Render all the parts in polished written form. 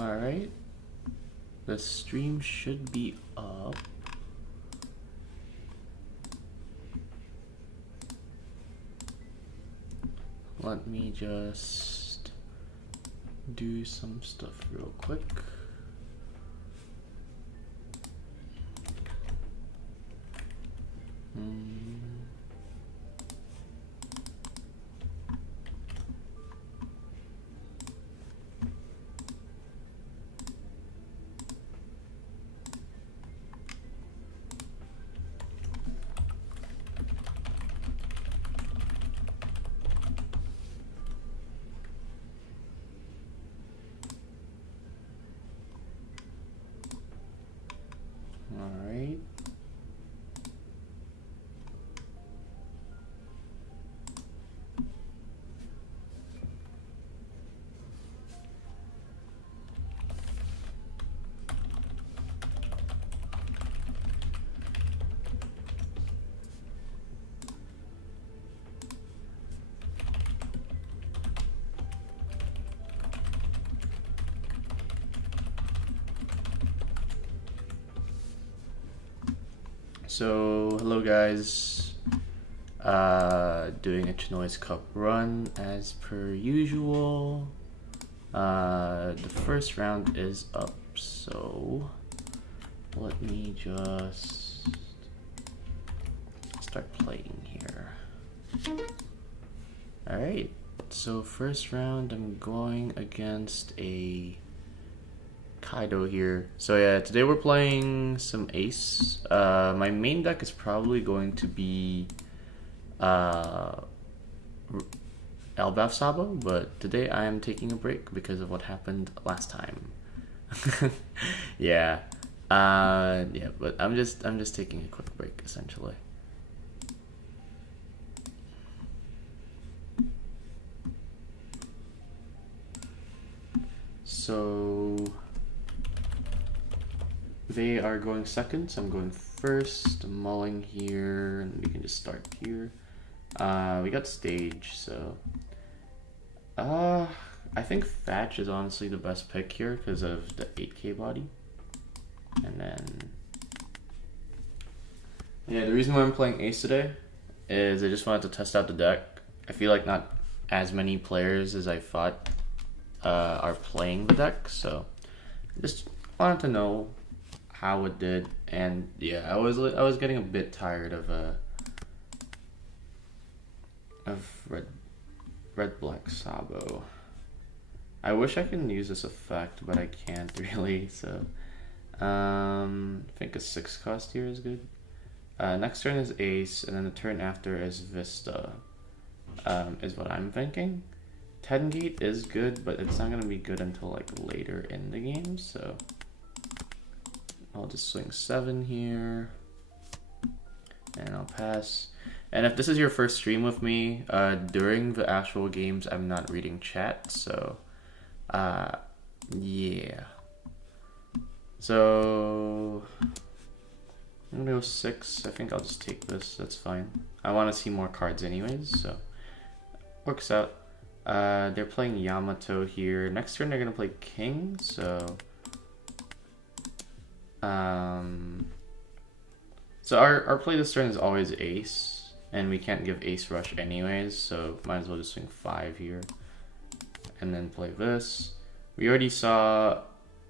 Alright. The stream should be up. Let me just do some stuff real quick. Alright. So, hello guys, doing a Chinoize Cup run as per usual. The first round is up, so let me just start playing here. Alright, so first round I'm going against a Kaido here. So yeah, today we're playing some Ace. My main deck is probably going to be Elbaf Sabo, but today I am taking a break because of what happened last time. Yeah. Yeah, but I'm just taking a quick break essentially. So they are going second, so I'm going first. I'm mulling here, and we can just start here. We got stage, so I think Thatch is honestly the best pick here because of the 8k body. And then yeah, the reason why I'm playing Ace today is I just wanted to test out the deck. I feel like not as many players as I thought are playing the deck, so just wanted to know how it did. And yeah, I was getting a bit tired of red black Sabo. I wish I can use this effect, but I can't really. So I think a 6 cost here is good. Next turn is Ace, and then the turn after is Vista. Is what I'm thinking. 10 gate is good, but it's not gonna be good until like later in the game. So I'll just swing 7 here, and I'll pass. And if this is your first stream with me, during the actual games, I'm not reading chat, so yeah. So I'm gonna go 6. I think I'll just take this. That's fine. I want to see more cards anyways, so works out. They're playing Yamato here. Next turn they're gonna play King, so our play this turn is always Ace, and we can't give Ace Rush anyways, so might as well just swing 5 here and then play this. We already saw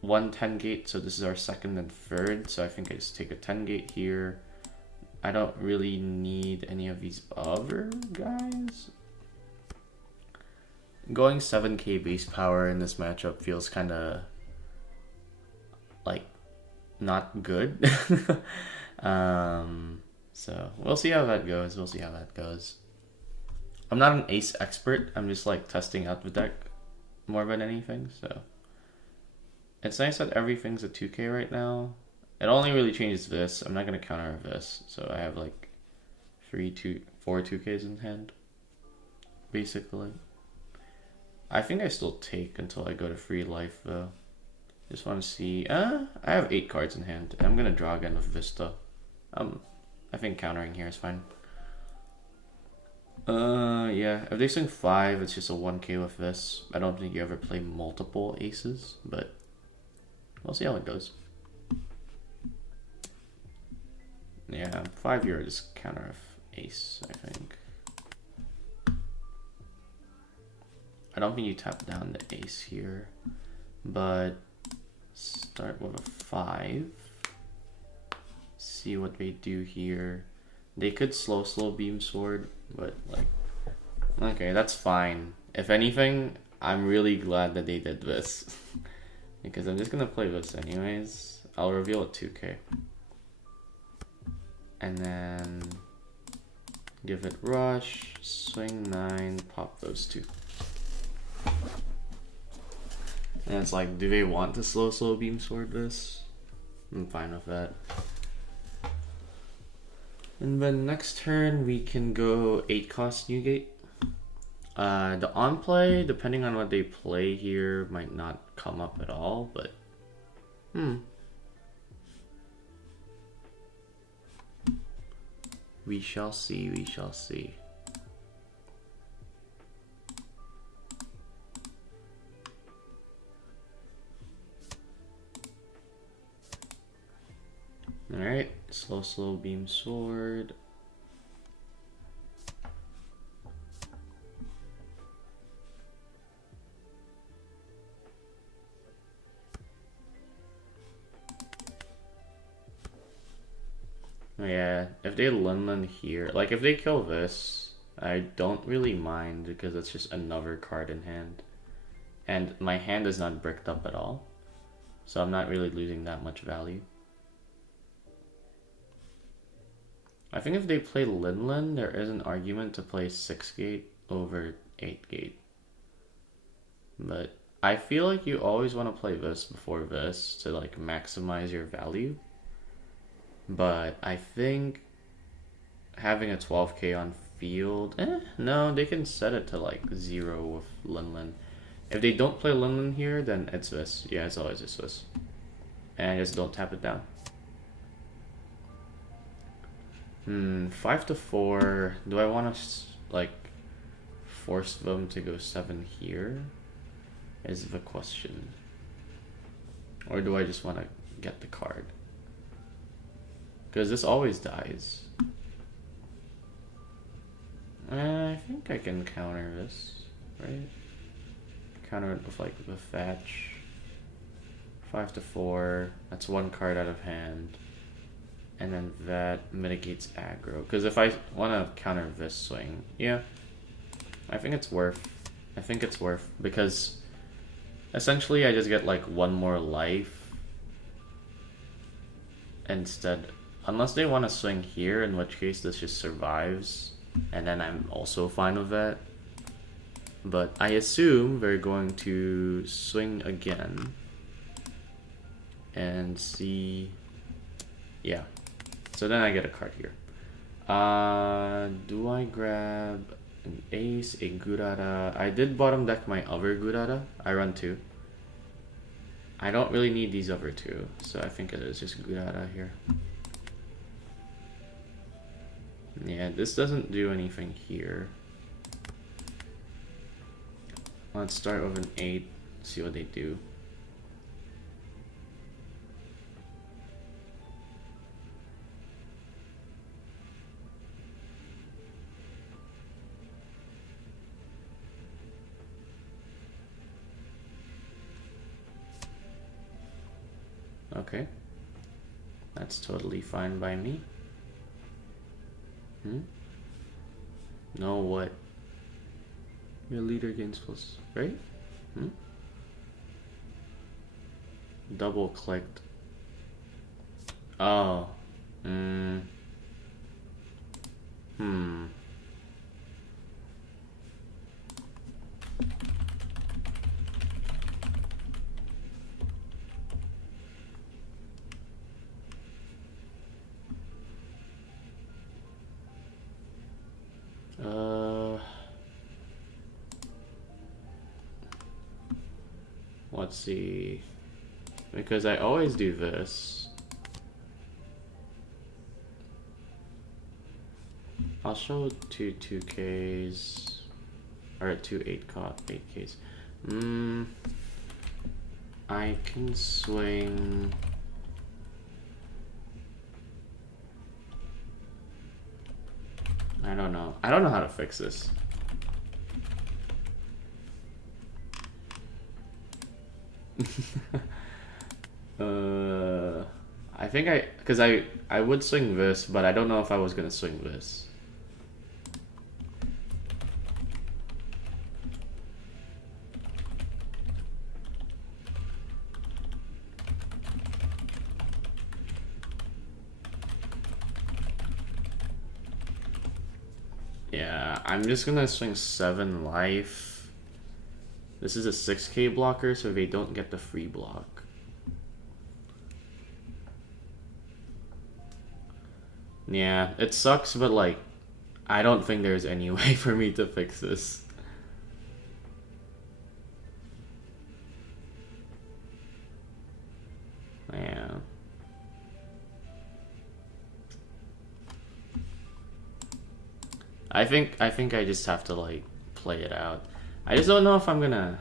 1 10 gate, so this is our second and third, so I think I just take a 10 gate here. I don't really need any of these other guys. Going 7k base power in this matchup feels kind of like not good. So we'll see how that goes. I'm not an Ace expert. I'm just like testing out the deck more than anything. So it's nice that everything's a 2k right now. It only really changes this. I'm not gonna counter this, so I have like 4 2ks in hand, basically. I think I still take until I go to free life though. Just want to see. I have 8 cards in hand. I'm gonna draw again with Vista. I think countering here is fine. Yeah. If they swing 5, it's just a 1k with this. I don't think you ever play multiple aces, but We'll see how it goes. Yeah, 5-year just counter ace, I think. I don't think you tap down the ace here, but start with a 5. See what they do here. They could slow beam sword, but like, okay, that's fine. If anything, I'm really glad that they did this because I'm just gonna play this anyways. I'll reveal at 2k. And then give it rush, swing 9, pop those 2. And it's like, do they want to slow beam sword this? I'm fine with that. And then next turn we can go 8 cost Newgate. The on play, depending on what they play here, might not come up at all, but we shall see, we shall see. Alright, slow beam sword. Yeah, if they Linlin here, like if they kill this, I don't really mind because it's just another card in hand. And my hand is not bricked up at all, so I'm not really losing that much value. I think if they play Linlin, there is an argument to play 6 gate over 8 gate. But I feel like you always want to play this before this to like maximize your value. But I think having a 12k on field, no, they can set it to like 0 with Linlin. If they don't play Linlin here, then it's this. Yeah, it's always just this. And just don't tap it down. 5 to 4. Do I want to like force them to go 7 here? Is the question. Or do I just want to get the card? Because this always dies. I think I can counter this, right? Counter it with like the fetch. 5 to 4. That's 1 card out of hand. And then that mitigates aggro. Because if I want to counter this swing, yeah, I think it's worth. I think it's worth because essentially I just get like 1 more life instead. Unless they want to swing here, in which case this just survives, and then I'm also fine with that. But I assume they're going to swing again and see. Yeah. So then I get a card here. Do I grab an ace, a Gurara? I did bottom deck my other Gurara. I run 2. I don't really need these other 2, so I think it is just Gurara here. Yeah, this doesn't do anything here. Let's start with an 8, see what they do. Okay, that's totally fine by me. No, what? Your leader gains plus, right? Double clicked. Oh. Let's see, because I always do this. I'll show 2 2Ks or 2 8Ks. I I can swing... I don't know. I don't know how to fix this. I think because I would swing this, but I don't know if I was gonna swing this. Yeah, I'm just gonna swing 7 life. This is a 6k blocker, so they don't get the free block. Yeah, it sucks, but like, I don't think there's any way for me to fix this. Yeah. I think I just have to like play it out. I just don't know if I'm gonna...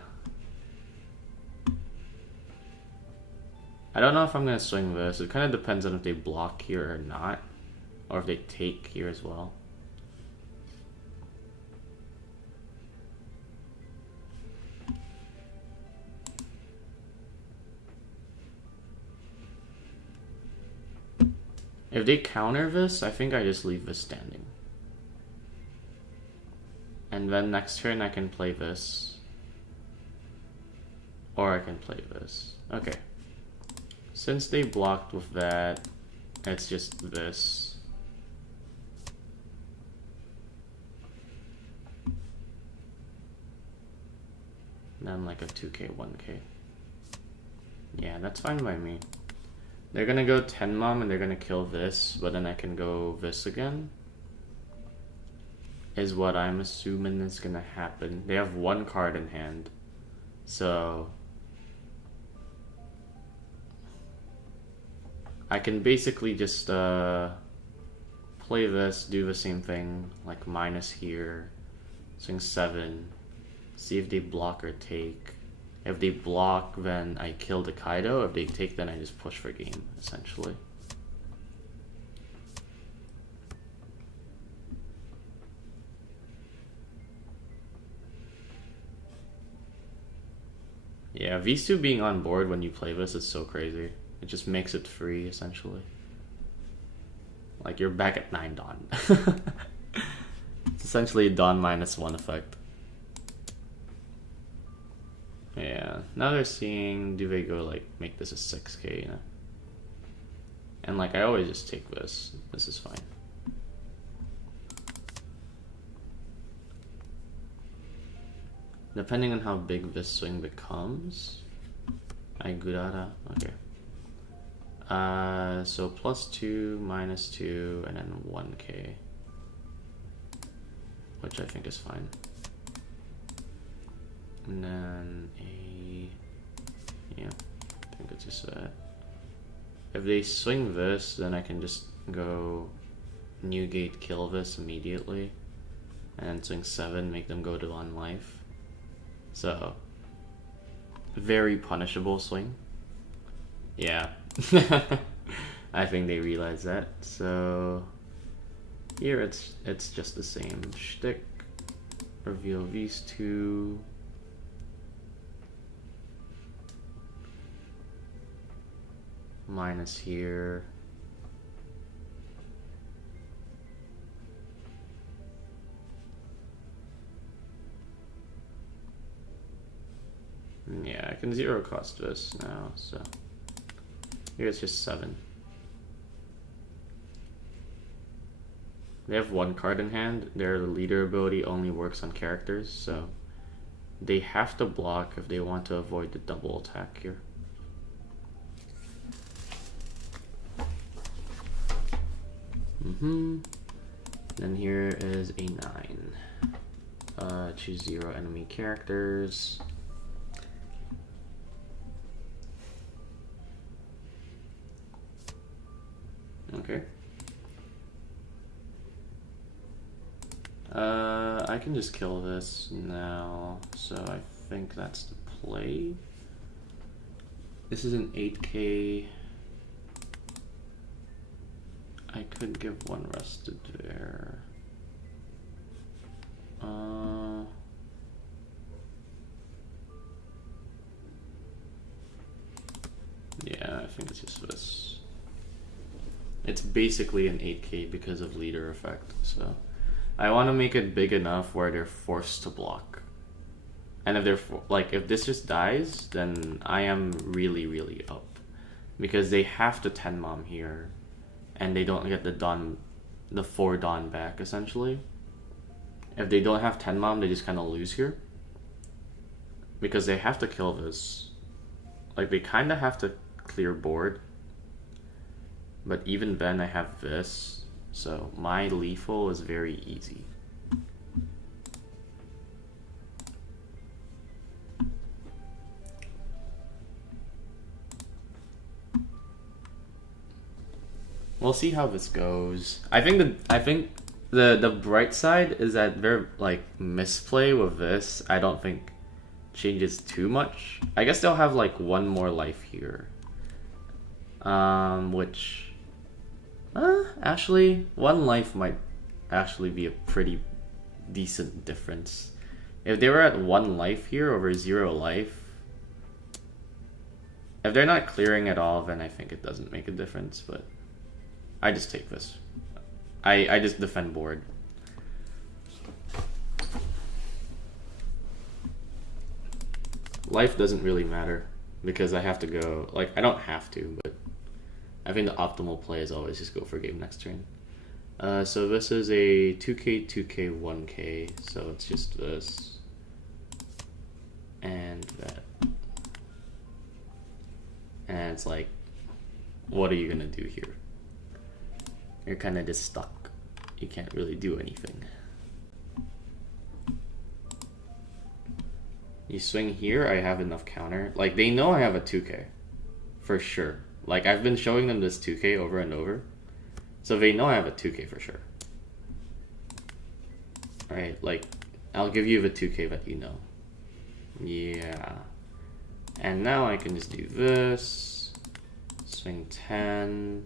I don't know if I'm gonna swing this. It kind of depends on if they block here or not. Or if they take here as well. If they counter this, I think I just leave this standing. And then next turn I can play this. Or I can play this. Okay. Since they blocked with that, it's just this. Then like a 2k, 1k. Yeah, that's fine by me. They're gonna go 10 mom and they're gonna kill this, but then I can go this again. Is what I'm assuming is gonna happen. They have 1 card in hand. So I can basically just play this, do the same thing, like minus here, swing 7, see if they block or take. If they block, then I kill the Kaido. If they take, then I just push for game, essentially. Yeah, these two being on board when you play this is so crazy. It just makes it free, essentially. Like, you're back at 9 Dawn. It's essentially a Dawn -1 effect. Yeah, now they're seeing, do they go, like, make this a 6k, you know? And, like, I always just take this. This is fine. Depending on how big this swing becomes. Aigurara, okay. So +2, -2, and then 1k. Which I think is fine. And then yeah, I think it's just that. If they swing this, then I can just go new gate, kill this immediately. And swing 7, make them go to 1 life. So, very punishable swing. Yeah. I think they realize that. So here it's just the same shtick. Reveal these two. Minus here. Yeah, I can 0 cost this now, so here it's just 7. They have 1 card in hand. Their leader ability only works on characters, so they have to block if they want to avoid the double attack here. Then here is a 9. Choose 0 enemy characters. Okay. I can just kill this now, so I think that's the play. This is an 8k. I could give one rested there. Yeah, I think it's just this. It's basically an 8k because of leader effect, so I want to make it big enough where they're forced to block. And if they're like, if this just dies, then I am really up, because they have to 10 mom here, and they don't get the 4 Dawn back essentially. If they don't have 10 mom, they just kind of lose here, because they have to kill this. Like, they kind of have to clear board, but even then I have this, so my lethal is very easy. We'll see how this goes. I think the bright side is that their like misplay with this, I don't think changes too much. I guess they'll have like one more life here. Which actually one life might actually be a pretty decent difference. If they were at 1 life here over 0 life, if they're not clearing at all, then I think it doesn't make a difference, but I just take this. I just defend board. Life doesn't really matter because I have to go, like, I don't have to, but I think the optimal play is always just go for game next turn. So this is a 2k, 2k, 1k, so it's just this and that. And it's like, what are you gonna do here? You're kind of just stuck. You can't really do anything. You swing here, I have enough counter. Like, they know I have a 2k. For sure. Like, I've been showing them this 2k over and over. So they know I have a 2k for sure. Alright, like, I'll give you the 2k that you know. Yeah. And now I can just do this. Swing 10.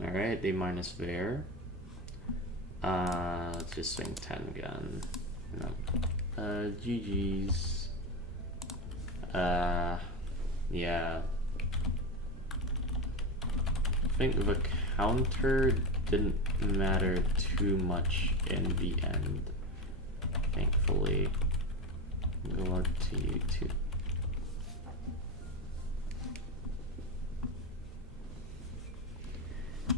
Alright, they minus there. Let's just swing 10 again. No. GG's. Yeah. I think the counter didn't matter too much in the end. Thankfully. Go out to you too.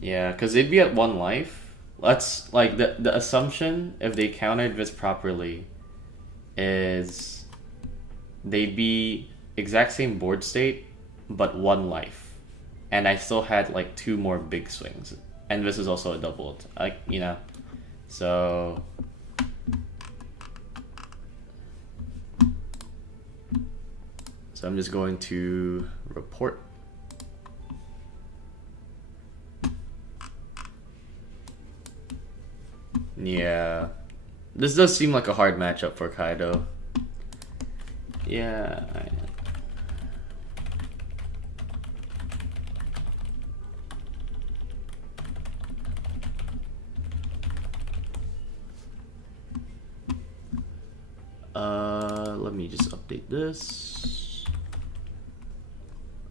Yeah, because they'd be at 1 life. Let's, like, the assumption, if they countered this properly, is they'd be exact same board state, but 1 life. And I still had, like, 2 more big swings. And this is also a double, like, you know. So I'm just going to report. Yeah, this does seem like a hard matchup for Kaido. Yeah, let me just update this.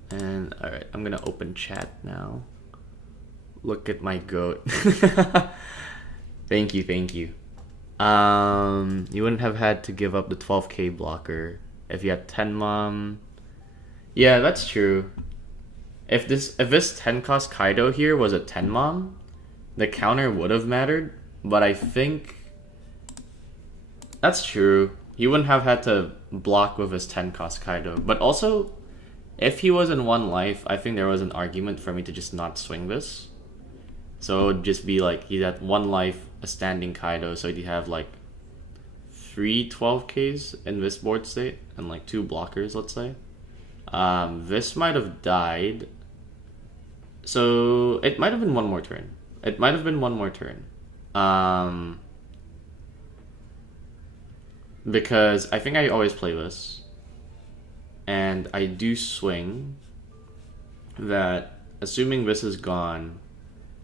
And alright, I'm gonna open chat now. Look at my goat. Thank you, thank you. You wouldn't have had to give up the 12k blocker if you had 10 mom. Yeah, that's true. If this 10 cost Kaido here was a 10 mom, the counter would have mattered, but I think that's true. He wouldn't have had to block with his 10 cost Kaido. But also, if he was in 1 life, I think there was an argument for me to just not swing this. So it would just be like, he had 1 life, a standing Kaido, so he'd have like 3 12Ks in this board state, and like 2 blockers, let's say. This might have died. So it might have been 1 more turn. It might have been 1 more turn. because I think I always play this, and I do swing that, assuming this is gone,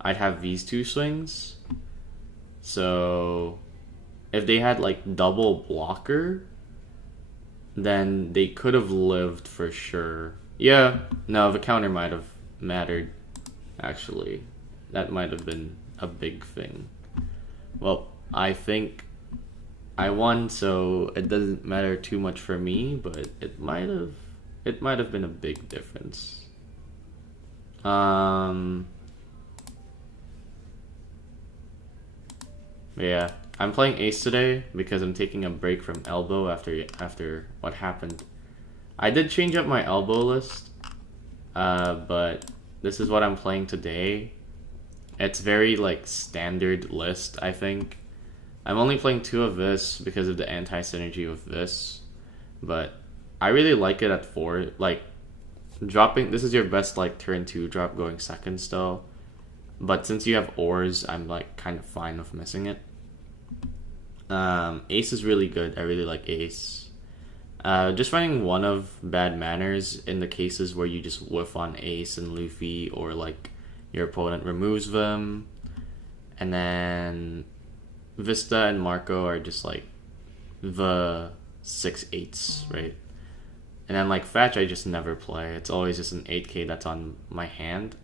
I'd have these two swings. So if they had like double blocker, then they could have lived for sure. Yeah, no, the counter might have mattered, actually. That might have been a big thing. Well, I think I won, so it doesn't matter too much for me, but it might have been a big difference. Yeah, I'm playing ace today because I'm taking a break from elbow after what happened. I did change up my elbow list, but this is what I'm playing today. It's very like standard list, I think. I'm only playing 2 of this because of the anti-synergy with this, but I really like it at 4. Like, dropping, this is your best like turn 2 drop going second still, but since you have ores, I'm like kind of fine with missing it. Ace is really good. I really like ace. Just running one of bad manners in the cases where you just whiff on ace and Luffy, or like your opponent removes them, and then Vista and Marco are just like the 6/8s, right? And then like Fetch, I just never play. It's always just an 8k that's on my hand,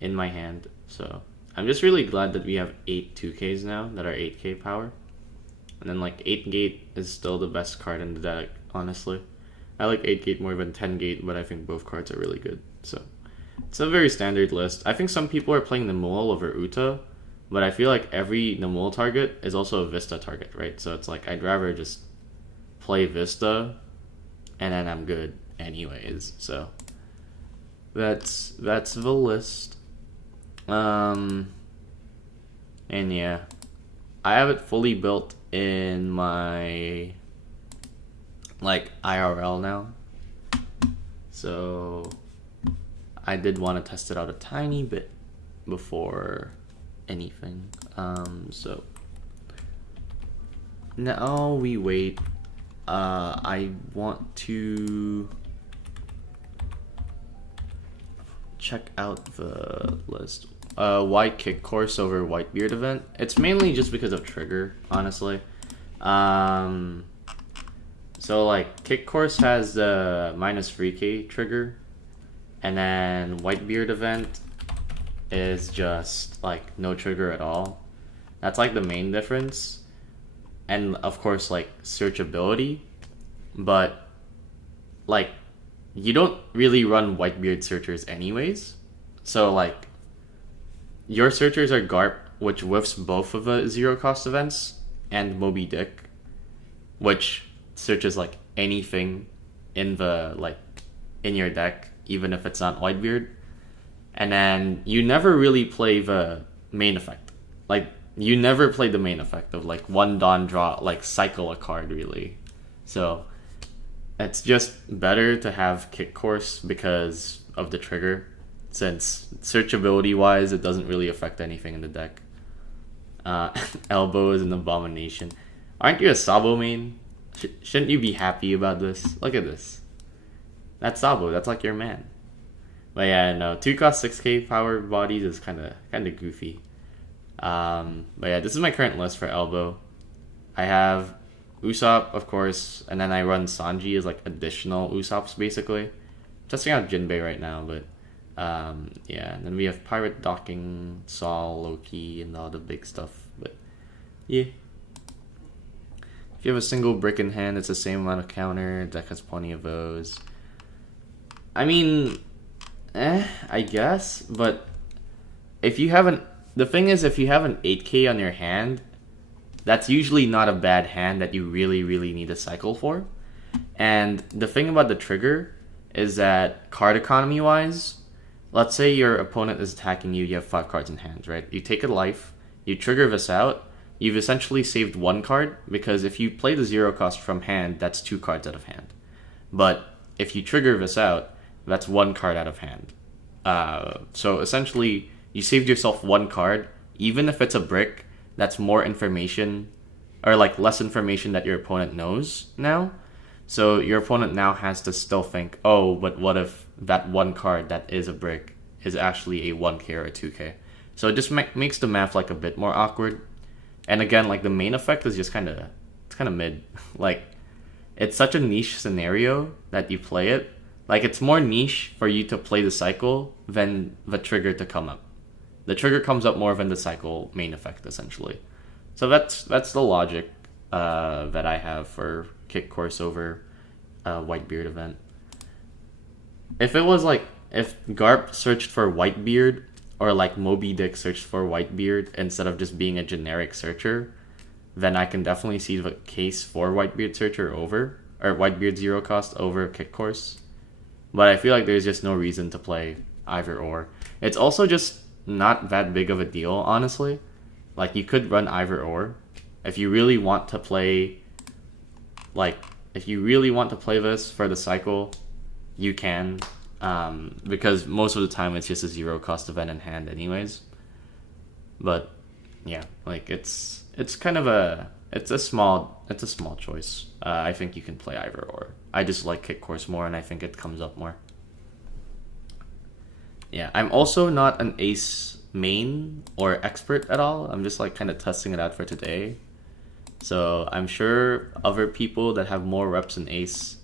in my hand. So I'm just really glad that we have 8 2ks now that are 8k power. And then like 8 gate is still the best card in the deck, honestly. I like 8 gate more than 10 gate, but I think both cards are really good. So it's a very standard list. I think some people are playing Namul over Uta, but I feel like every Namul target is also a Vista target, right? So it's like I'd rather just play Vista, and then I'm good anyways. So that's the list. And yeah, I have it fully built in my like IRL now. So I did want to test it out a tiny bit before anything. So now we wait. I want to check out the list. White kick course over Whitebeard event. It's mainly just because of trigger, honestly. So like kick course has the minus 3k trigger, and then Whitebeard event is just like no trigger at all. That's like the main difference. And of course like searchability, but like you don't really run Whitebeard searchers anyways. So like your searchers are Garp, which whiffs both of the 0 cost events, and Moby Dick, which searches like anything in the like in your deck, even if it's not Whitebeard. And then you never really play the main effect. Like you never play the main effect of like 1 Dawn draw, like cycle a card really. So it's just better to have kick course because of the trigger, since searchability wise it doesn't really affect anything in the deck. Elbow is an abomination. Aren't you a Sabo main? Shouldn't you be happy about this? Look at this. That's Sabo. That's like your man. But yeah, no, 2 cost 6k power bodies is kind of goofy. But yeah, this is my current list for elbow. I have Usopp, of course, and then I run Sanji as like additional Usopps basically. Testing out Jinbei right now, but yeah, and then we have Pirate Docking, Saul, Loki, and all the big stuff. But yeah, if you have a single brick in hand, it's the same amount of counter. Deck has plenty of those. I mean, I guess, but if you have the thing is, if you have an 8k on your hand, that's usually not a bad hand that you really, really need a cycle for. And the thing about the trigger is that card economy wise, let's say your opponent is attacking you, you have 5 cards in hand, right? You take a life, you trigger this out, you've essentially saved 1 card, because if you play the 0 cost from hand, that's 2 cards out of hand. But if you trigger this out, that's 1 card out of hand. So essentially, you saved yourself 1 card, even if it's a brick. That's more information or like less information that your opponent knows now. So your opponent now has to still think, oh, but what if that one card that is a brick is actually a 1k or a 2k? So it just makes the math like a bit more awkward. And again, like the main effect is just kind of mid. Like it's such a niche scenario that you play it. Like it's more niche for you to play the cycle than the trigger to come up. The trigger comes up more than the cycle main effect essentially. So that's the logic that I have for Kick Course over Whitebeard event. If it was like if Garp searched for Whitebeard or like Moby Dick searched for Whitebeard instead of just being a generic searcher, then I can definitely see the case for Whitebeard searcher over or Whitebeard zero cost over Kick Course. But I feel like there's just no reason to play either or. It's also just not that big of a deal, honestly. Like you could run either or if you really want to play. Like if you really want to play this for the cycle, you can. Because most of the time it's just a zero cost event in hand, anyways. But yeah, like it's kind of a small choice. I think you can play either or. I just like Kick Course more, and I think it comes up more. Yeah, I'm also not an ace main or expert at all. I'm just like kind of testing it out for today. So I'm sure other people that have more reps in ace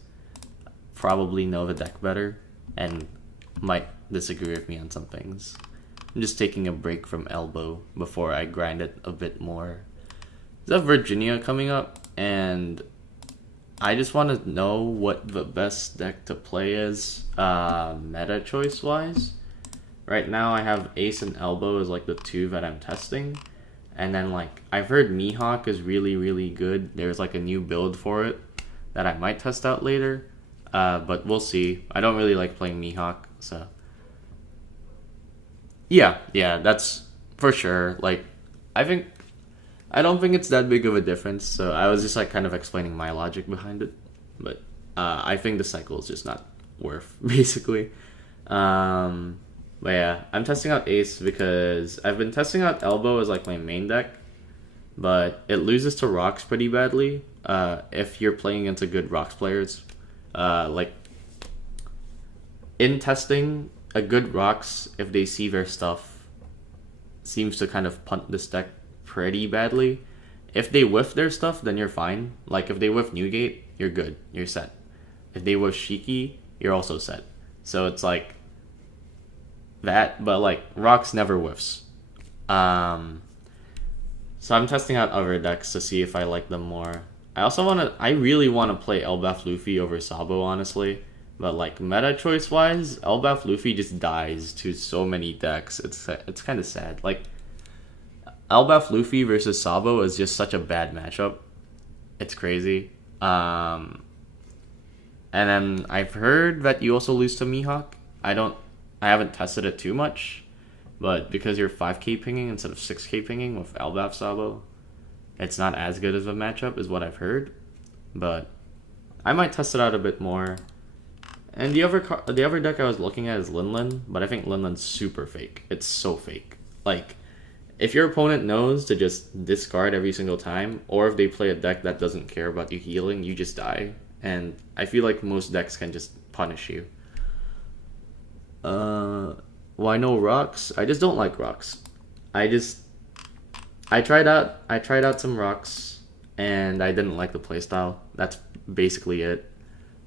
probably know the deck better and might disagree with me on some things. I'm just taking a break from elbow before I grind it a bit more. There's a Virginia coming up, and I just want to know what the best deck to play is, meta choice wise. Right now I have ace and elbow as like the two that I'm testing. And then like I've heard Mihawk is really, really good. There's like a new build for it that I might test out later. But we'll see. I don't really like playing Mihawk, so yeah, that's for sure. Like I don't think it's that big of a difference. So I was just like kind of explaining my logic behind it. But I think the cycle is just not worth basically. But yeah, I'm testing out ace because I've been testing out elbow as like my main deck, but it loses to rocks pretty badly if you're playing against good rocks players. Like in testing, a good rocks, if they see their stuff, seems to kind of punt this deck pretty badly. If they whiff their stuff, then you're fine. Like if they whiff Newgate, you're good, you're set. If they whiff Shiki, you're also set. So it's like that, but like rocks never whiffs. So I'm testing out other decks to see if I like them more. I really want to play Elbaf Luffy over Sabo, honestly. But like meta choice wise, Elbaf Luffy just dies to so many decks. It's kind of sad. Like Elbaf Luffy versus Sabo is just such a bad matchup. It's crazy. And then I've heard that you also lose to Mihawk. I haven't tested it too much, but because you're 5k pinging instead of 6k pinging with Elbaf Sabo, it's not as good as a matchup is what I've heard. But I might test it out a bit more. And the other deck I was looking at is Linlin, but I think Linlin's super fake. It's so fake. Like, if your opponent knows to just discard every single time, or if they play a deck that doesn't care about you healing, you just die. And I feel like most decks can just punish you. Why no rocks? I just don't like rocks. I tried out some rocks and I didn't like the playstyle. That's basically it.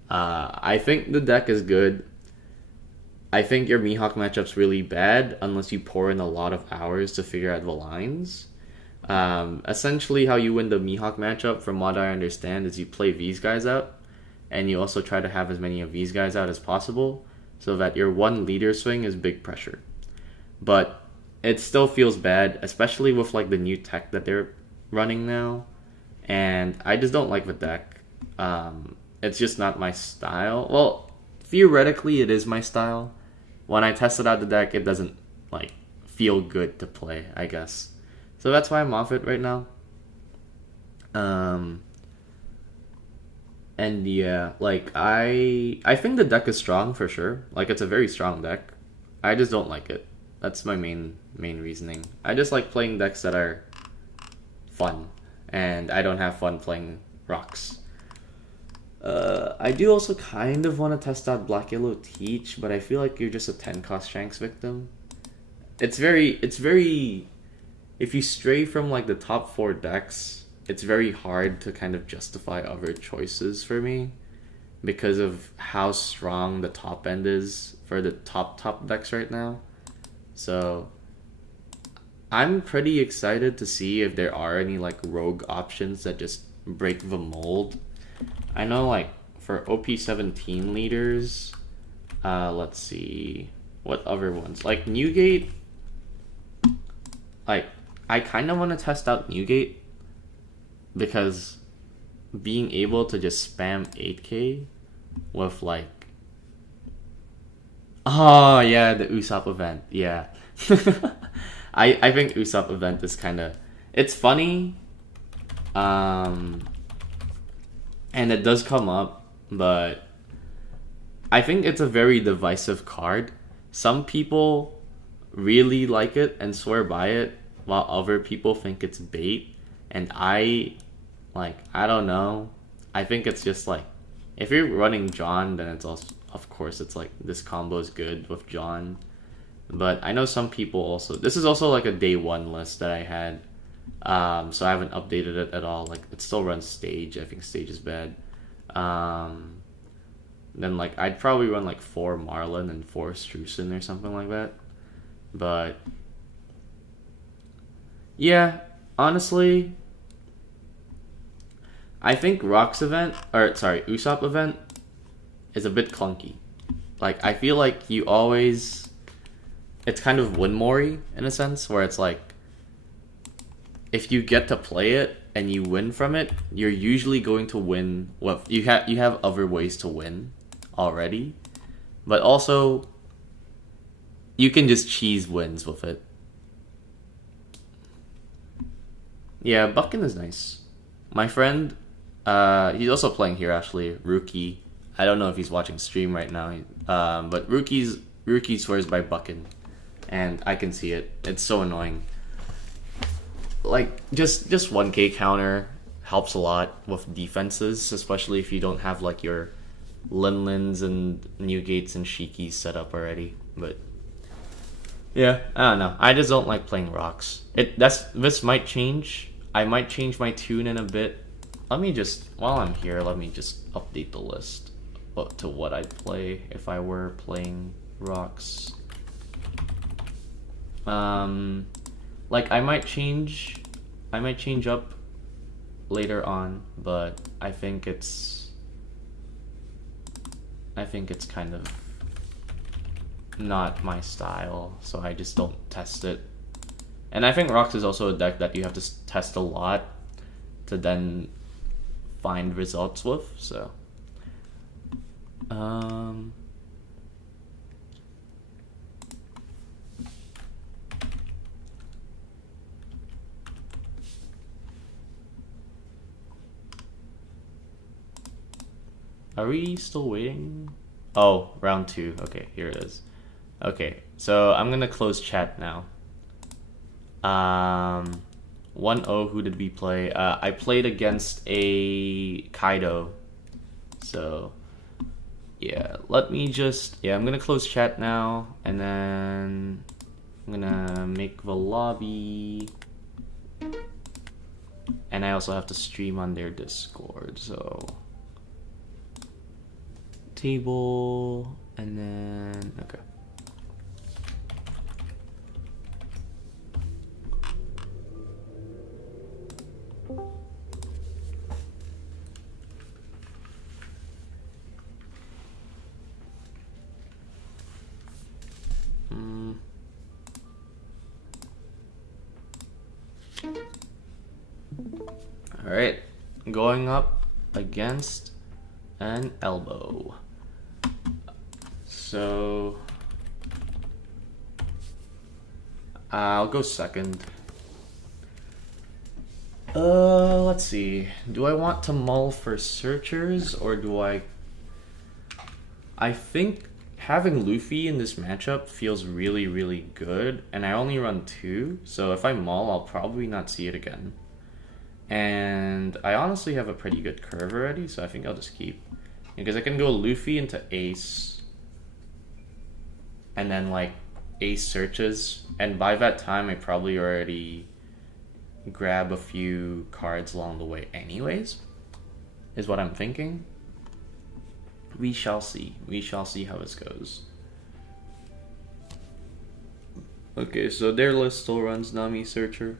I think the deck is good. I think your Mihawk matchup's really bad unless you pour in a lot of hours to figure out the lines. Essentially how you win the Mihawk matchup, from what I understand, is you play these guys out and you also try to have as many of these guys out as possible, so that your one leader swing is big pressure. But it still feels bad, especially with like the new tech that they're running now. And I just don't like the deck. It's just not my style. Well, theoretically it is my style. When I tested out the deck, it doesn't like feel good to play, I guess. So that's why I'm off it right now. And yeah, like I think the deck is strong for sure. Like it's a very strong deck. I just don't like it. That's my main reasoning. I just like playing decks that are fun and I don't have fun playing rocks. I do also kind of want to test out Black Yellow Teach, but I feel like you're just a 10 cost Shanks victim. It's very, if you stray from like the top 4 decks, it's very hard to kind of justify other choices for me because of how strong the top end is for the top decks right now. So I'm pretty excited to see if there are any like rogue options that just break the mold. I know like for OP17 leaders, let's see what other ones, like Newgate. Like I kind of want to test out Newgate because being able to just spam 8k with like, oh yeah, the Usopp event, yeah. I think Usopp event is kind of, it's funny, and it does come up, but I think it's a very divisive card. Some people really like it and swear by it, while other people think it's bait. And I don't know. I think it's just like, if you're running John, then it's also, of course, it's like this combo is good with John. But I know some people also, this is also like a day 1 list that I had, so I haven't updated it at all. Like it still runs Stage. I think Stage is bad. Then like I'd probably run like 4 Marlin and 4 Strusen or something like that. But yeah, honestly, I think Usopp event is a bit clunky. Like I feel like you always, it's kind of Winmori in a sense, where it's like, if you get to play it and you win from it, you're usually going to win. Well, you have other ways to win already, but also you can just cheese wins with it. Yeah, Buckin is nice. My friend, he's also playing here actually, Rookie. I don't know if he's watching stream right now, but Rookie swears by Buckin, and I can see it. It's so annoying. Like just 1k counter helps a lot with defenses, especially if you don't have like your Linlins and Newgates and Shikis set up already. But yeah, I don't know. I just don't like playing rocks. This might change. I might change my tune in a bit. Let me just, while I'm here, let me just update the list to what I'd play if I were playing rocks. Like I might change up later on, but I think it's kind of not my style, so I just don't test it. And I think rocks is also a deck that you have to test a lot to then find results with, so are we still waiting? Oh, round 2. Okay, here it is. Okay, so I'm gonna close chat now. 1-0, who did we play? I played against a Kaido. So, yeah, I'm gonna close chat now, and then I'm gonna make the lobby. And I also have to stream on their Discord, so table, and then okay. All right, going up against an elbow. So I'll go second. Let's see. Do I want to mull for searchers, or do I think having Luffy in this matchup feels really, really good, and I only run 2, so if I mull, I'll probably not see it again. And I honestly have a pretty good curve already, so I think I'll just keep. Because I can go Luffy into ace. And then like ace searches. And by that time I probably already grab a few cards along the way anyways. Is what I'm thinking. We shall see. We shall see how this goes. Okay, so their list still runs Nami Searcher.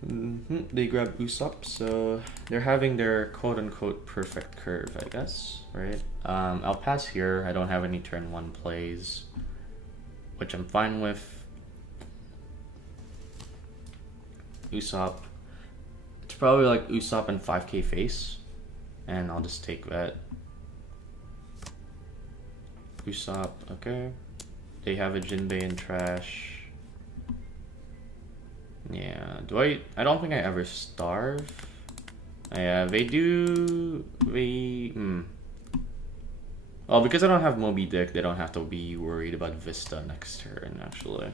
They grab Usopp, so they're having their quote-unquote perfect curve, I guess, right? I'll pass here. I don't have any turn 1 plays, which I'm fine with. Usopp. It's probably like Usopp and 5k face, and I'll just take that. Usopp, okay. They have a Jinbei in trash. Yeah, I don't think I ever starve. Yeah, they do, Well, because I don't have Moby Dick, they don't have to be worried about Vista next turn, actually.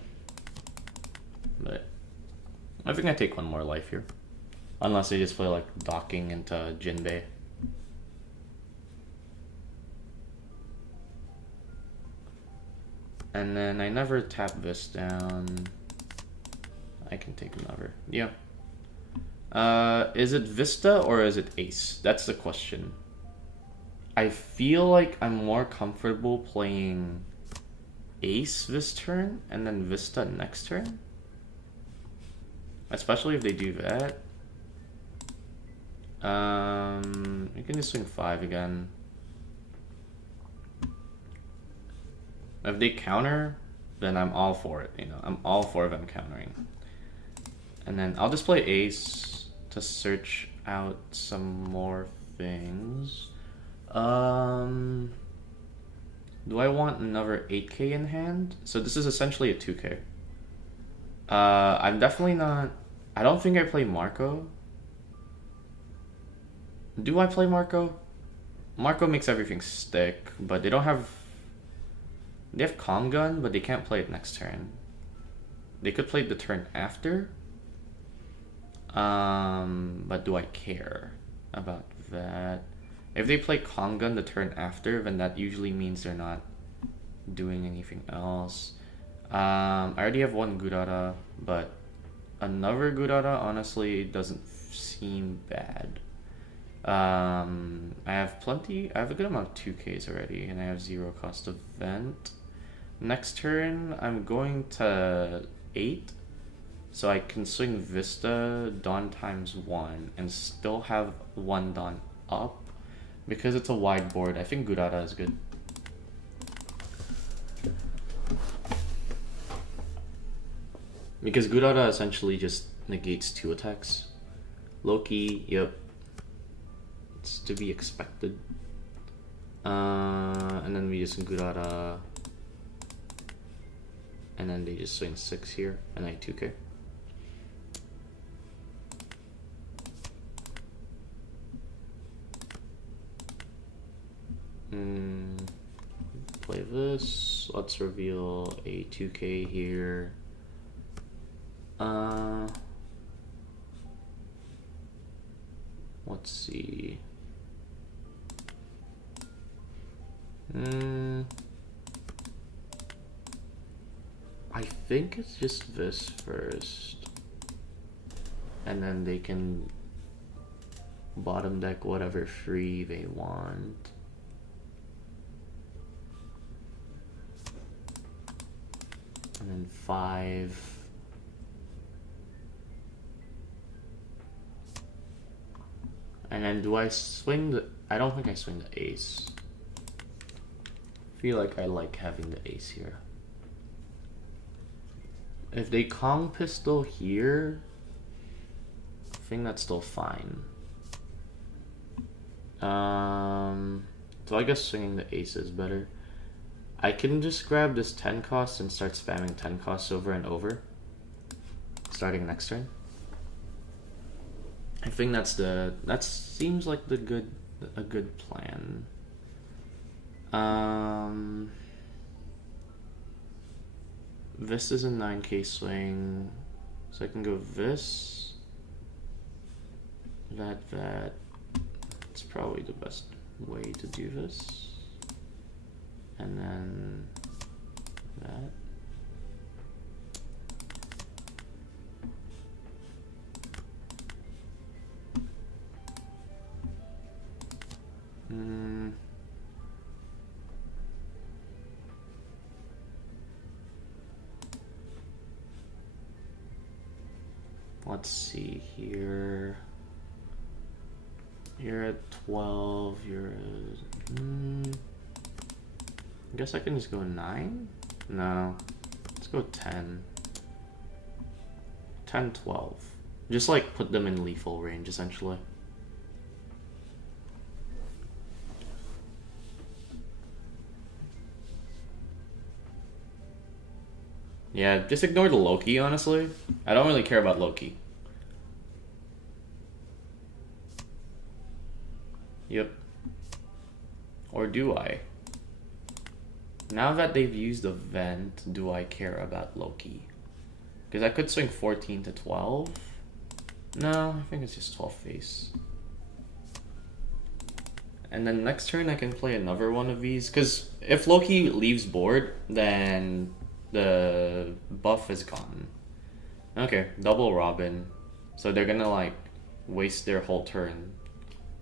But I think I take one more life here. Unless they just play like docking into Jinbei. And then I never tap this down. I can take another. Yeah. Is it Vista or is it Ace? That's the question. I feel like I'm more comfortable playing Ace this turn and then Vista next turn. Especially if they do that. You can just swing 5 again. If they counter, then I'm all for it, you know. I'm all for them countering. And then I'll just play Ace to search out some more things. Do I want another 8k in hand? So this is essentially a 2k. I'm definitely not... I don't think I play Marco. Do I play Marco? Marco makes everything stick, but they don't have... They have Calm Gun, but they can't play it next turn. They could play it the turn after. But do I care about that? If they play Calm Gun the turn after, then that usually means they're not doing anything else. I already have one Gurara, but another Gurara honestly doesn't seem bad. I have plenty. I have a good amount of 2Ks already, and I have 0 cost of vent. Next turn, I'm going to 8, so I can swing Vista, Dawn times 1, and still have 1 Dawn up. Because it's a wide board, I think Gurara is good. Because Gurara essentially just negates 2 attacks. Loki, yep. It's to be expected. And then we just Gurara. And then they just swing 6 here, and I 2k. Play this. Let's reveal a 2k here. Let's see. I think it's just this first. And then they can bottom deck whatever free they want. And then 5. And then do I swing the... I don't think I swing the ace. I feel like I like having the ace here. If they Kong pistol here, I think that's still fine. So I guess swinging the ace is better. I can just grab this 10 cost and start spamming 10 costs over and over, starting next turn. I think that seems like a good plan. This is a 9k swing, So I can go this, that. It's probably the best way to do this. And then that. Let's see here. You're at 12, you're at... I guess I can just go 9? No. Let's go 10. 10, 12. Just like put them in lethal range, essentially. Yeah, just ignore the Loki, honestly. I don't really care about Loki. Yep. Or do I? Now that they've used the vent, do I care about Loki? Because I could swing 14 to 12. No, I think it's just 12 face. And then next turn I can play another one of these. Because if Loki leaves board, then the buff is gone. Okay, double Robin. So they're gonna like waste their whole turn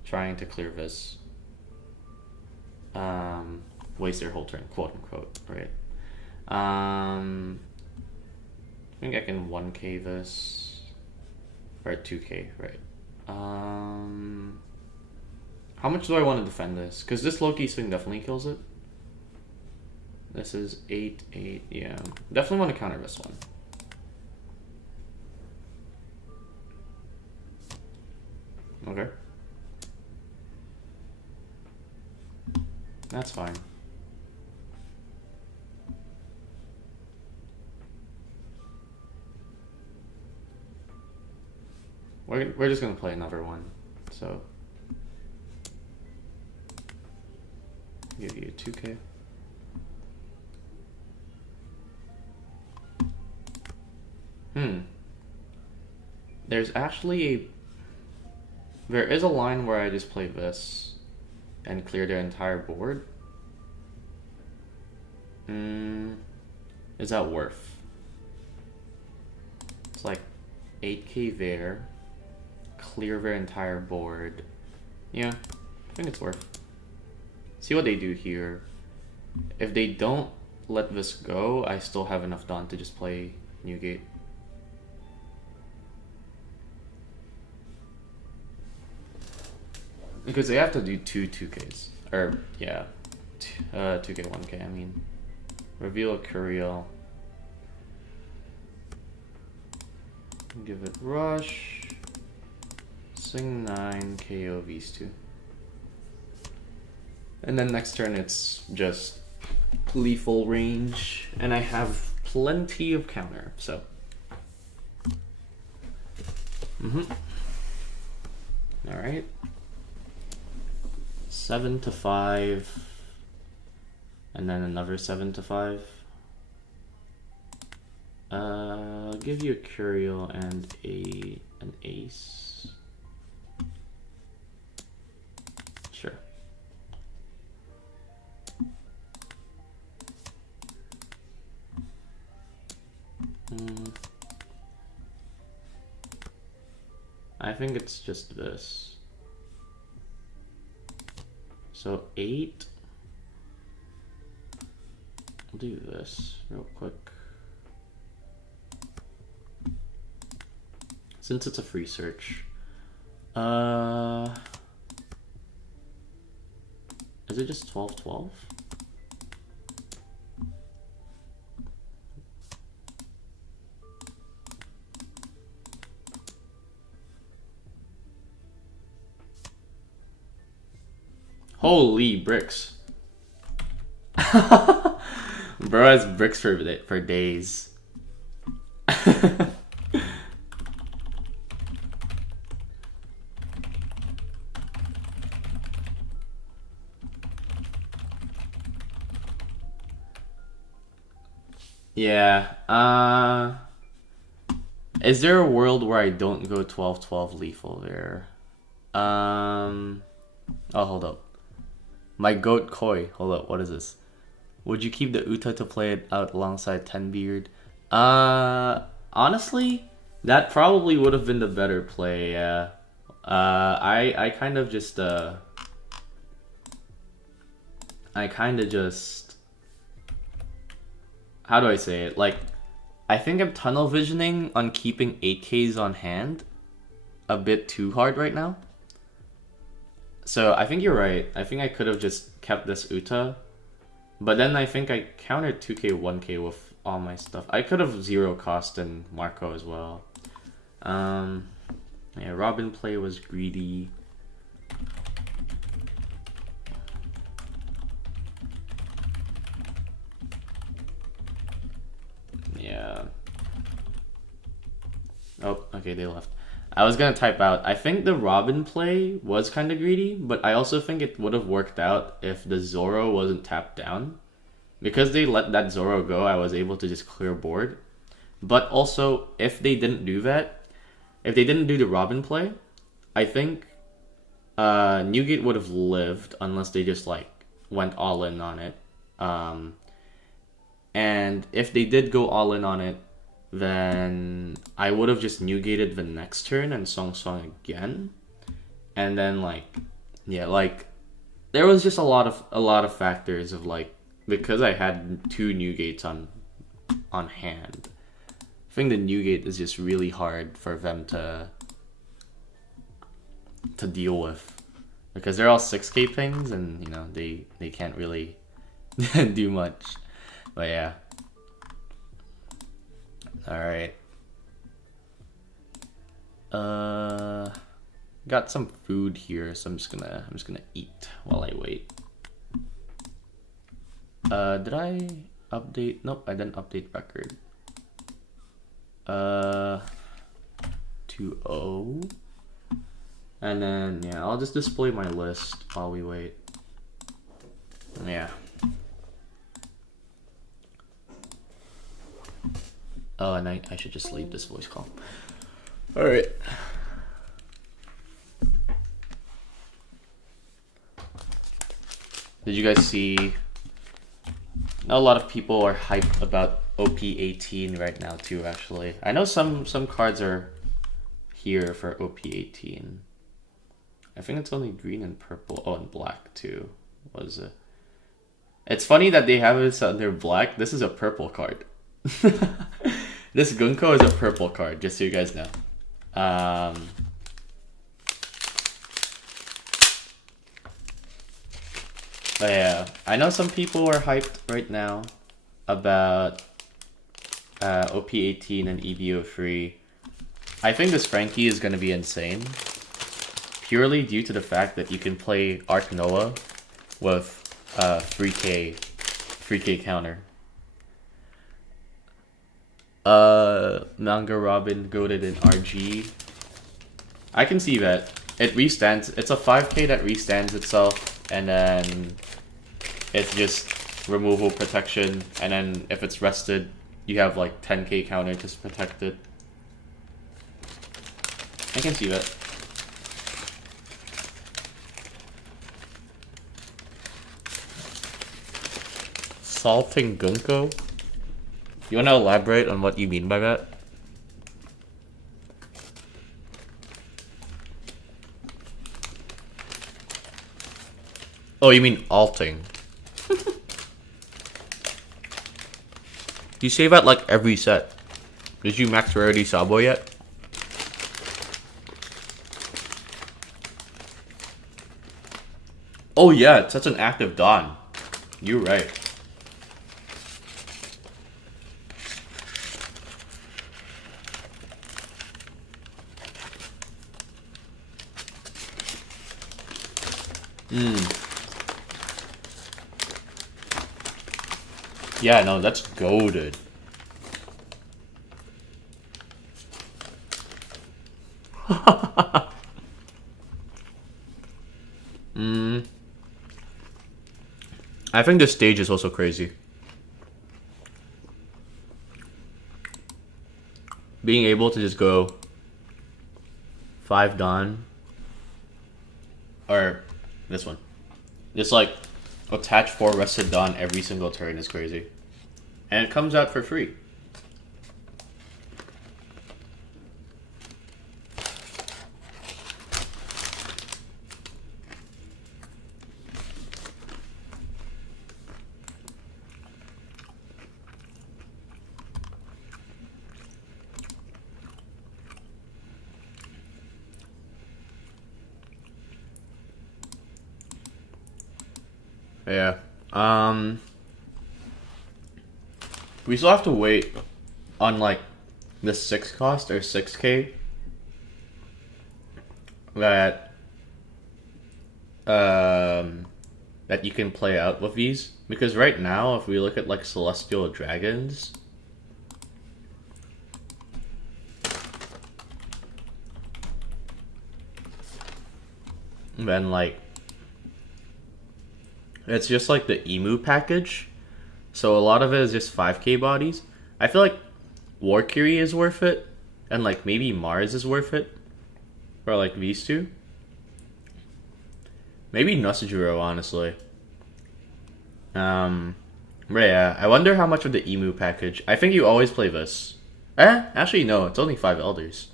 trying to clear this. Waste their whole turn, quote unquote, right? I think I can 1k this. Or 2k, right? How much do I want to defend this? Because this Loki swing definitely kills it. This is 8, 8, yeah. Definitely want to counter this one. Okay. That's fine. We're just gonna play another one, so give you 2k. There is a line where I just play this and clear their entire board. Is that worth? It's like 8k there, clear their entire board. Yeah, I think it's worth. See what they do here. If they don't let this go, I still have enough Dawn to just play Newgate. Because they have to do two 2Ks. Or, yeah. 2K, 1K, I mean. Reveal a Curiel. Give it Rush. Swing 9, KO these two. And then next turn it's just lethal range. And I have plenty of counter, so. Alright. 7 to 5, and then another 7 to 5. I'll give you a Curiel and an ace. Sure. I think it's just this. So 8. I'll do this real quick. Since it's a free search. Is it just 12, 12? Holy bricks. Bro has bricks for days. Yeah, Is there a world where I don't go 12-12 lethal there? Oh, hold up. My goat koi. Hold up, what is this? Would you keep the Uta to play it out alongside Tenbeard? Honestly, that probably would have been the better play, yeah. I kind of just, how do I say it? Like, I think I'm tunnel visioning on keeping 8Ks on hand a bit too hard right now. So I think you're right. I think I could have just kept this Uta. But then I think I countered 2K, 1K with all my stuff. I could have zero cost in Marco as well. Yeah, Robin play was greedy. Yeah. Oh, okay, they left. I was gonna type out. I think the Robin play was kind of greedy, but I also think it would have worked out if the Zoro wasn't tapped down. Because they let that Zoro go, I was able to just clear board. But also, if they didn't do that, if they didn't do the Robin play, I think Newgate would have lived unless they just like went all in on it. And if they did go all in on it, then I would have just Newgated the next turn and Song again. And then like, yeah, like there was just a lot of factors of like, because I had 2 Newgates on hand. I think the Newgate is just really hard for them to deal with, because they're all 6K pings and you know they can't really do much. But yeah. All right. Got some food here, so I'm just gonna eat while I wait. Did I update? Nope, I didn't update record. 2-0. And then, yeah, I'll just display my list while we wait. Yeah. Oh, and I should just leave this voice call. Alright. Did you guys see? A lot of people are hyped about OP18 right now too, actually. I know some cards are here for OP18. I think it's only green and purple. Oh, and black too. Was it? It's funny that they have this under black. This is a purple card. This Gunko is a purple card, just so you guys know. But yeah, I know some people are hyped right now about OP18 and EBO3. I think this Frankie is going to be insane. Purely due to the fact that you can play Arc Noah with 3K counter. Manga Robin goated in RG. I can see that. It restands. It's a 5K that restands itself, and then it's just removal protection, and then if it's rested, you have like 10K counter to protect it. I can see that. Salting Gunko? You want to elaborate on what you mean by that? Oh, you mean alting. You save at like every set. Did you max rarity Sabo yet? Oh yeah, it's such an active Dawn. You're right. Yeah, no, that's goated. I think this stage is also crazy. being able to just go 5 Dawn, or this one, just like attach 4 Rested Dawn every single turn is crazy. And it comes out for free. Yeah. We still have to wait on like the 6 cost or 6K that that you can play out with these, because right now if we look at like Celestial Dragons, then like it's just like the Emu package, so a lot of it is just 5K bodies. I feel like Warcury is worth it, and like maybe Mars is worth it for like these two. Maybe Nusajuro, honestly. But yeah, I wonder how much of the Emu package. I think you always play this. Actually no, it's only 5 Elders.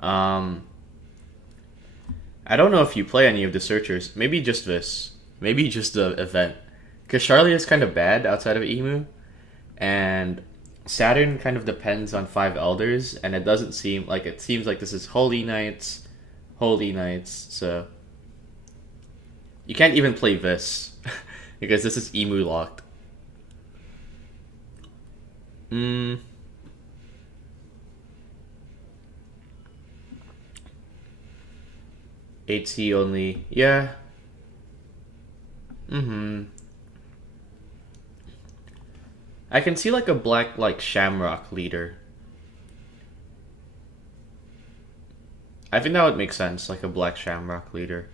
I don't know if you play any of the Searchers. Maybe just this. Maybe just the event. Because Charlie is kind of bad outside of Emu. And Saturn kind of depends on 5 Elders. And it doesn't seem like, it seems like this is Holy Knights. So you can't even play this. Because this is Emu locked. 8C only. Yeah. I can see like a black like Shamrock leader. I think that would make sense, like a black Shamrock leader.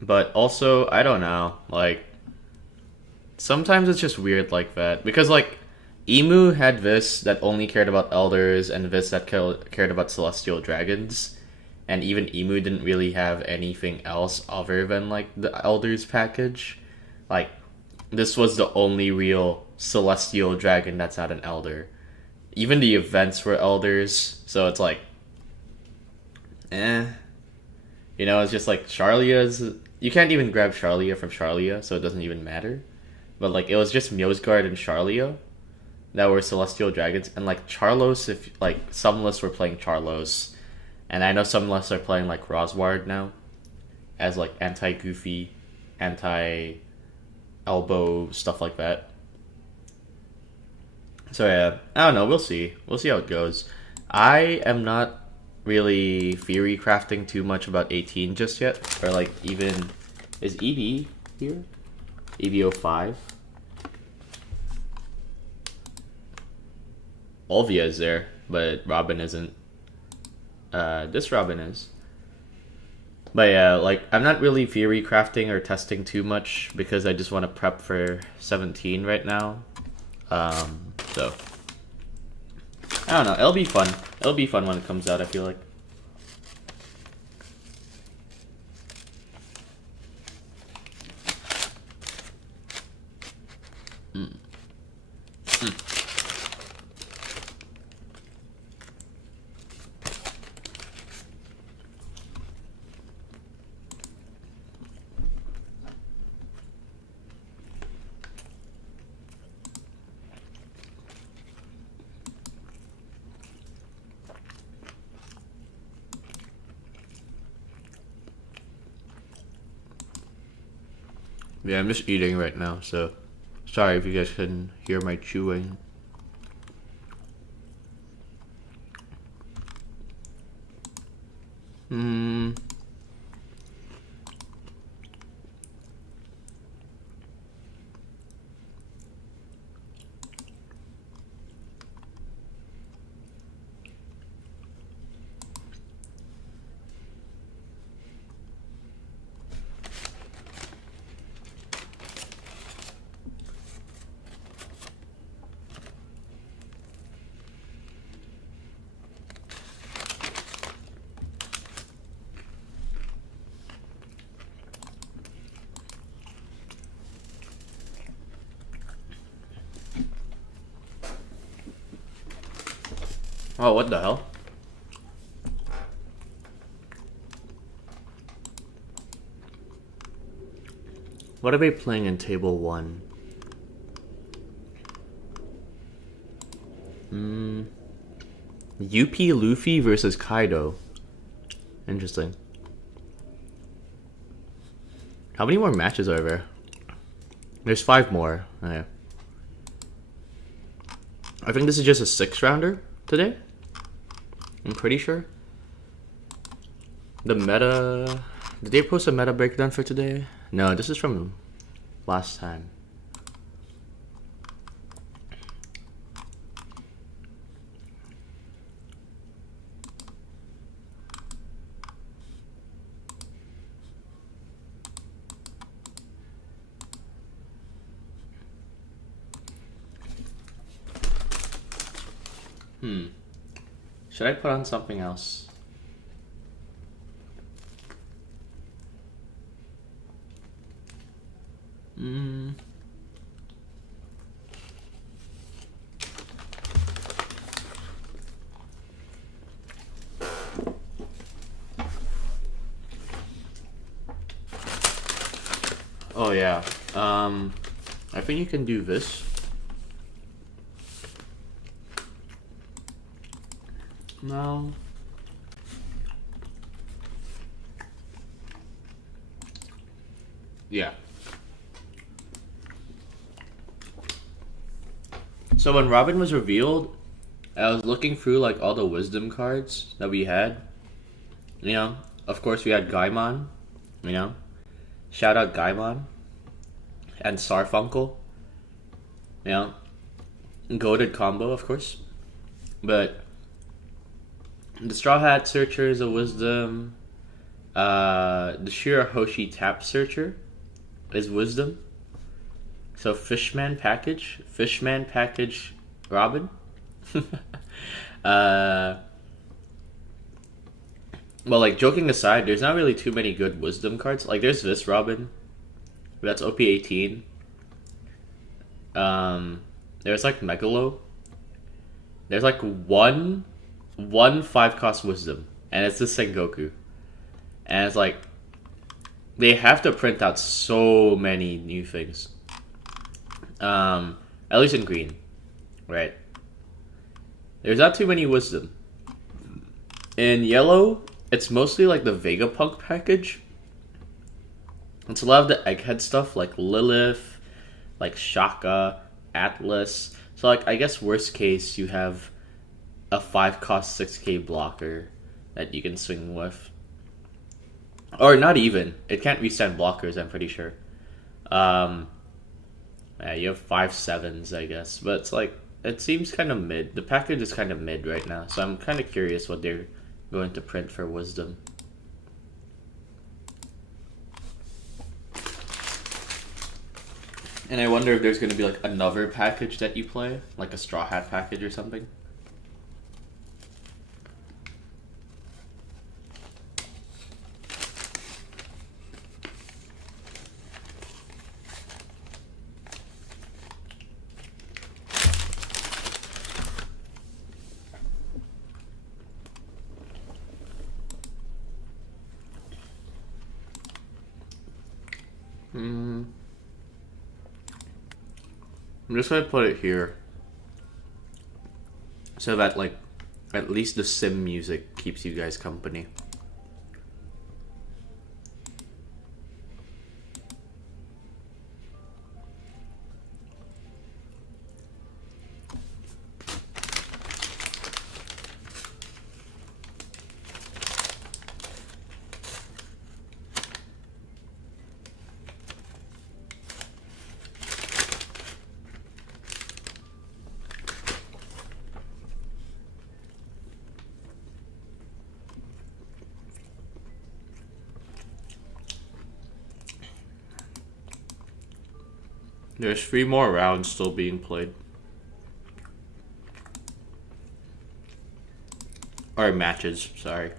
But also, I don't know, like sometimes it's just weird like that. Because like Emu had this that only cared about Elders and this that cared about Celestial Dragons. And even Emu didn't really have anything else other than like the Elders package. Like this was the only real Celestial Dragon that's not an Elder. Even the events were Elders, so it's like you know, it's just like Charlia's. You can't even grab Charlia from Charlia, so it doesn't even matter. But like it was just Mjosgard and Charlia that were Celestial Dragons, and like Charlos, if like some lists were playing Charlos. And I know some lists are playing like Rosward now as like anti-Goofy, anti-Elbow, stuff like that. So yeah, I don't know, we'll see. We'll see how it goes. I am not really theory crafting too much about 18 just yet. Or like even, is EV here? EV05? Olvia is there, but Robin isn't. This Robin is. But yeah, like, I'm not really theory crafting or testing too much because I just want to prep for 17 right now. So I don't know, it'll be fun. It'll be fun when it comes out, I feel like. Yeah, I'm just eating right now, so sorry if you guys couldn't hear my chewing. Oh, what the hell? What are they playing in table 1? UP Luffy versus Kaido. Interesting. How many more matches are there? There's 5 more. Okay. I think this is just a 6-rounder today. I'm pretty sure. The meta... Did they post a meta breakdown for today? No, this is from last time. Should I put on something else? Oh yeah. I think you can do this. No. Yeah. So when Robin was revealed, I was looking through like all the wisdom cards that we had. You know, of course we had Gaimon, you know. Shout out Gaimon. And Sarfunkel. You know. Goated combo, of course. But the Straw Hat Searcher is a wisdom. The Shirahoshi Tap Searcher is wisdom. So Fishman package Robin. Well, like joking aside, there's not really too many good wisdom cards. Like there's this Robin, that's OP18. There's like Megalo. There's like one 5-cost wisdom, and it's this Sengoku, and it's like they have to print out so many new things. At least in green, right? There's not too many wisdom. In yellow, it's mostly like the Vegapunk package. It's a lot of the Egghead stuff, like Lilith, like Shaka, Atlas. So like I guess worst case you have a 5-cost 6k blocker that you can swing with. Or not even. It can't restand blockers, I'm pretty sure. Yeah, you have 5/7s, I guess. But it's like, it seems kind of mid. The package is kind of mid right now. So I'm kind of curious what they're going to print for wisdom. And I wonder if there's going to be like another package that you play. Like a Straw Hat package or something. I'm just gonna put it here so that like at least the sim music keeps you guys company. There's 3 more rounds still being played. Or matches, sorry.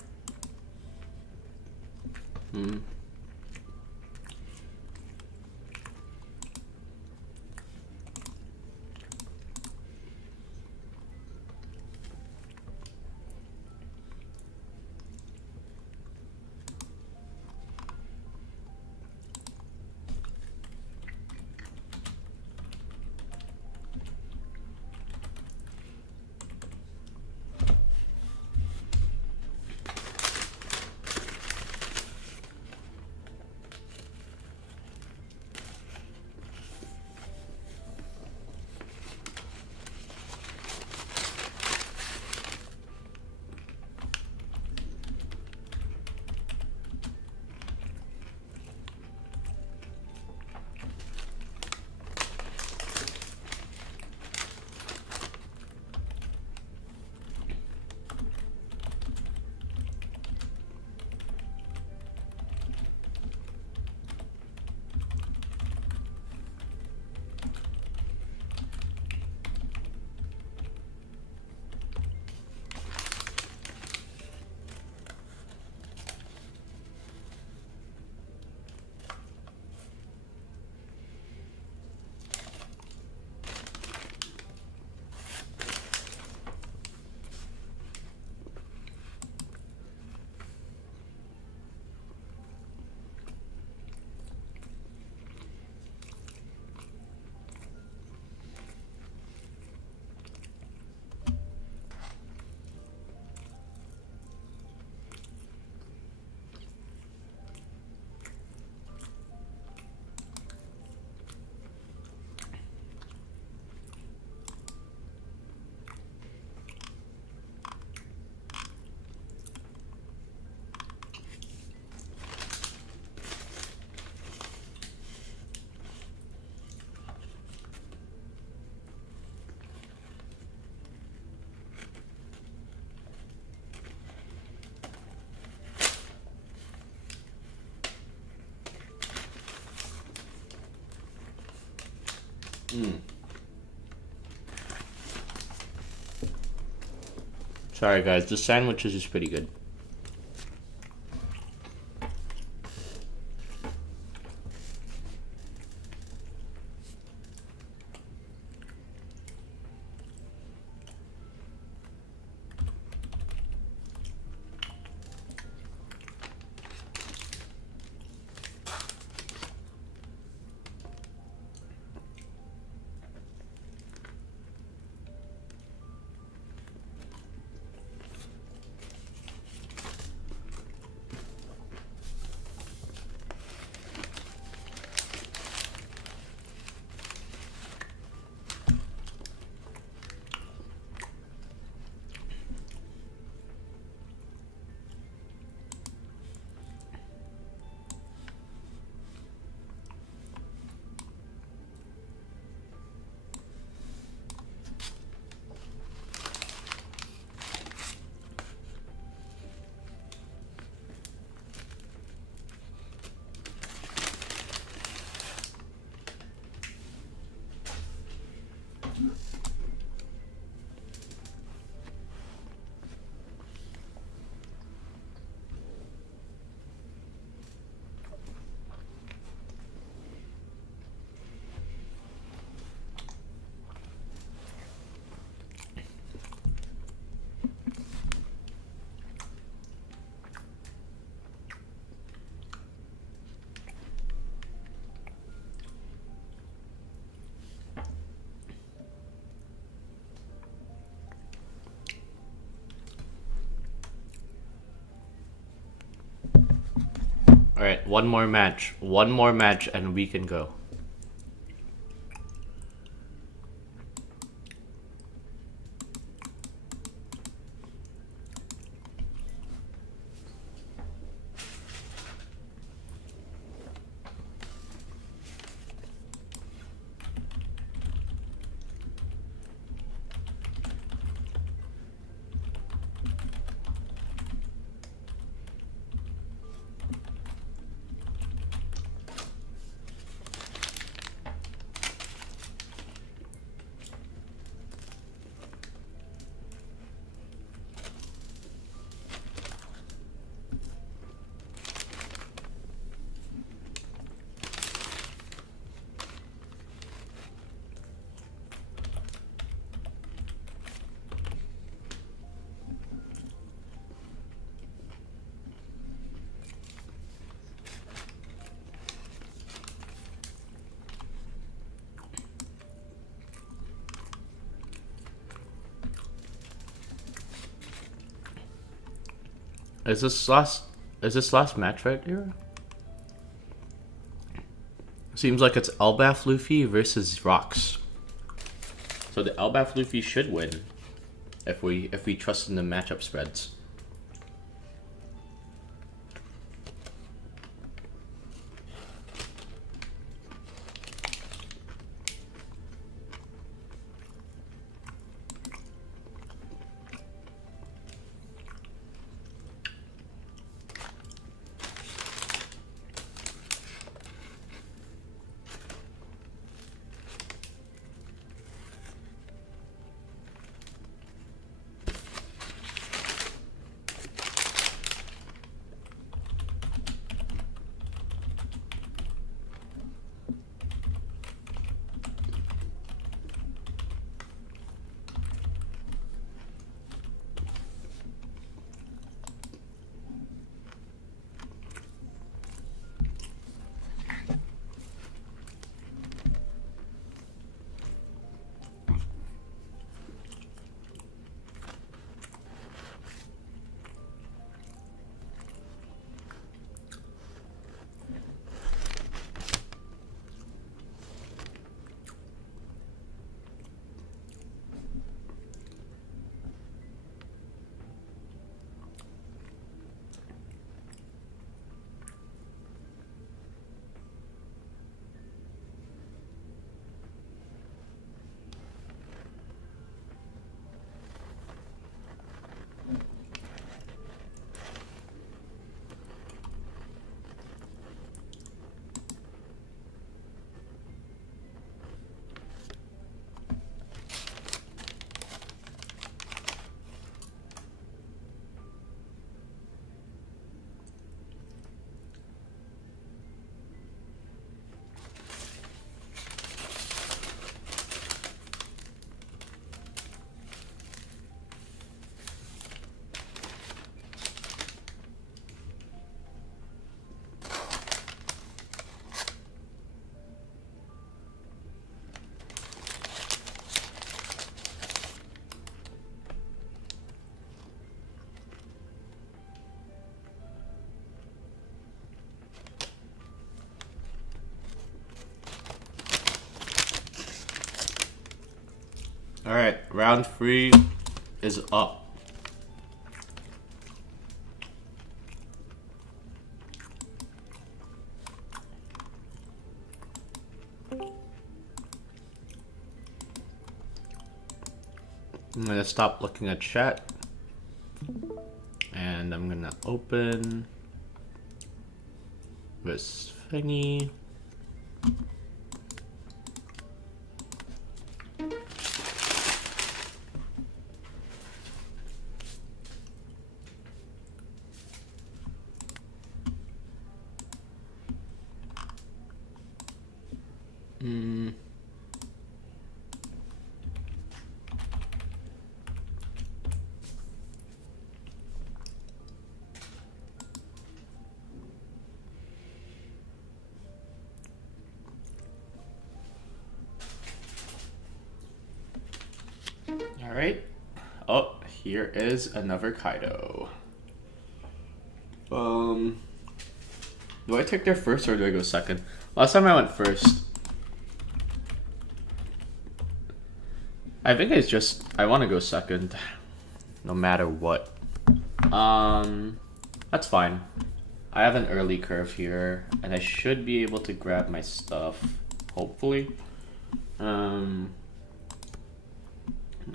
Sorry guys, the sandwich is just pretty good. Alright, one more match. One more match and we can go. Is this last match right here? Seems like it's Elbaf Luffy versus Rocks. So the Elbaf Luffy should win if we trust in the matchup spreads. Alright, round 3 is up. I'm gonna stop looking at chat and I'm gonna open this thingy. Alright. Oh, here is another Kaido. Do I take there first or do I go second? Last time I went first. I think it's just I want to go second, no matter what. That's fine. I have an early curve here, and I should be able to grab my stuff, hopefully.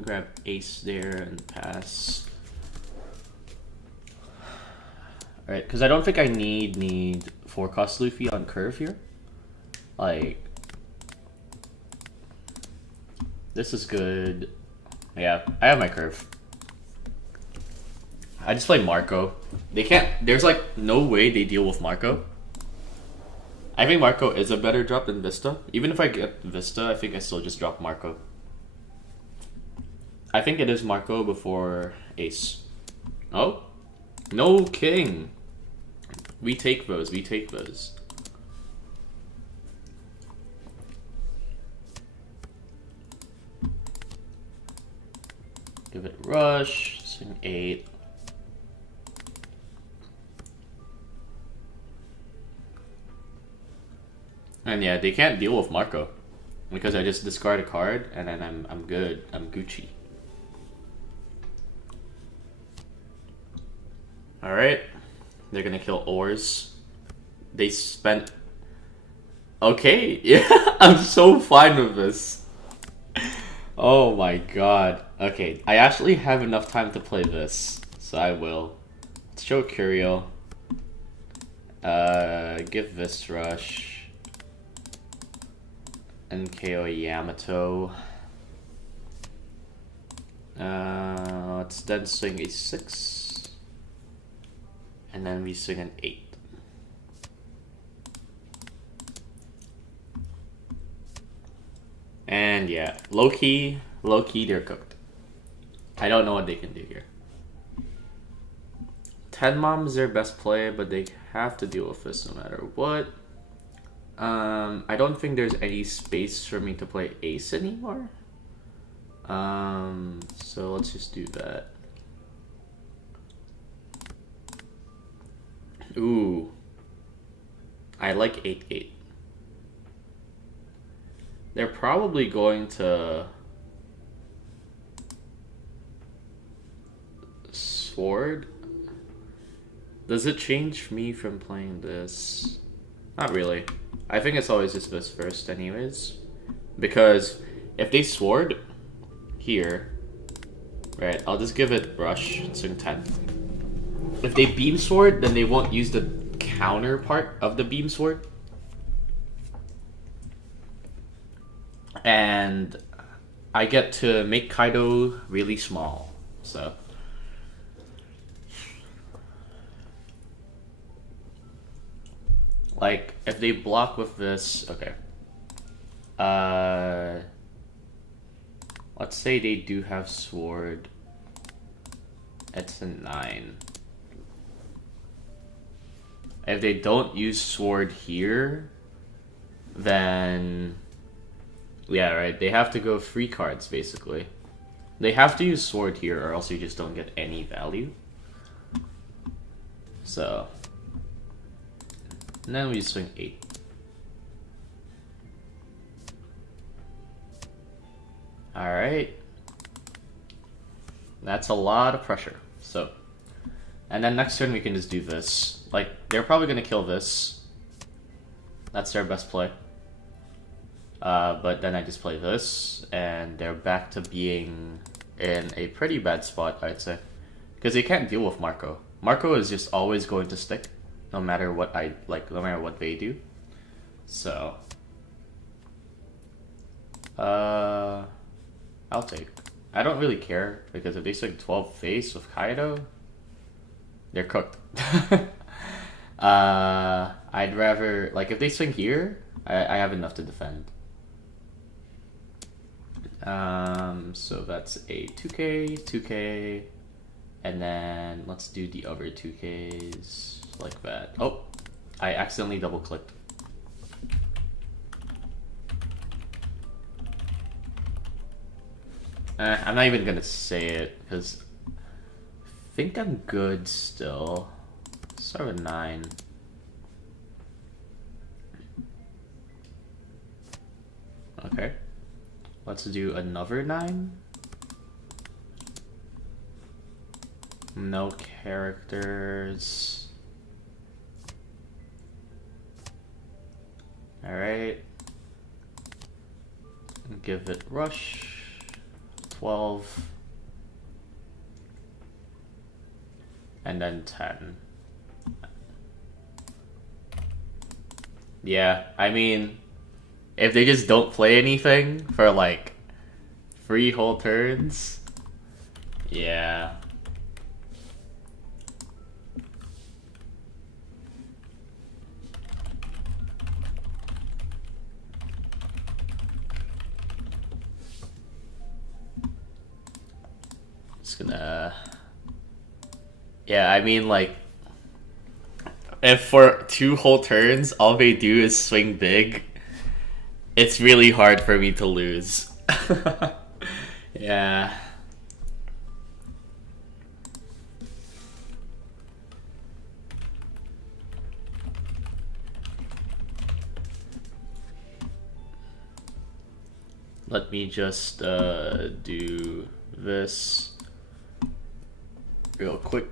Grab ace there and pass. Alright, because I don't think I need 4-cost Luffy on curve here. Like, this is good. Yeah, I have my curve. I just play Marco. They can't, there's like no way they deal with Marco. I think Marco is a better drop than Vista. Even if I get Vista, I think I still just drop Marco. I think it is Marco before Ace. Oh? No king! We take those, we take those. Give it rush, swing 8. And yeah, they can't deal with Marco. Because I just discard a card and then I'm good. I'm Gucci. Alright. They're gonna kill Ors. They spent... Okay, yeah, I'm so fine with this. Oh my god. Okay, I actually have enough time to play this, so I will. Let's show Curio. Give this rush. And KO Yamato. Let's then swing a 6. And then we swing an 8. And yeah, low-key, they're cooked. I don't know what they can do here. 10 Mom is their best play, but they have to deal with this no matter what. I don't think there's any space for me to play Ace anymore. So let's just do that. Ooh. I like 8-8. They're probably going to Sword. Does it change me from playing this? Not really. I think it's always just this first anyways. Because if they Sword here, right, I'll just give it Brush, swing 10. If they Beam Sword, then they won't use the counter part of the Beam Sword. And I get to make Kaido really small, so. Like, if they block with this, okay. Let's say they do have Sword. It's a 9. If they don't use Sword here, then... Yeah, right, they have to go 3 cards, basically. They have to use Sword here, or else you just don't get any value. So... And then we swing 8. Alright. That's a lot of pressure. So, and then next turn we can just do this. Like, they're probably gonna kill this. That's their best play. But then I just play this, and they're back to being in a pretty bad spot, I'd say. Because they can't deal with Marco. Marco is just always going to stick, no matter what no matter what they do. So, I'll take. I don't really care, because if they swing 12 face with Kaido, they're cooked. I'd rather, like, if they swing here, I have enough to defend. So that's a 2k, 2k, and then let's do the other 2ks like that. Oh, I accidentally double clicked. I'm not even gonna say it because I think I'm good still. Start with 9. Okay. Let's do another 9. No characters. Alright. Give it rush. 12. And then 10. Yeah, I mean, if they just don't play anything for like 3 whole turns, yeah. Just gonna, yeah, I mean, like, if for 2 whole turns all they do is swing big, it's really hard for me to lose. Yeah. Let me just do this real quick.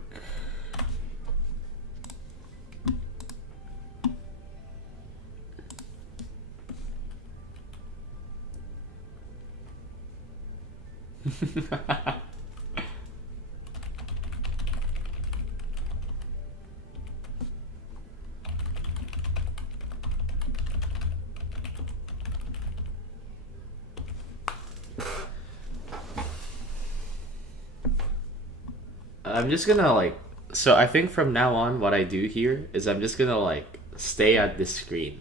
I'm just gonna like, so I think from now on what I do here is I'm just gonna like stay at this screen.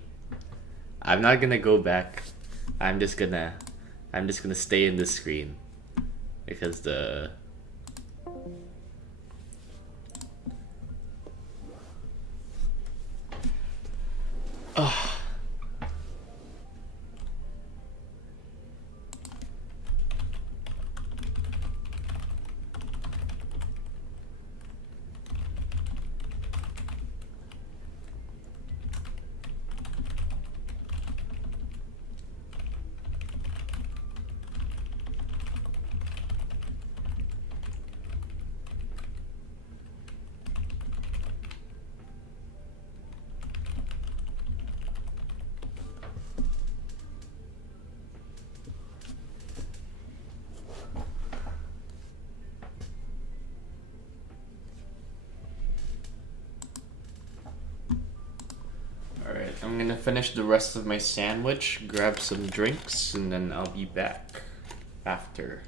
I'm not gonna go back. I'm just gonna stay in this screen because the Alright, I'm gonna finish the rest of my sandwich, grab some drinks, and then I'll be back after.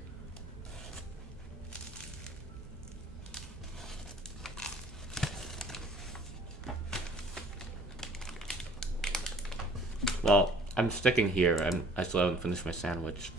Well, I'm sticking here. I still haven't finished my sandwich.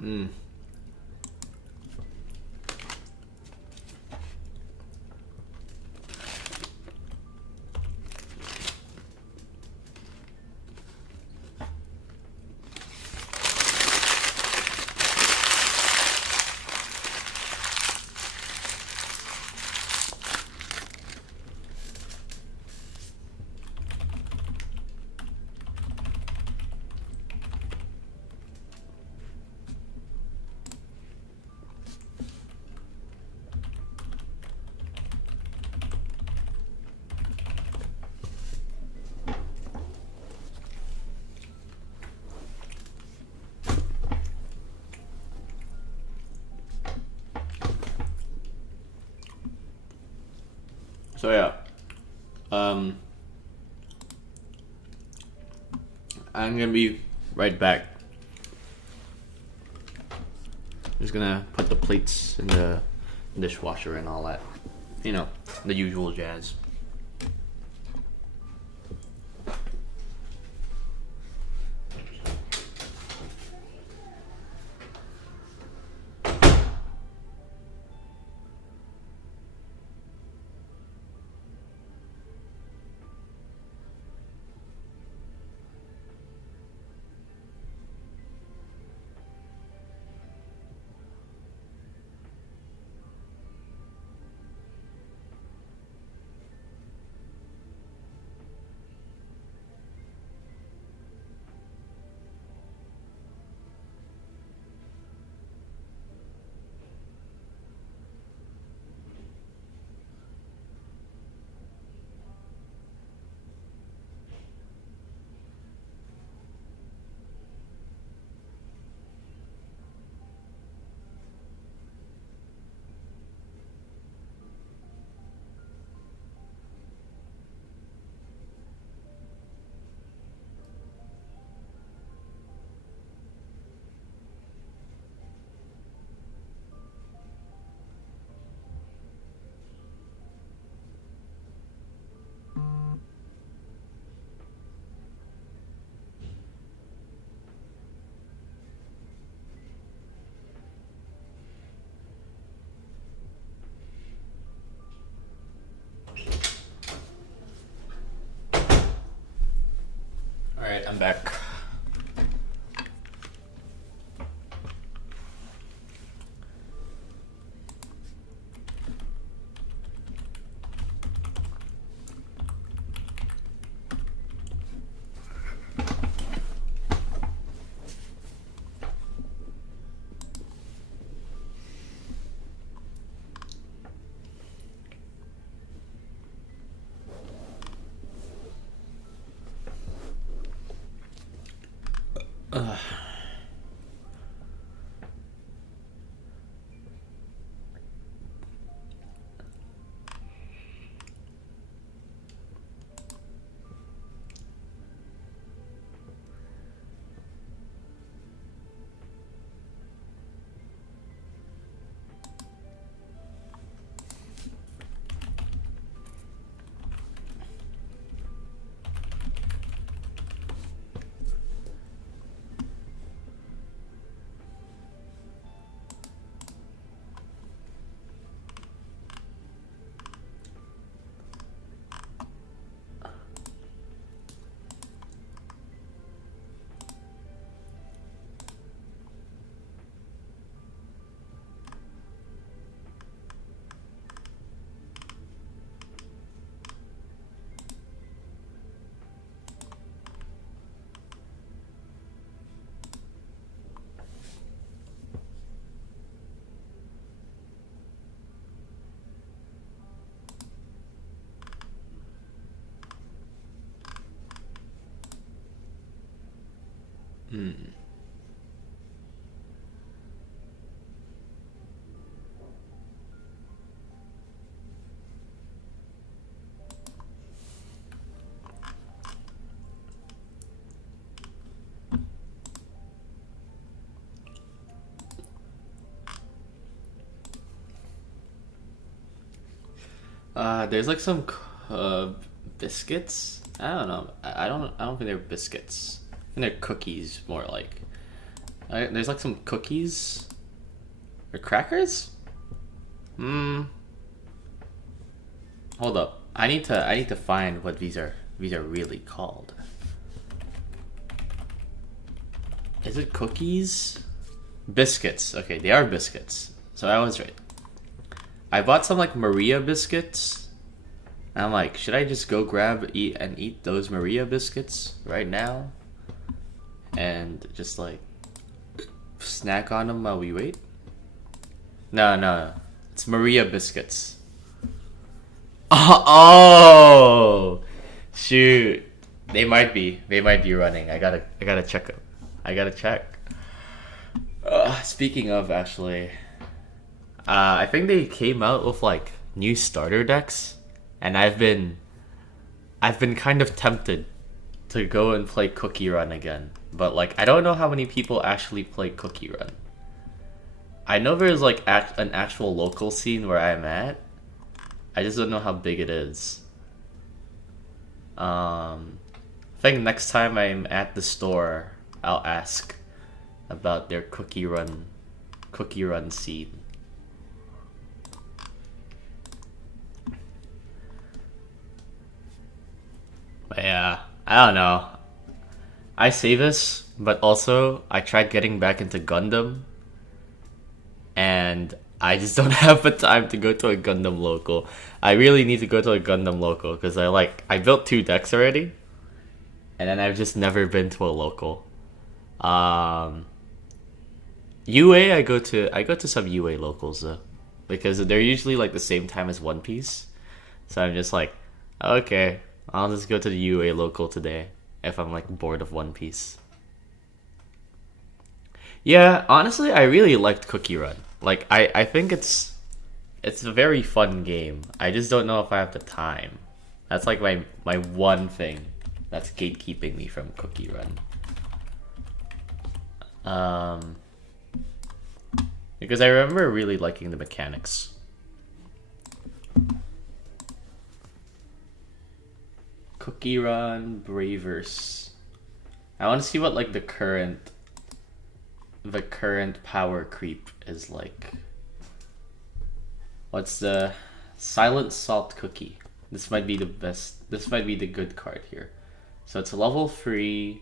Mm. So yeah, I'm gonna be right back. Just gonna put the plates in the dishwasher and all that. You know, the usual jazz. All right, I'm back. Hmm. There's like some biscuits. I don't know. I don't think they're biscuits. I think they're cookies more like. There's like some cookies or crackers. Hold up. I need to find what these are really called. Is it cookies? Biscuits. Okay, they are biscuits. So I was right. I bought some like Maria biscuits. And I'm like, should I just go eat those Maria biscuits right now? And just like snack on them while we wait? No. It's Maria biscuits. Oh, shoot. They might be running. I gotta check them. I gotta check. Speaking of, actually, I think they came out with like new starter decks, and I've been kind of tempted to go and play Cookie Run again. But like, I don't know how many people actually play Cookie Run. I know there's like an actual local scene where I'm at. I just don't know how big it is. I think next time I'm at the store, I'll ask about their Cookie Run scene. But yeah, I don't know. I say this, but also I tried getting back into Gundam, and I just don't have the time to go to a Gundam local. I really need to go to a Gundam local because I built 2 decks already, and then I've just never been to a local. UA, I go to some UA locals though, because they're usually like the same time as One Piece. So I'm just like, okay, I'll just go to the UA local today if I'm like bored of One Piece. Yeah, honestly, I really liked Cookie Run. Like, I think it's a very fun game. I just don't know if I have the time. That's like my one thing that's gatekeeping me from Cookie Run. Because I remember really liking the mechanics. Cookie Run, Bravers. I want to see what like the current power creep is like. What's the Silent Salt Cookie? This might be the best. This might be the good card here. So it's level 3,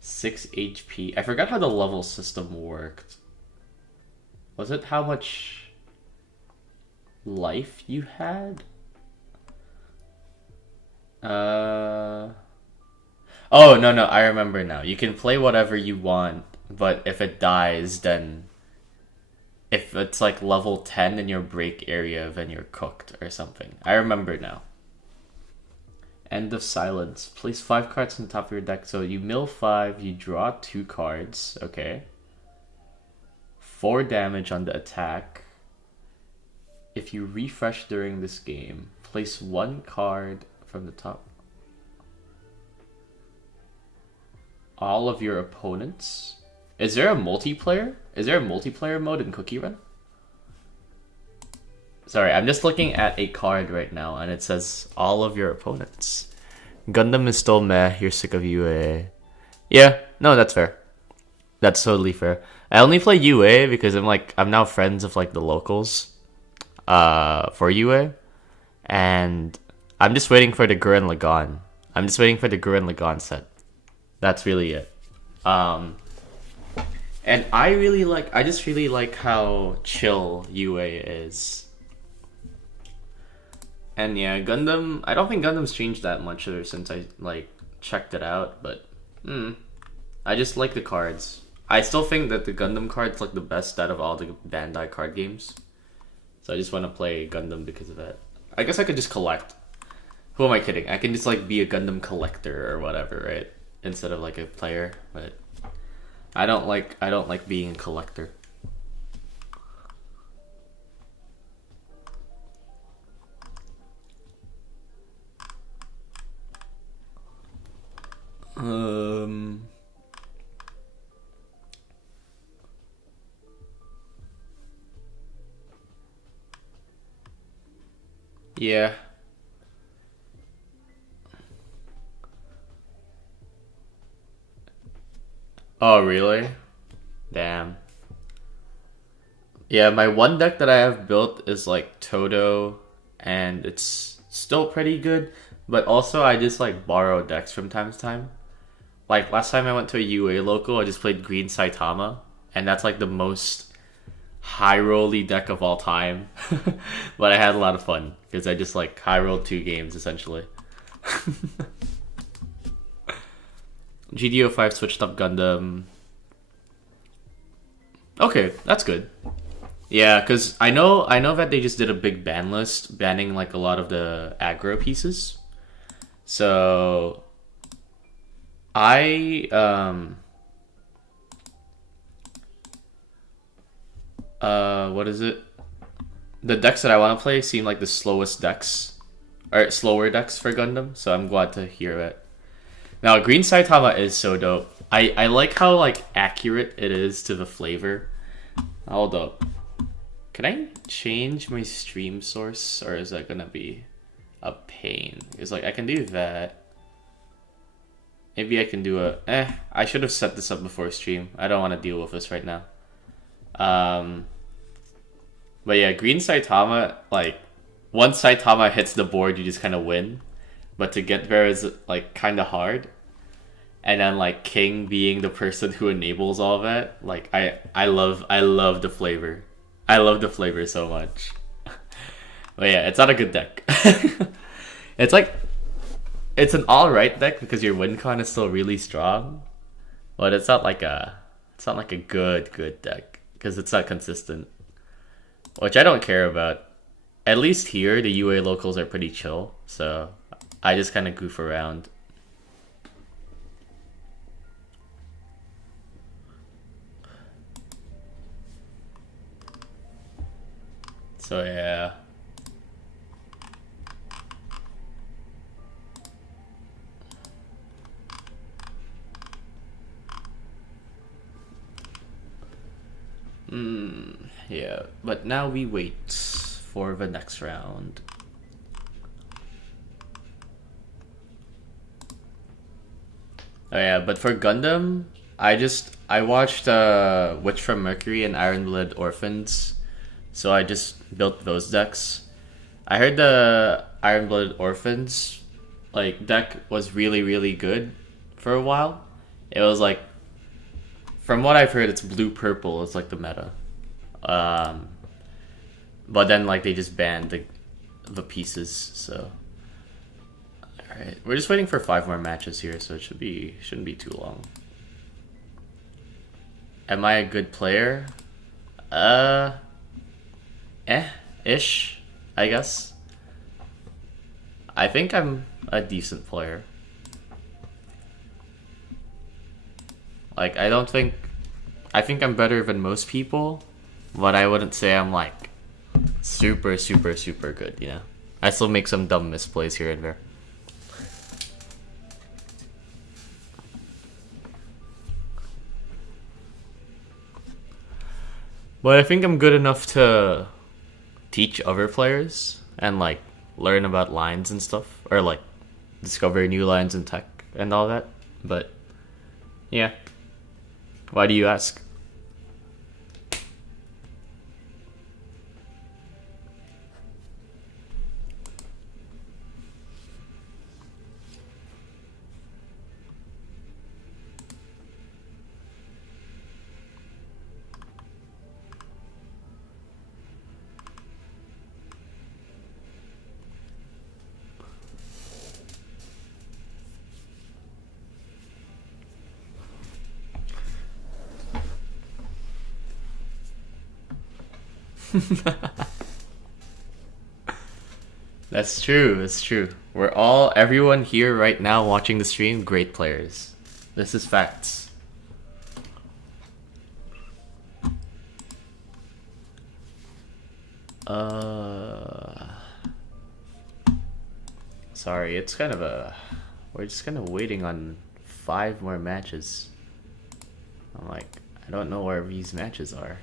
6 HP. I forgot how the level system worked. Was it how much life you had? Oh, no, I remember now. You can play whatever you want, but if it dies, then if it's like level 10 in your break area, then you're cooked or something. I remember now. End of Silence. Place 5 cards on the top of your deck. So you mill 5, you draw 2 cards. Okay. 4 damage on the attack. If you refresh during this game, place 1 card from the top. All of your opponents. Is there a multiplayer? Is there a multiplayer mode in Cookie Run? Sorry, I'm just looking at a card right now, and it says all of your opponents. Gundam is still meh. You're sick of UA. Yeah, no, that's fair. That's totally fair. I only play UA because I'm now friends of like the locals, for UA, and I'm just waiting for the Gurren Lagann. I'm just waiting for the Gurren Lagann set. That's really it. And I just really like how chill UA is. And yeah, Gundam, I don't think Gundam's changed that much ever since I like checked it out, but I just like the cards. I still think that the Gundam card's like the best out of all the Bandai card games. So I just want to play Gundam because of that. I guess I could just collect. Who am I kidding? I can just like be a Gundam collector or whatever, right? Instead of like a player, but I don't like being a collector. Yeah. Oh, really? Damn. Yeah, my one deck that I have built is like Toto, and it's still pretty good. But also, I just like borrow decks from time to time. Like last time I went to a UA local, I just played Green Saitama, and that's like the most high rolly deck of all time. But I had a lot of fun because I just like high rolled 2 games essentially. GDO5 switched up Gundam. Okay, that's good. Yeah, because I know that they just did a big ban list, banning like a lot of the aggro pieces. So I what is it? The decks that I want to play seem like the slowest decks, or slower decks for Gundam. So I'm glad to hear it. Now, Green Saitama is so dope. I like how like accurate it is to the flavor. Hold up. Can I change my stream source, or is that gonna be a pain? It's like I can do that. Maybe I can do I should have set this up before stream. I don't want to deal with this right now. But yeah, Green Saitama, like once Saitama hits the board, you just kind of win. But to get there is like kind of hard. And then like King being the person who enables all of that, like I love the flavor. I love the flavor so much. But yeah, it's not a good deck. It's like it's an alright deck because your win con is still really strong, but it's not like a good deck because it's not consistent, which I don't care about. At least here, the UA locals are pretty chill, so I just kind of goof around. So yeah. Yeah, but now we wait for the next round. Oh yeah, but for Gundam, I watched Witch from Mercury and Iron Blood Orphans, so I just built those decks. I heard the Iron Blood Orphans like deck was really good for a while. It was like, from what I've heard, it's blue purple. It's like the meta. But then like they just banned the pieces. So, all right, we're just waiting for 5 more matches here, so it shouldn't be too long. Am I a good player? Ish, I guess. I think I'm a decent player. Like, I think I'm better than most people, but I wouldn't say I'm like super good, you know? I still make some dumb misplays here and there. But I think I'm good enough to teach other players and like learn about lines and stuff, or like discover new lines in tech and all that. But yeah. Why do you ask? That's true, that's true. Everyone here right now watching the stream, great players. This is facts. Sorry, it's kind of we're just kind of waiting on 5 more matches. I'm like, I don't know where these matches are.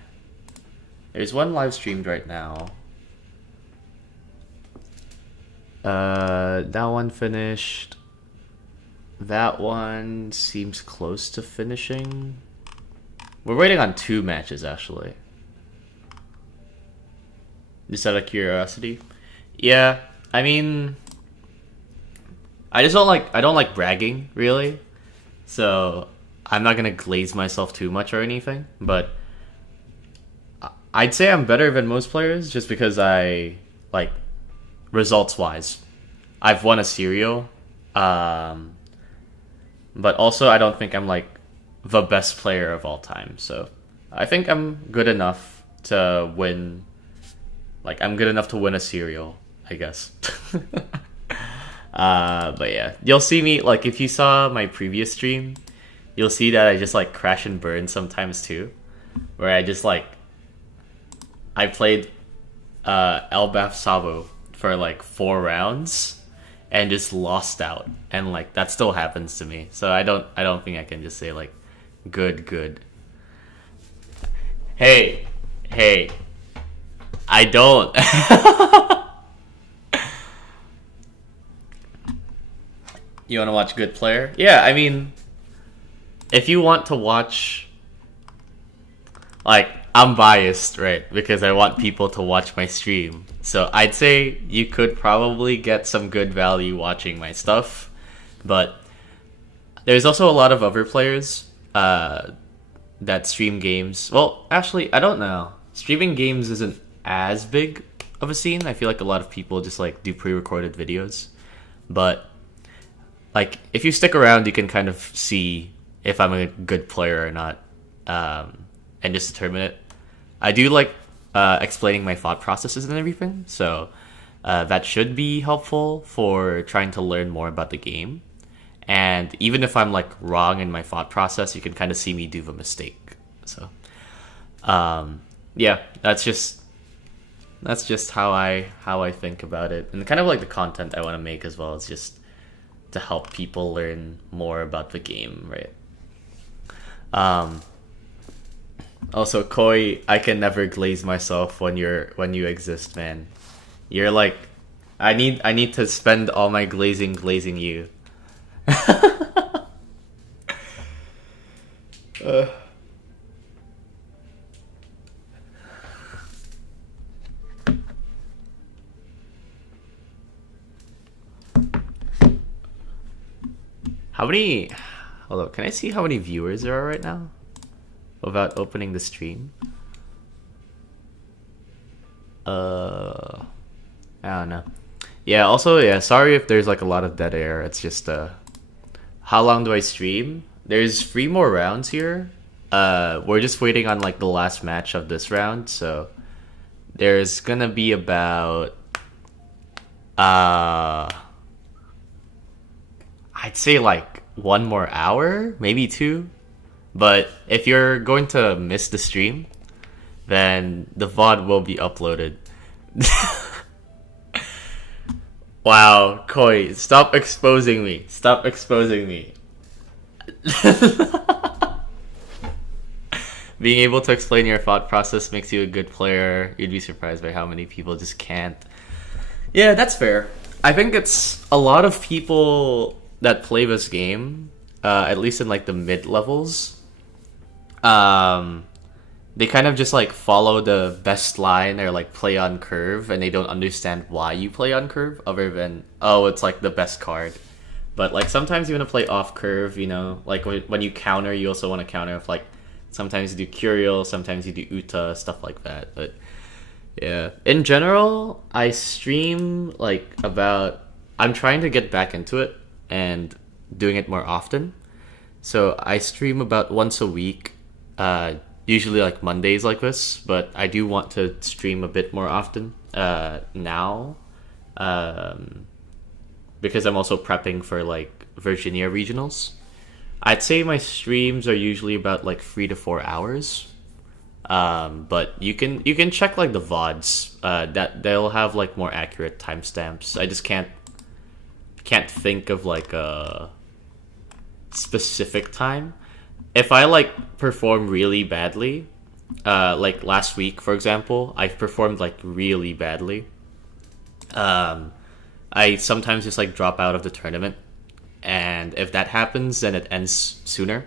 There's one live streamed right now. That one finished. That one seems close to finishing. We're waiting on 2 matches actually. Just out of curiosity. Yeah, I mean, I don't like bragging really, so I'm not gonna glaze myself too much or anything. But I'd say I'm better than most players just because I like results wise. I've won a serial, but also I don't think I'm like the best player of all time. So I think I'm good enough to win. Like I'm good enough to win a serial, I guess. But yeah, you'll see me like if you saw my previous stream, you'll see that I just like crash and burn sometimes too, where I just like I played Elbaf Sabo for like 4 rounds and just lost out, and like that still happens to me. So I don't think I can just say like good. Hey, I don't. You want to watch good player? Yeah, I mean, if you want to watch, like, I'm biased, right? Because I want people to watch my stream. So I'd say you could probably get some good value watching my stuff. But there's also a lot of other players that stream games. Well, actually, I don't know. Streaming games isn't as big of a scene. I feel like a lot of people just, like, do pre-recorded videos. But like, if you stick around, you can kind of see if I'm a good player or not, and just determine it. I do like explaining my thought processes and everything, so that should be helpful for trying to learn more about the game. And even if I'm like wrong in my thought process, you can kind of see me do the mistake. So, yeah, that's just how I think about it, and kind of like the content I want to make as well is just to help people learn more about the game, right? Also, Koi, I can never glaze myself when you exist, man. You're like, I need to spend all my glazing you. How many? Hold up, can I see how many viewers there are right now? Without opening the stream? I don't know. Yeah, also, yeah, sorry if there's like a lot of dead air. It's just, how long do I stream? There's 3 more rounds here. We're just waiting on like the last match of this round, so there's gonna be about, I'd say like 1 more hour, maybe 2. But if you're going to miss the stream, then the VOD will be uploaded. Wow, Koi, stop exposing me. Stop exposing me. Being able to explain your thought process makes you a good player. You'd be surprised by how many people just can't. Yeah, that's fair. I think it's a lot of people that play this game, at least in like the mid levels, they kind of just like follow the best line or like play on curve, and they don't understand why you play on curve other than, oh, it's like the best card. But like sometimes you want to play off curve, you know, like when you counter, you also want to counter with like, sometimes you do Curial, sometimes you do Uta, stuff like that. But yeah, in general, I stream like I'm trying to get back into it and doing it more often. So I stream about once a week, usually like Mondays like this, but I do want to stream a bit more often now, because I'm also prepping for like Virginia regionals. I'd say my streams are usually about like 3 to 4 hours. But you can check like the VODs, that they'll have like more accurate timestamps. I just can't think of like a specific time. If I like perform really badly, like last week for example, I performed like really badly. I sometimes just like drop out of the tournament, and if that happens, then it ends sooner.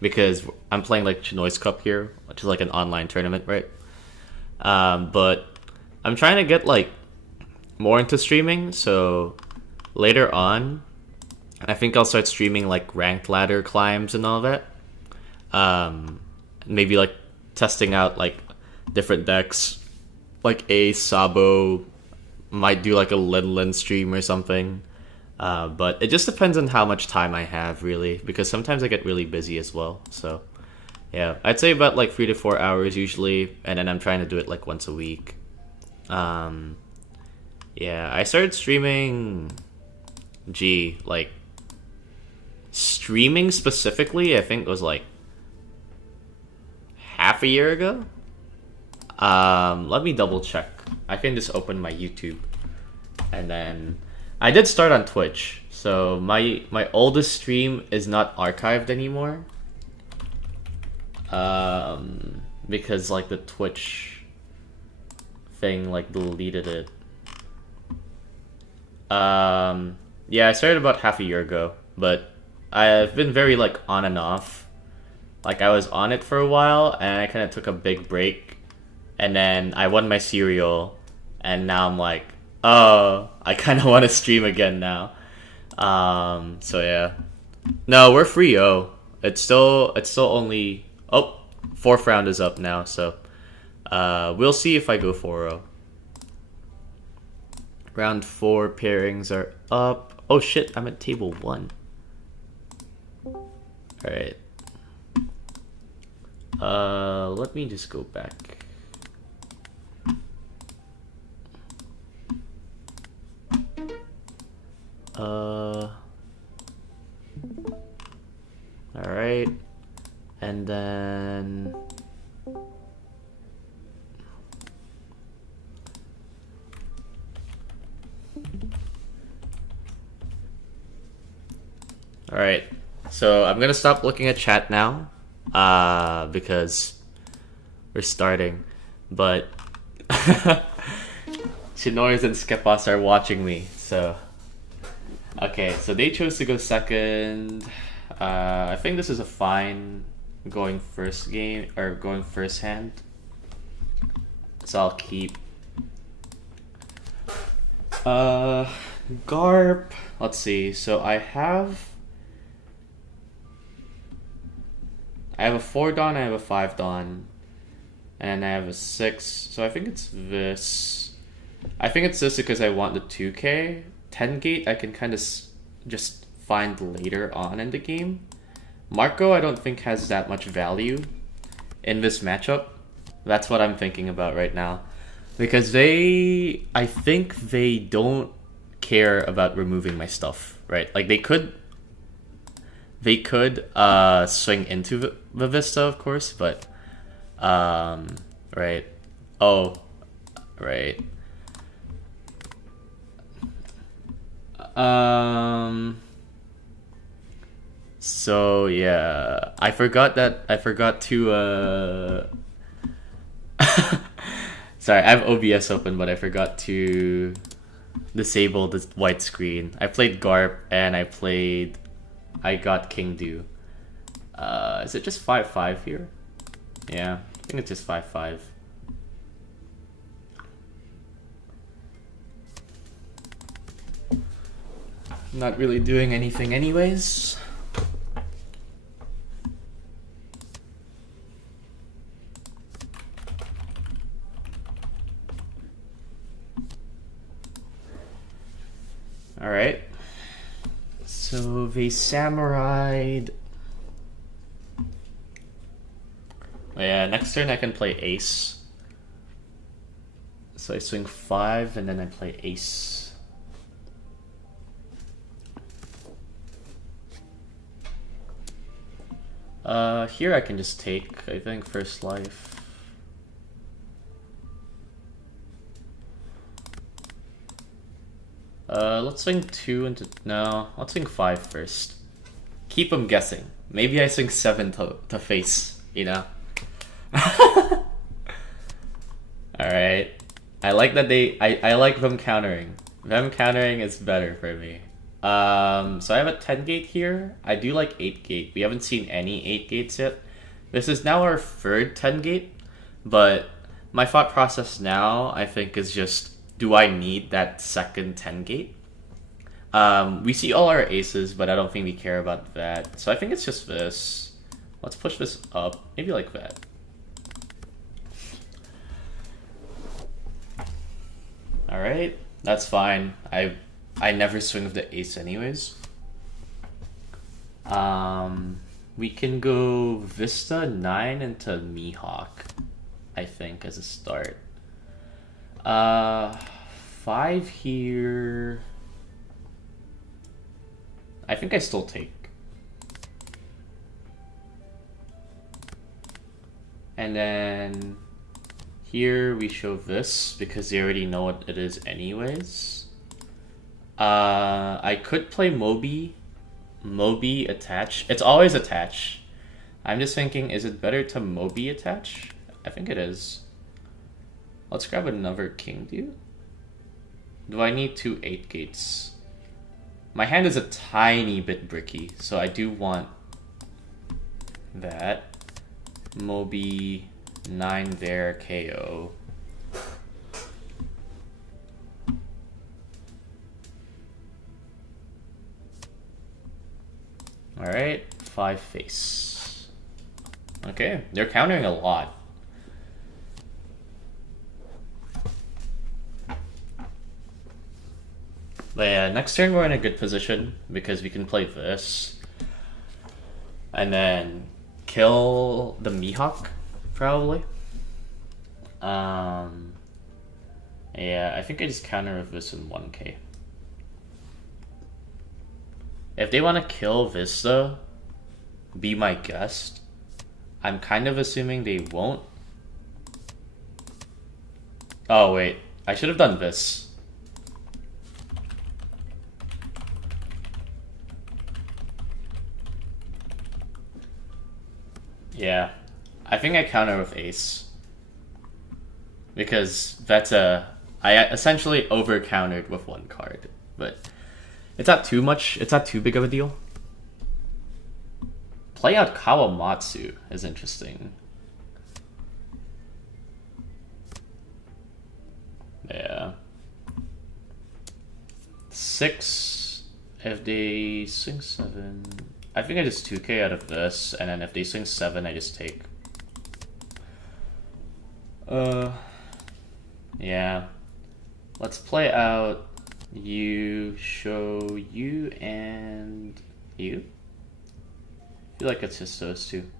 because I'm playing like Chinoize Cup here, which is like an online tournament, right? But I'm trying to get like more into streaming, so later on, I think I'll start streaming like ranked ladder climbs and all that. Maybe like testing out like different decks, like Ace, Sabo, might do like a Lin stream or something. But it just depends on how much time I have, really, because sometimes I get really busy as well. So, yeah, I'd say about like 3 to 4 hours usually, and then I'm trying to do it like once a week. Yeah, I started streaming, like streaming specifically, I think was like half a year ago. Let me double check. I can just open my YouTube, and then I did start on Twitch, so my oldest stream is not archived anymore. Because like the Twitch thing like deleted it. Yeah, I started about half a year ago, but I've been very like on and off. Like I was on it for a while, and I kind of took a big break, and then I won my cereal, and now I'm like, oh, I kind of want to stream again now. So yeah. No, we're 3-0. It's still only... Oh, 4th round is up now, so... we'll see if I go 4-0. Round 4 pairings are up. Oh shit, I'm at table 1. Alright. Let me just go back. Alright. And then... Alright. So I'm gonna stop looking at chat now. Because we're starting. But Chinoize and Skepas are watching me, so... Okay, so they chose to go second. I think this is a fine going first game, or going first hand. So I'll keep. Garp. Let's see. So I have a 4 Dawn, I have a 5 Dawn, and I have a 6. So I think it's this. I think it's this because I want the 2K. 10 gate I can kind of just find later on in the game. Marco I don't think has that much value in this matchup. That's what I'm thinking about right now. Because I think they don't care about removing my stuff, right? Like they could swing into the Vista, of course, but right. Oh, right. So yeah, I forgot to sorry, I have OBS open, but I forgot to disable the white screen. I played Garp and I got King Du. Is it just 5-5 here? Yeah, I think it's just 5-5. Not really doing anything anyways. Alright. So they samurai'd. Oh yeah, next turn I can play Ace. So I swing 5 and then I play Ace. Here I can just take, I think, first life. Let's swing 2 into... No, let's swing 5 first. Keep them guessing. Maybe I swing 7 to face, you know? Alright. I like that I like them countering. Them countering is better for me. So I have a 10 gate here. I do like 8 gate. We haven't seen any 8 gates yet. This is now our third 10 gate, but my thought process now, I think, is just, do I need that second 10 gate? We see all our aces, but I don't think we care about that. So I think it's just this. Let's push this up, maybe like that. Alright, that's fine. I never swing with the ace anyways. We can go Vista 9 into Mihawk, I think, as a start. 5 here. I think I still take. And then here we show this because they already know what it is anyways. I could play Moby attach. It's always attach. I'm just thinking, is it better to Moby attach? I think it is. Let's grab another king, dude. Do I need 2 8 gates? My hand is a tiny bit bricky, so I do want that. Moby 9 there, KO. Alright, 5 face. Okay, they're countering a lot. But yeah, next turn we're in a good position because we can play this. And then kill the Mihawk, probably. Yeah, I think I just counter with this in 1k. If they want to kill Vista, be my guest. I'm kind of assuming they won't. Oh wait, I should have done this. Yeah, I think I counter with ace. Because that's I essentially over-countered with 1 card. But it's not too much, it's not too big of a deal. Play out Kawamatsu is interesting. Yeah. 6, if they swing 7... I think I just 2k out of this, and then if they swing 7, I just take. Yeah. Let's play out you, show you, and you. I feel like it's just those two.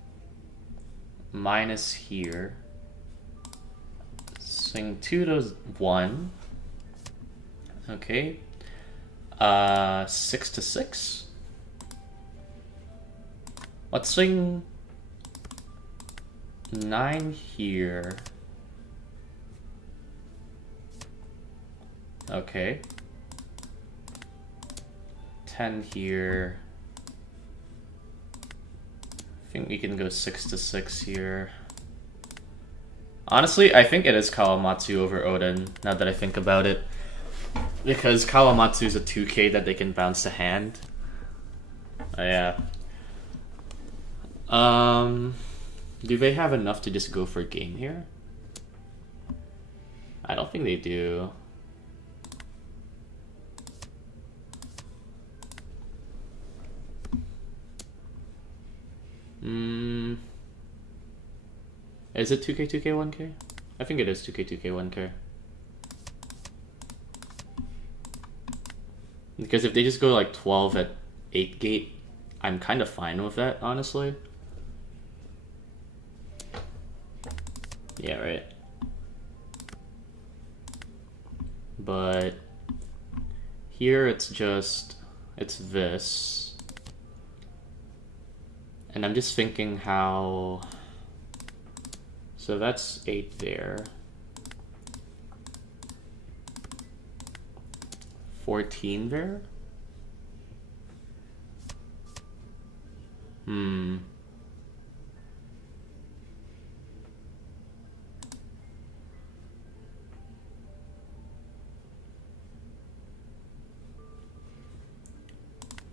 Minus here. Swing 2 to 1. Okay. 6 to 6. Let's swing 9 here. Okay. 10 here. I think we can go 6 to 6 here. Honestly, I think it is Kawamatsu over Odin, now that I think about it. Because Kawamatsu is a 2k that they can bounce to hand. Yeah. Do they have enough to just go for game here? I don't think they do. Is it 2k, 2k, 1k? I think it is 2k, 2k, 1k. Because if they just go like 12 at 8 gate, I'm kind of fine with that, honestly. Yeah, right. But here it's just, it's this. And I'm just thinking how, so that's 8 there. 14 there?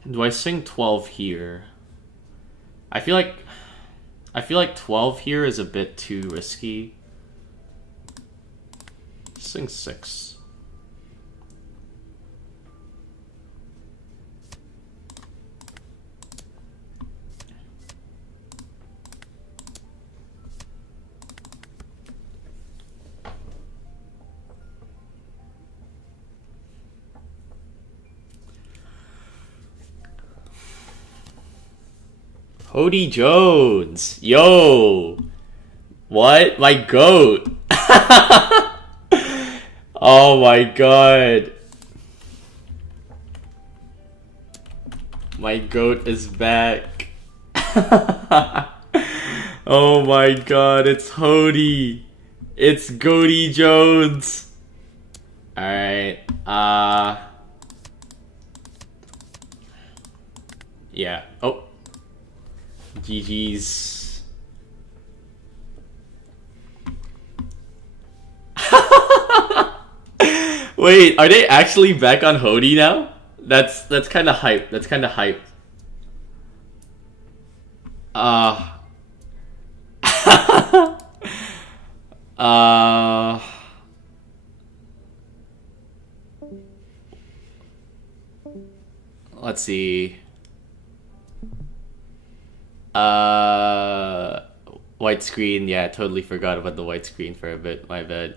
Do I swing 12 here? I feel like 12 here is a bit too risky. Swing 6. Cody Jones. Yo. What? My goat. Oh my god. My goat is back. Oh my god, it's Hody. It's Goaty Jones. Alright. Yeah. Oh. GG's. Wait, are they actually back on Hody now? That's kind of hype. That's kind of hype. Let's see. White screen. Yeah, I totally forgot about the white screen for a bit. My bad.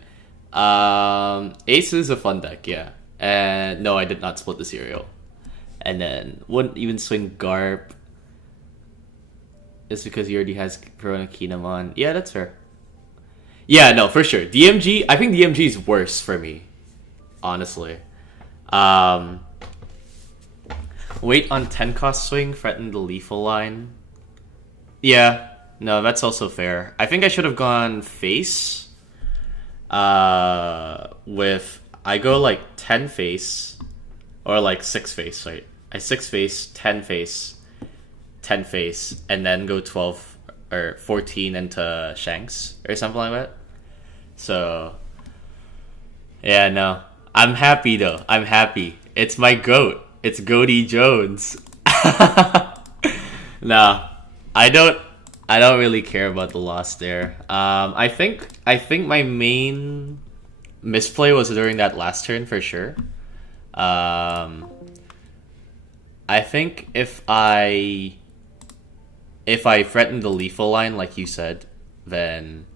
Ace is a fun deck, yeah. And no, I did not split the cereal. And then wouldn't even swing Garp. It's because he already has Corona Kinemon. Yeah, that's fair. Yeah, no, for sure. DMG, I think DMG is worse for me. Honestly. Wait on 10 cost swing, threaten the lethal line. Yeah, no, that's also fair. I think I should have gone face. With I go like 10 face or like 6 face, right? I 6 face, 10 face, 10 face, and then go 12 or 14 into Shanks or something like that. So yeah, no. I'm happy though. I'm happy. It's my goat. It's Goaty Jones. No, I don't really care about the loss there. I think my main misplay was during that last turn for sure. I think if I threaten the lethal line like you said, then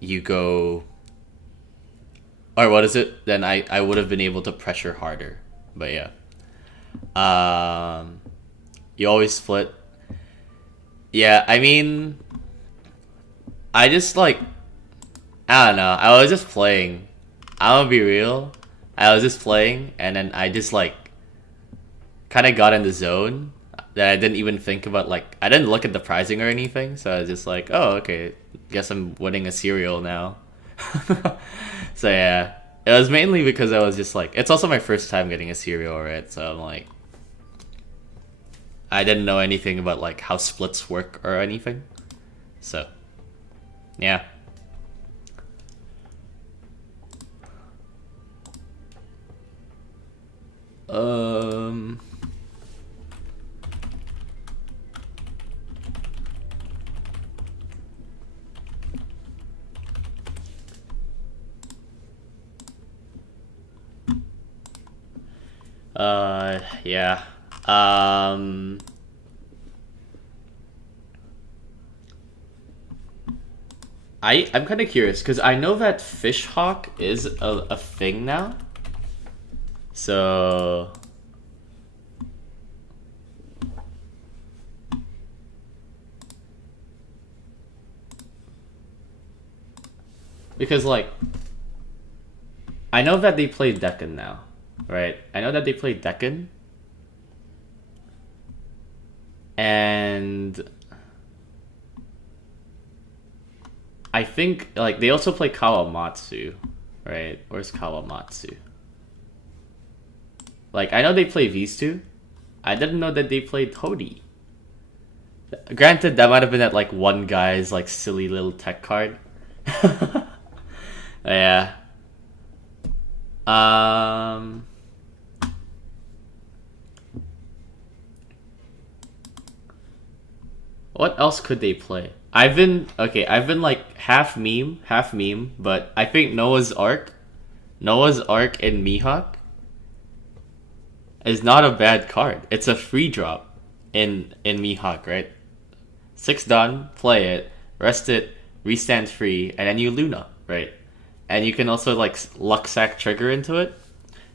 you go, or what is it? Then I would have been able to pressure harder. But yeah. You always split. Yeah, I mean, I just like, I don't know. I was just playing. I'm gonna be real. I was just playing, and then I just like kind of got in the zone that I didn't even think about. Like, I didn't look at the pricing or anything, so I was just like, oh, okay, guess I'm winning a cereal now. So yeah, it was mainly because I was just like, it's also my first time getting a cereal, right? So I'm like, I didn't know anything about like how splits work or anything. So yeah. Yeah. I'm kind of curious because I know that Fishhawk is a thing now. So because like I know that they play Dekken now, right? I know that they play Dekken. And I think like they also play Kawamatsu, right? Where's Kawamatsu? Like I know they play these two. I didn't know that they played Hody. Granted, that might have been at like one guy's like silly little tech card. Yeah. What else could they play? I've been like half meme, but I think Noah's Ark and Mihawk is not a bad card. It's a free drop in Mihawk, right? 6 done, play it, rest it, restand free, and then you Luna, right? And you can also like luck sack trigger into it.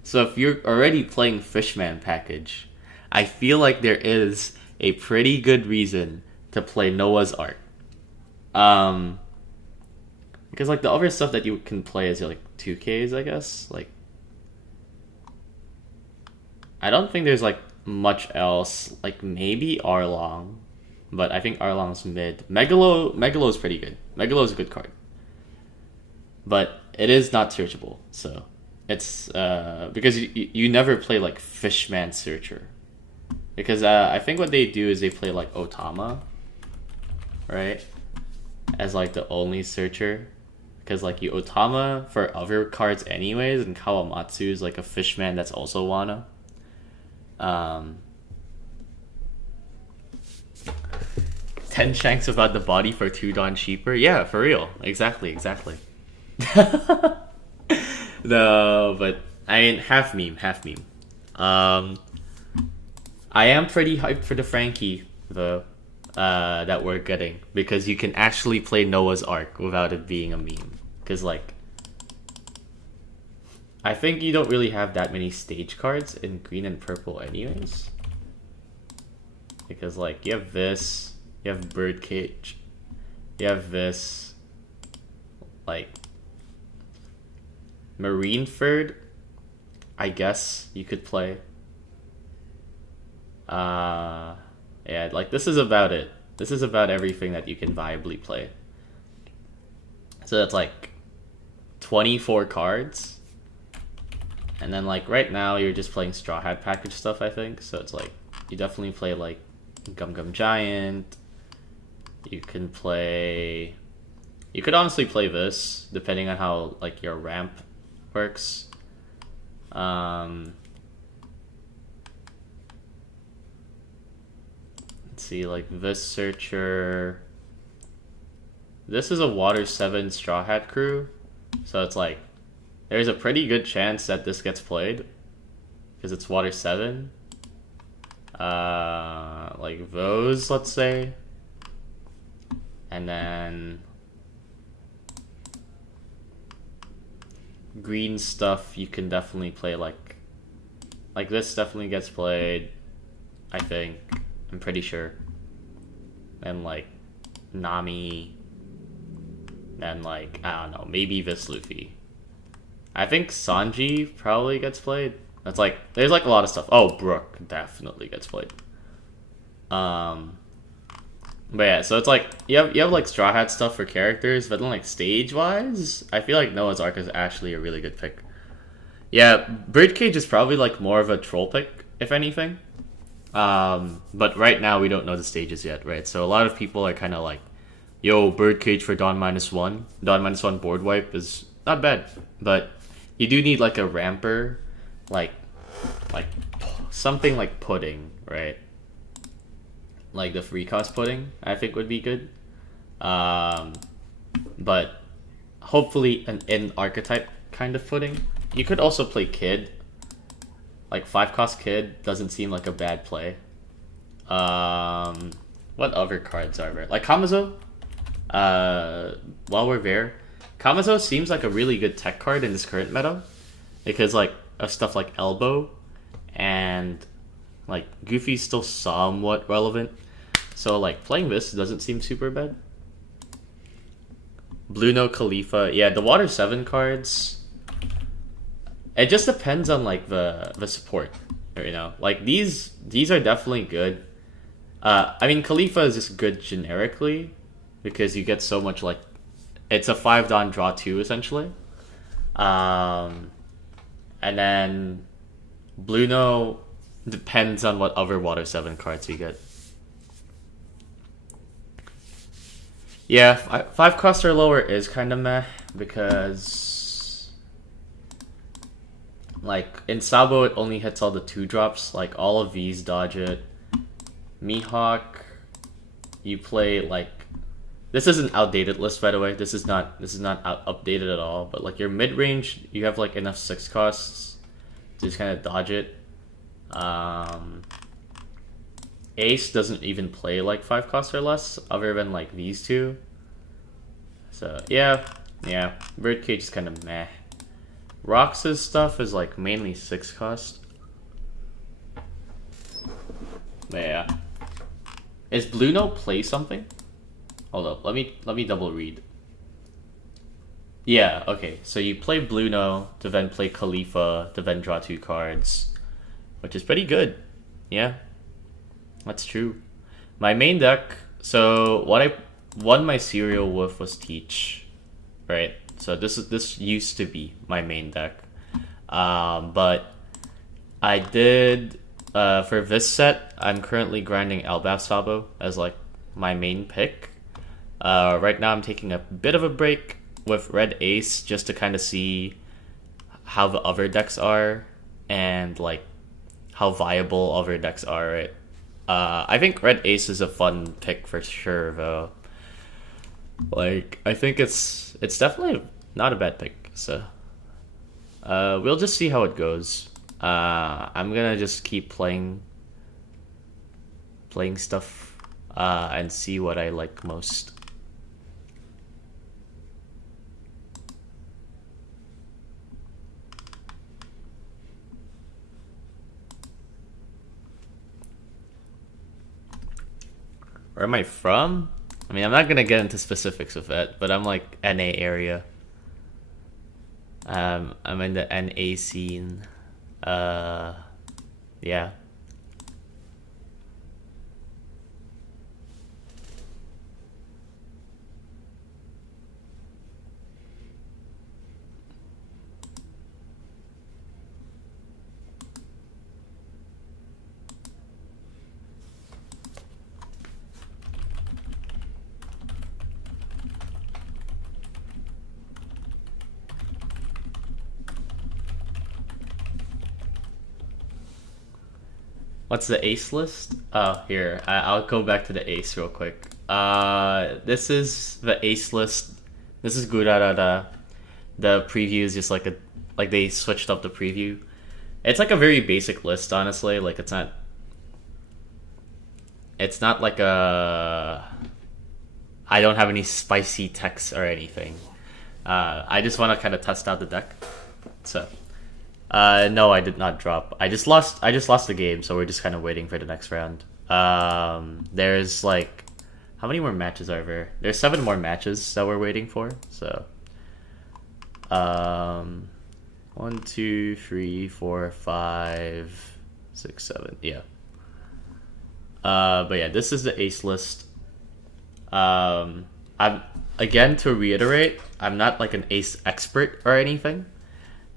So if you're already playing Fishman package, I feel like there is a pretty good reason to play Noah's Ark. Because like the other stuff that you can play is like 2Ks, I guess. Like, I don't think there's like much else. Like maybe Arlong, but I think Arlong's mid. Megalo's pretty good. Megalo's a good card, but it is not searchable. So it's because you never play like Fishman Searcher. Because I think what they do is they play like Otama, right? As like the only searcher. Because like you Otama for other cards anyways, and Kawamatsu is like a Fishman that's also Wana. 10 shanks without the body for 2 Dawn cheaper? Yeah, for real. Exactly. No, but I mean, half meme. I am pretty hyped for the Frankie, though, that we're getting. Because you can actually play Noah's Ark without it being a meme. Because, like, I think you don't really have that many stage cards in green and purple anyways. Because, like, you have this, you have Birdcage, you have this, like, Marineford, I guess you could play. Yeah, like, this is about it. This is about everything that you can viably play. So that's, like, 24 cards. And then, like, right now, you're just playing Straw Hat package stuff, I think. So it's, like, you definitely play, like, Gum Gum Giant. You can play... You could honestly play this, depending on how, like, your ramp works. Let's see, like, this Searcher... This is a Water 7 Straw Hat crew. So it's, like, there's a pretty good chance that this gets played. Because it's Water 7. Like those, let's say. And then... green stuff you can definitely play, like this definitely gets played, I think. I'm pretty sure. And like Nami. And like, I don't know, maybe this Luffy. I think Sanji probably gets played. That's like, there's like a lot of stuff. Oh, Brook definitely gets played. But yeah, so it's like you have like Straw Hat stuff for characters, but then like stage wise, I feel like Noah's Ark is actually a really good pick. Yeah, Birdcage is probably like more of a troll pick, if anything. But right now we don't know the stages yet, right? So a lot of people are kind of like, yo, Birdcage for Dawn -1. Dawn -1 board wipe is not bad, but you do need like a ramper, like something like Pudding, right? Like the free cost Pudding, I think would be good. But hopefully an end archetype kind of Pudding. You could also play Kid. Like 5 cost Kid doesn't seem like a bad play. What other cards are there? Like Kamazo. While we're there, Kamazo seems like a really good tech card in this current meta. Because like of stuff like Elbow and like Goofy's still somewhat relevant. So like playing this doesn't seem super bad. Blue No Khalifa. Yeah, the Water 7 cards. It just depends on like the support. You know? Like these are definitely good. I mean Khalifa is just good generically because you get so much like it's a 5 Dawn draw 2 essentially. And then Blue No depends on what other Water 7 cards you get. Yeah, 5 cost or lower is kind of meh, because like in Sabo it only hits all the 2 drops, like all of these dodge it. Mihawk, you play like this is an outdated list, by the way. This is not updated at all. But like your mid range, you have like enough 6 costs to just kind of dodge it. Ace doesn't even play like 5 costs or less, other than like these two. So yeah. Birdcage is kind of meh. Rox's stuff is like mainly 6 cost. Yeah. Is Blue No play something? Hold up, let me double read. Yeah, okay. So you play Blue No to then play Khalifa to then draw 2 cards, which is pretty good. Yeah, that's true. My main deck. So what I won my serial with was Teach, right? So this used to be my main deck, but I did for this set. I'm currently grinding Elbaf Sabo as like my main pick. Right now I'm taking a bit of a break with Red Ace just to kind of see how the other decks are and like how viable other decks are, right? I think Red Ace is a fun pick for sure though. Like I think it's definitely not a bad pick, so we'll just see how it goes. I'm gonna just keep playing stuff and see what I like most. Where am I from? I mean, I'm not gonna get into specifics with that, but I'm like NA area. I'm in the NA scene. Yeah. What's the ace list? Oh, here. I'll go back to the ace real quick. This is the ace list. This is Gurarada. The preview is just like they switched up the preview. It's like a very basic list, honestly. Like it's not like a I don't have any spicy text or anything. I just want to kind of test out the deck. So no, I did not drop. I just lost the game, so we're just kind of waiting for the next round. There's like, how many more matches are there? There's 7 more matches that we're waiting for. So, 1, 2, 3, 4, 5, 6, 7. Yeah. But yeah, this is the ace list. I'm again to reiterate, I'm not like an ace expert or anything.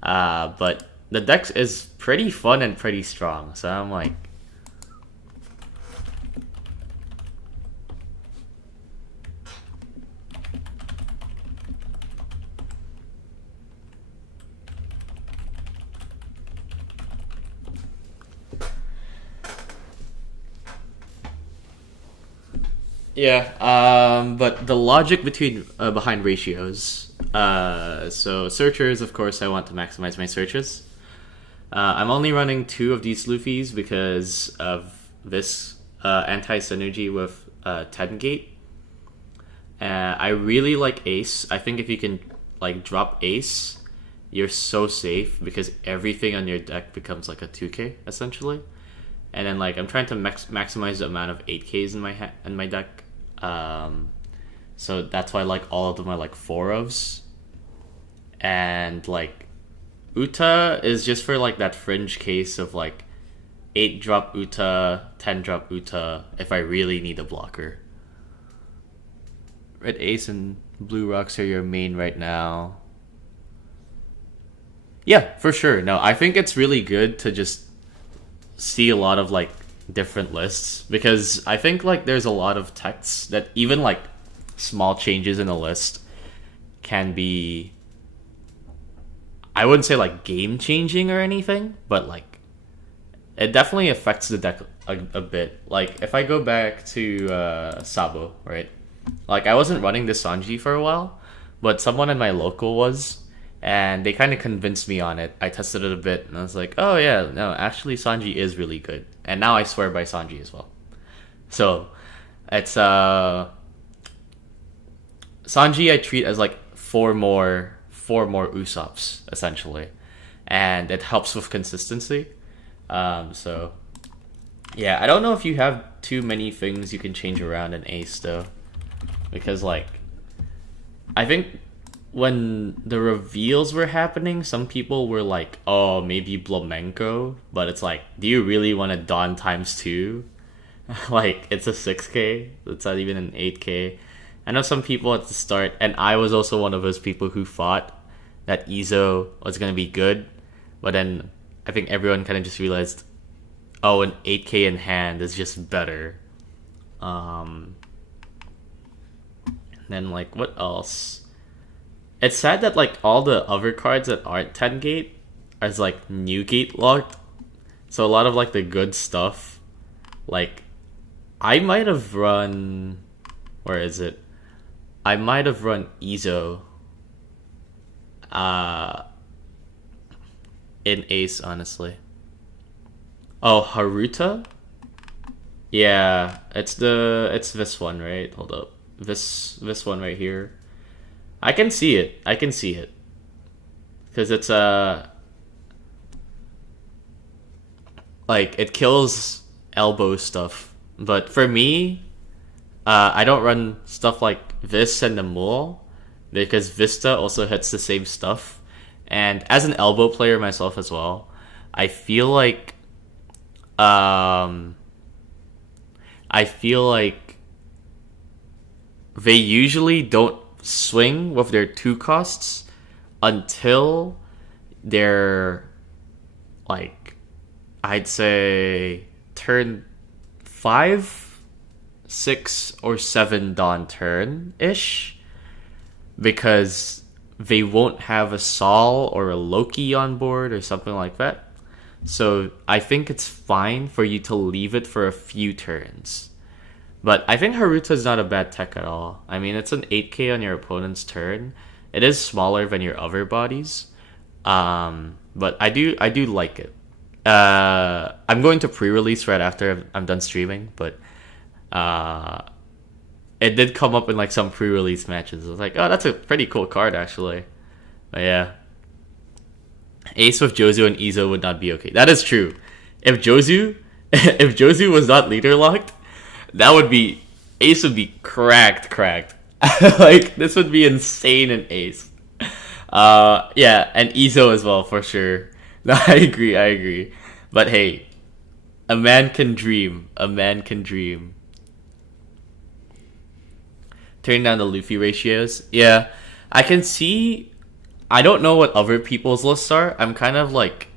But the deck is pretty fun and pretty strong, so I'm like... Yeah, but the logic behind ratios. So searchers, of course, I want to maximize my searches. I'm only running 2 of these Luffys because of this anti-synergy with 10 gate. I really like Ace. I think if you can like drop Ace, you're so safe because everything on your deck becomes like a 2k essentially. And then like I'm trying to maximize the amount of 8ks in my deck. So that's why like all of them are like 4-ofs. And like Uta is just for like that fringe case of like 8 drop Uta, 10 drop Uta if I really need a blocker. Red Ace and Blue Rocks are your main right now. Yeah, for sure. No, I think it's really good to just see a lot of like different lists because I think like there's a lot of texts that even like small changes in a list can be, I wouldn't say like game changing or anything, but like it definitely affects the deck a bit. Like if I go back to Sabo, right? Like I wasn't running this Sanji for a while, but someone in my local was, and they kind of convinced me on it. I tested it a bit, and I was like, oh yeah, no, actually Sanji is really good, and now I swear by Sanji as well. So it's Sanji I treat as like four more Usops essentially, and it helps with consistency. So yeah, I don't know if you have too many things you can change around in Ace though, because like I think when the reveals were happening, some people were like, "Oh, maybe Blamenco," but it's like, do you really want to Dawn times two? Like it's a 6K. It's not even an 8K. I know some people at the start, and I was also one of those people who thought that Izo was gonna be good, but then I think everyone kind of just realized, oh, an 8K in hand is just better. Then like what else? It's sad that like all the other cards that aren't 10 gate is like new gate locked. So a lot of like the good stuff, like I might have run, where is it? I might have run Izo in Ace, honestly. Oh, Haruta? Yeah, it's this one, right? Hold up. This one right here. I can see it. I can see it. Cuz it's like it kills elbow stuff. But for me, I don't run stuff like this and the Mule because Vista also hits the same stuff. And as an elbow player myself as well, I feel like I feel like they usually don't swing with their 2 costs until they're like, I'd say turn 5, 6, or 7 Dawn turn ish, because they won't have a Sol or a Loki on board or something like that. So I think it's fine for you to leave it for a few turns. But I think Haruta's not a bad tech at all. I mean, it's an 8K on your opponent's turn. It is smaller than your other bodies. But I do like it. I'm going to pre-release right after I'm done streaming, but it did come up in like some pre-release matches. I was like, oh, that's a pretty cool card actually. But yeah, Ace with Jozu and Izo would not be okay. That is true. If Jozu was not leader locked, that would be, Ace would be cracked. Like this would be insane in Ace. Yeah, and Izo as well for sure. No, I agree. But hey, a man can dream. Turning down the Luffy ratios. Yeah, I can see. I don't know what other people's lists are. I'm kind of like,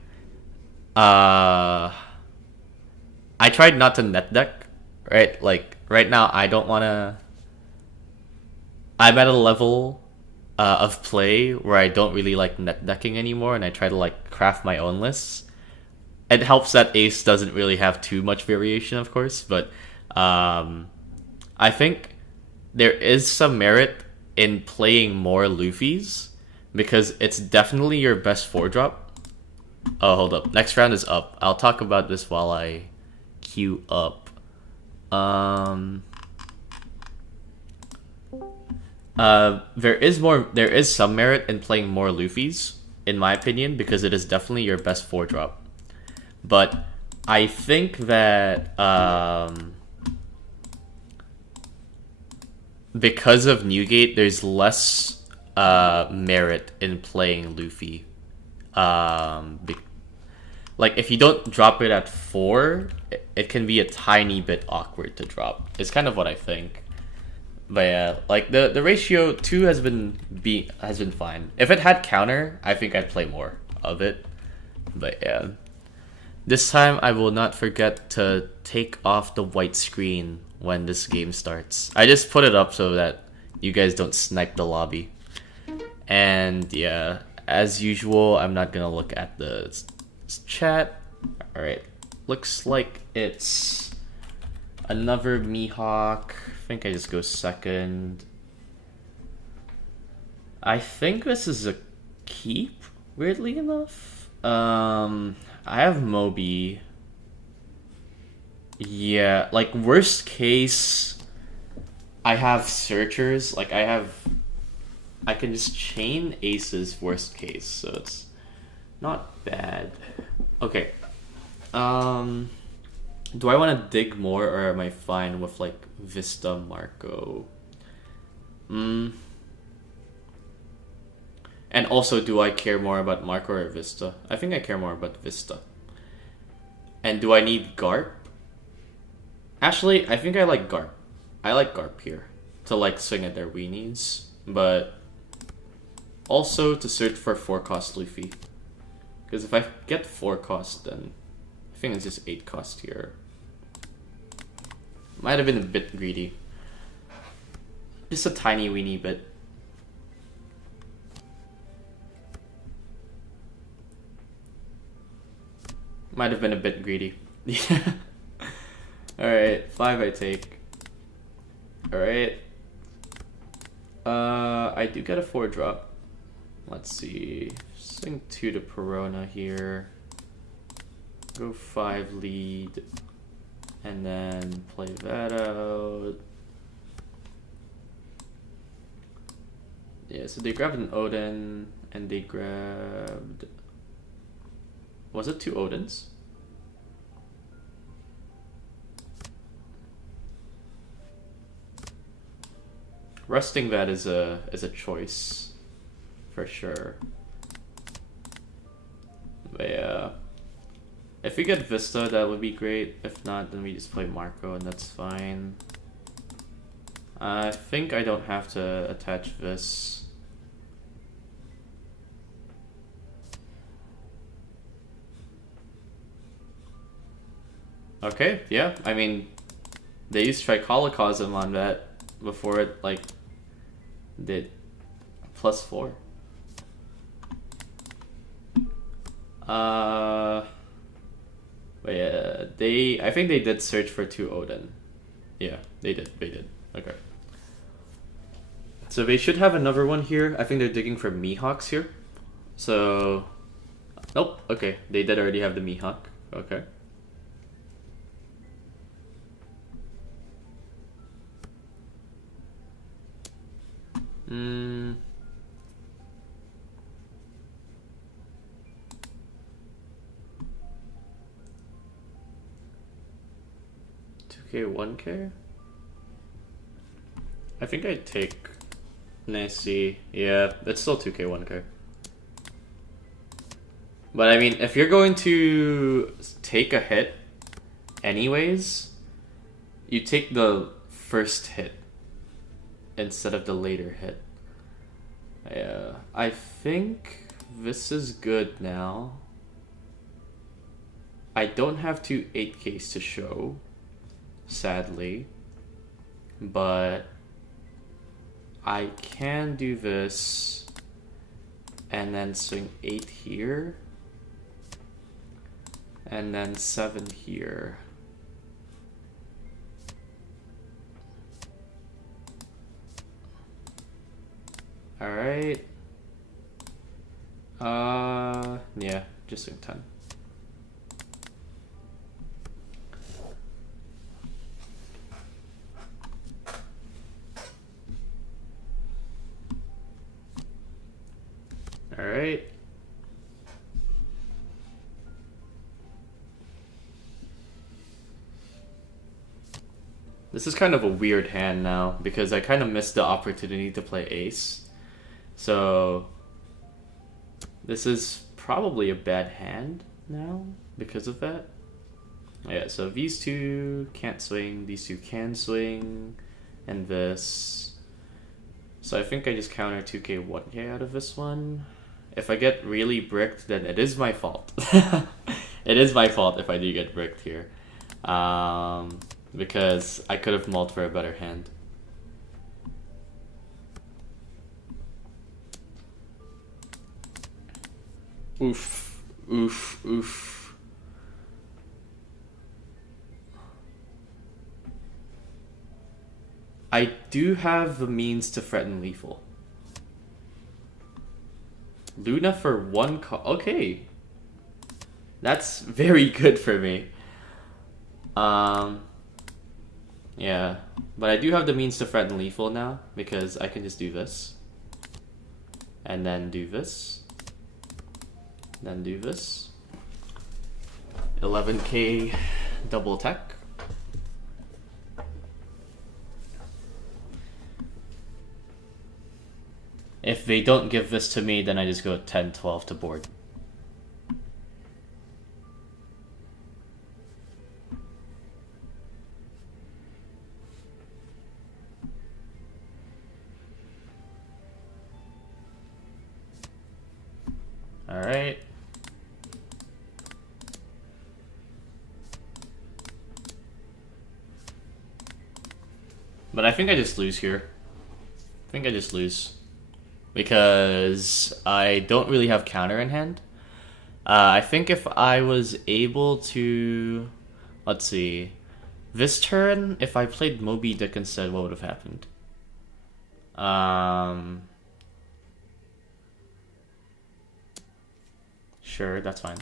I tried not to net deck, right? Like right now, I don't want to. I'm at a level of play where I don't really like net decking anymore, and I try to like craft my own lists. It helps that Ace doesn't really have too much variation, of course, but I think there is some merit in playing more Luffys because it's definitely your best 4-drop. Oh, hold up. Next round is up. I'll talk about this while I queue up. There is some merit in playing more Luffys, in my opinion, because it is definitely your best 4-drop. But I think that because of Newgate, there's less merit in playing Luffy. Like if you don't drop it at 4, it can be a tiny bit awkward to drop. It's kind of what I think. But yeah, like the ratio 2 has been fine. If it had counter, I think I'd play more of it. But yeah. This time I will not forget to take off the white screen when this game starts. I just put it up so that you guys don't snipe the lobby. And yeah, as usual, I'm not gonna look at the chat. Alright, looks like it's another Mihawk. I think I just go second. I think this is a keep, weirdly enough. I have Moby. Yeah, like worst case, I have Searchers. Like I can just chain aces worst case, so it's not bad. Okay. Do I want to dig more, or am I fine with like Vista Marco? And also, do I care more about Marco or Vista? I think I care more about Vista. And do I need Garp? Actually, I think I like Garp. I like Garp here to like swing at their weenies, but also to search for 4-cost Luffy. Because if I get 4-cost, then I think it's just 8-cost here. Might have been a bit greedy. Just a tiny weenie bit. Might have been a bit greedy. Yeah. Alright, 5 I take. Alright. I do get a 4-drop. Let's see. Swing 2 to Perona here. Go 5 lead. And then play that out. Yeah, so they grabbed an Odin, and they grabbed... Was it 2 Odins? Resting that is a choice, for sure. But yeah, if we get Vista, that would be great. If not, then we just play Marco, and that's fine. I think I don't have to attach this. Okay, yeah, I mean, they used Tricholicosm on that before it, like, did +4. But yeah, I think they did search for 2 Odin. Yeah, they did. Okay. So they should have another one here. I think they're digging for Mihawks here. So, nope, okay. They did already have the Mihawk. Okay. Hmm. 2K, 1K? I think I'd take Nessie. Yeah, it's still 2K, 1K. But I mean, if you're going to take a hit anyways, you take the first hit instead of the later hit. Yeah, I think this is good now. I don't have 2 8Ks to show, sadly, but I can do this and then swing 8 here and then 7 here. Alright. Yeah, just swing 10. Alright. This is kind of a weird hand now, because I kind of missed the opportunity to play ace. So, this is probably a bad hand now, because of that. Yeah, so these two can't swing, these two can swing, and this. So I think I just counter 2K, 1K out of this one. If I get really bricked, then it is my fault. It is my fault if I do get bricked here. Because I could have mulled for a better hand. Oof. Oof. Oof. I do have the means to threaten lethal. Luna for 1 okay. That's very good for me. Yeah. But I do have the means to threaten lethal now, because I can just do this. And then do this. Then do this. 11k double attack. If they don't give this to me, then I just go 10-12 to board. Alright. But I think I just lose here. I think I just lose. Because I don't really have counter in hand. I think if I was able to... Let's see. This turn, if I played Moby Dick instead, what would have happened? Sure, that's fine.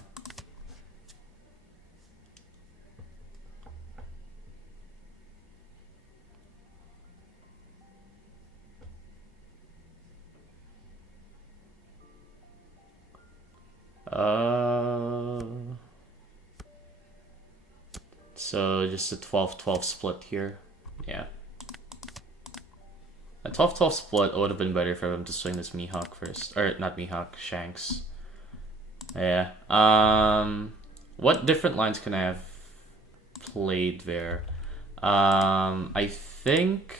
So just a 12-12 split here. Yeah. A 12-12 split would have been better for him to swing this Mihawk first. Or not Mihawk, Shanks. Yeah. What different lines can I have played there? I think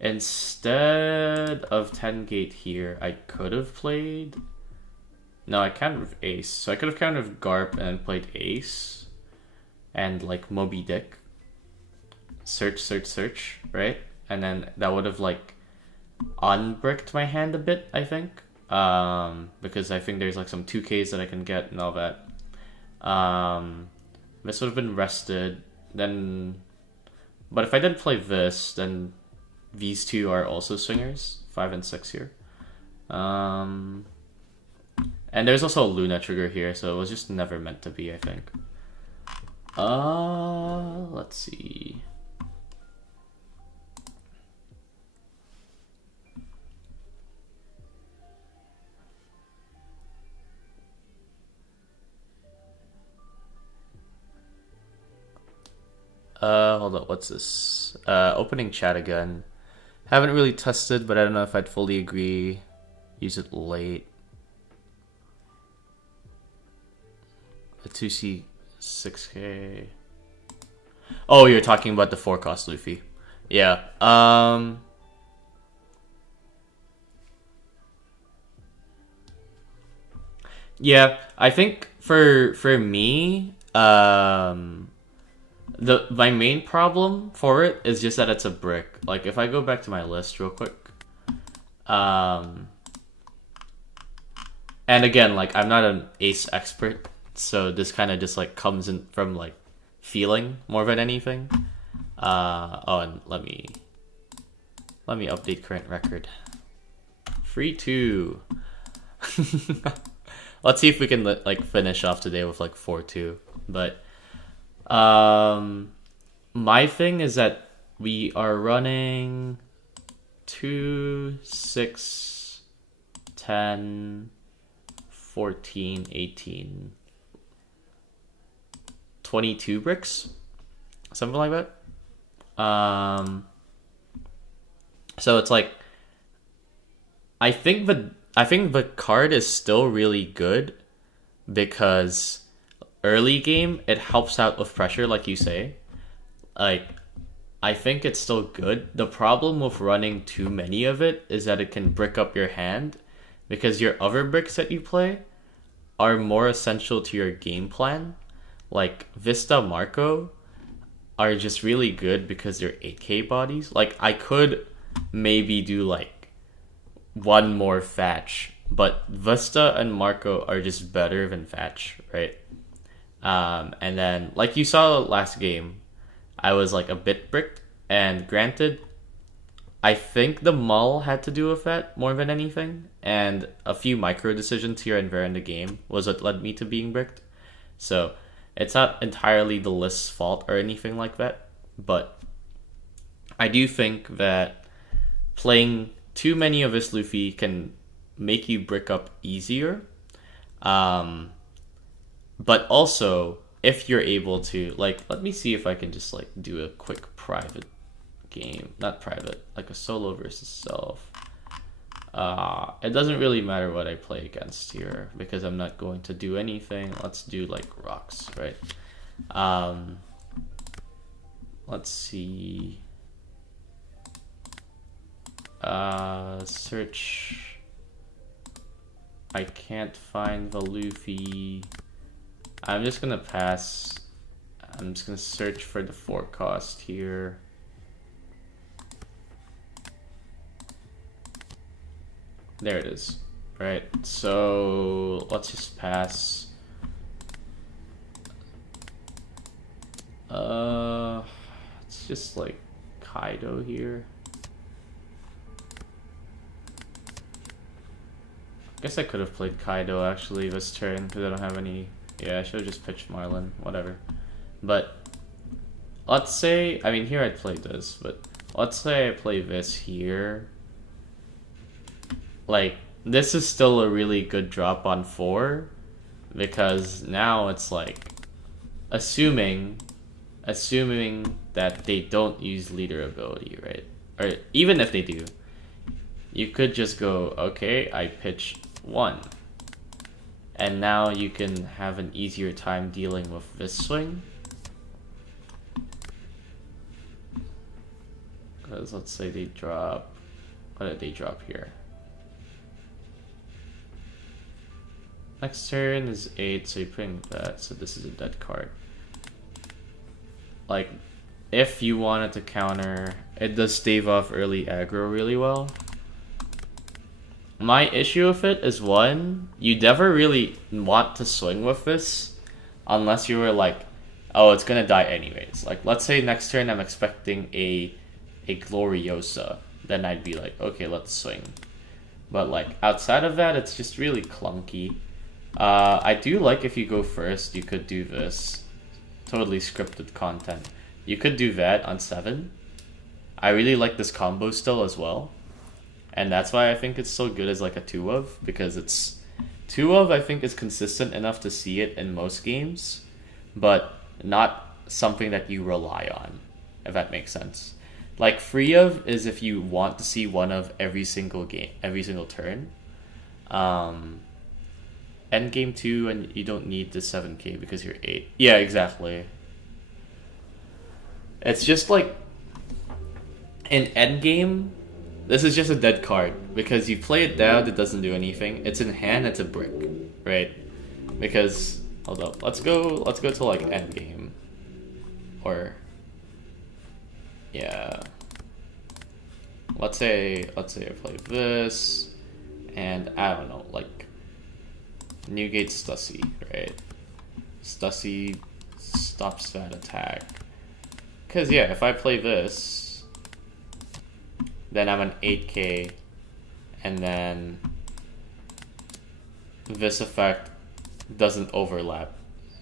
instead of 10 gate here, I could have played... No, I countered with Ace. So I could have countered with Garp and played Ace. And like Moby Dick. Search, search, search, right? And then that would have like unbricked my hand a bit, I think. Because I think there's like some 2Ks that I can get and all that. This would have been rested. Then, but if I didn't play this, then these two are also swingers, 5 and 6 here. And there's also a Luna trigger here, so it was just never meant to be, I think. Let's see. Hold up, what's this? Opening chat again. Haven't really tested, but I don't know if I'd fully agree. Use it late. A 2C 6k. Oh, you're talking about the 4-cost Luffy. Yeah. Yeah, I think for me, my main problem for it is just that it's a brick. Like if I go back to my list real quick, and again, like I'm not an ace expert, so this kind of just like comes in from like feeling more than anything. Oh, and let me update current record. Free 2. Let's see if we can like finish off today with like 4-2. But my thing is that we are running 2, 6, 10, 14, 18, 22 bricks, something like that. So it's like I think the card is still really good because early game it helps out with pressure, like you say. Like I think it's still good. The problem with running too many of it is that it can brick up your hand because your other bricks that you play are more essential to your game plan. Like Vista, Marco are just really good because they're 8k bodies. Like I could maybe do like one more Thatch, but Vista and Marco are just better than Thatch, right? And then like you saw last game, I was like a bit bricked, and granted I think the mull had to do with that more than anything, and a few micro decisions here and there in the game was what led me to being bricked. So it's not entirely the list's fault or anything like that, but I do think that playing too many of this Luffy can make you brick up easier. But also, if you're able to, like, let me see if I can just, like, do a quick private game. Not private, like a solo versus self. It doesn't really matter what I play against here, because I'm not going to do anything. Let's do, like, rocks, right? Let's see. Search. I can't find the Luffy. I'm just gonna pass. I'm just gonna search for the forecast here. There it is. Right. So let's just pass. It's just like Kaido here. I guess I could have played Kaido actually this turn because I don't have any. Yeah, I should have just pitched Marlin, whatever. But let's say, I mean, here I'd play this, but let's say I play this here. Like, this is still a really good drop on 4, because now it's like, assuming that they don't use leader ability, right? Or even if they do, you could just go, okay, I pitch 1. And now you can have an easier time dealing with this swing. Because let's say they drop, what did they drop here? Next turn is 8, so you're putting that, so this is a dead card. Like, if you wanted to counter, it does stave off early aggro really well. My issue with it is, one, you never really want to swing with this unless you were like, oh, it's gonna die anyways. Like, let's say next turn I'm expecting a Gloriosa, then I'd be like, okay, let's swing. But like, outside of that, it's just really clunky. I do like if you go first, you could do this. Totally scripted content. You could do that on 7. I really like this combo still as well. And that's why I think it's so good as like a 2-of, because it's 2-of, I think, is consistent enough to see it in most games, but not something that you rely on, if that makes sense. Like, 3-of is if you want to see 1-of every single game, every single turn. Endgame 2, and you don't need the 7k because you're 8. Yeah, exactly. It's just like, in endgame, this is just a dead card, because you play it down, it doesn't do anything. It's in hand, it's a brick, right? Because, hold up, let's go to like endgame, or yeah, let's say I play this, and I don't know, like Newgate Stussy, right? Stussy stops that attack, because yeah, if I play this, then I'm an 8k, and then this effect doesn't overlap,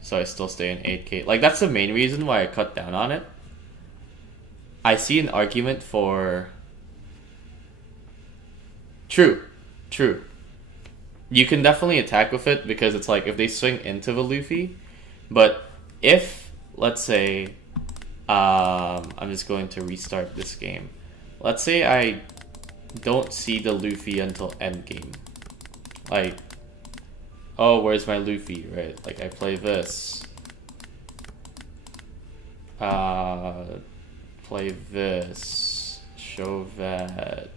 so I still stay in 8k. Like, that's the main reason why I cut down on it. I see an argument for... True. You can definitely attack with it, because it's like, if they swing into the Luffy, but if, let's say, I'm just going to restart this game. Let's say I don't see the Luffy until endgame. Like, oh, where's my Luffy, right? Like, I play this. Play this. Show that.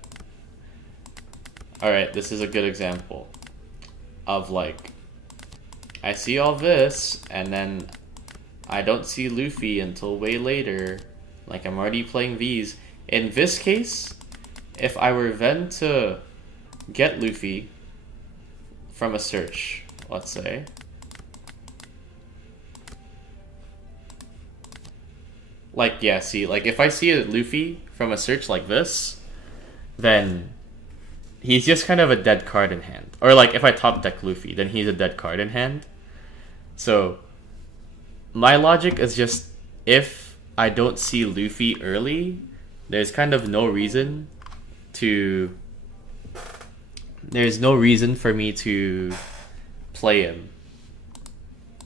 Alright, this is a good example of, like, I see all this, and then I don't see Luffy until way later. Like, I'm already playing these. In this case, if I were then to get Luffy from a search, let's say, like, yeah, see, like, if I see a Luffy from a search like this, then he's just kind of a dead card in hand. Or like if I top deck Luffy, then he's a dead card in hand. So my logic is just, if I don't see Luffy early, there's kind of no reason to... There's no reason for me to play him.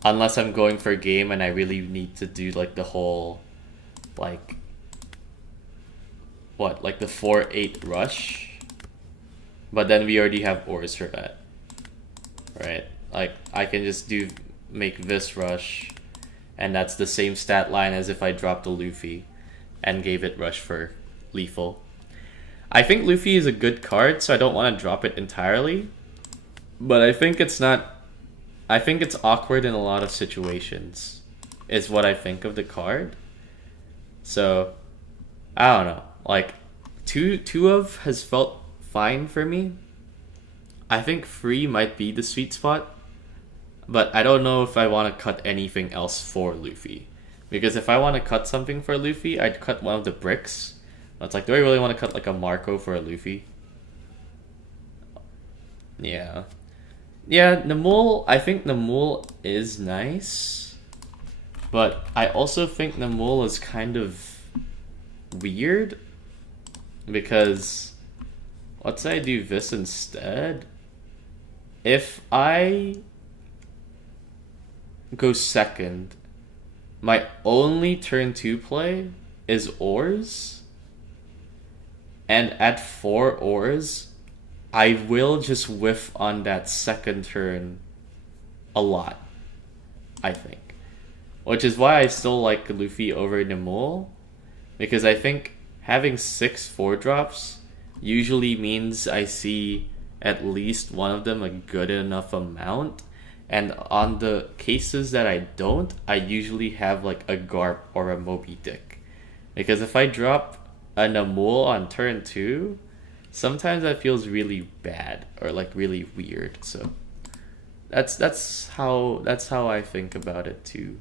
Unless I'm going for a game and I really need to do like the whole... Like... What? Like the 4-8 rush? But then we already have ores for that. Right? Like, I can just make this rush, and that's the same stat line as if I dropped a Luffy and gave it rush for lethal. I think Luffy is a good card, so I don't want to drop it entirely. But I think it's not... I think it's awkward in a lot of situations, is what I think of the card. So, I don't know. Like, two of has felt fine for me. I think 3 might be the sweet spot. But I don't know if I want to cut anything else for Luffy. Because if I want to cut something for Luffy, I'd cut one of the bricks. It's like, do I really want to cut like a Marco for a Luffy? Yeah. Yeah, Namul, I think Namul is nice. But I also think Namul is kind of weird. Because, let's say I do this instead. If I go second, my only turn 2 play is ores. And at 4 ores, I will just whiff on that second turn a lot, I think. Which is why I still like Luffy over Namul. Because I think having 6 4-drops usually means I see at least one of them a good enough amount. And on the cases that I don't, I usually have like a Garp or a Moby Dick. Because if I drop a Namul on turn 2, sometimes that feels really bad or like really weird. So that's how I think about it too.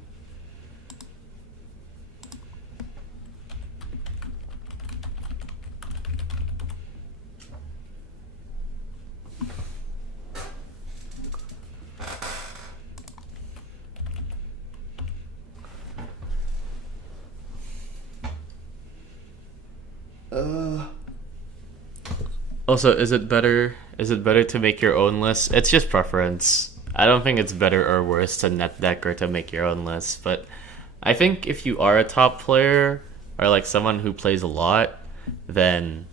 Also, is it better to make your own list? It's just preference. I don't think it's better or worse to net deck or to make your own list, but I think if you are a top player or like someone who plays a lot, then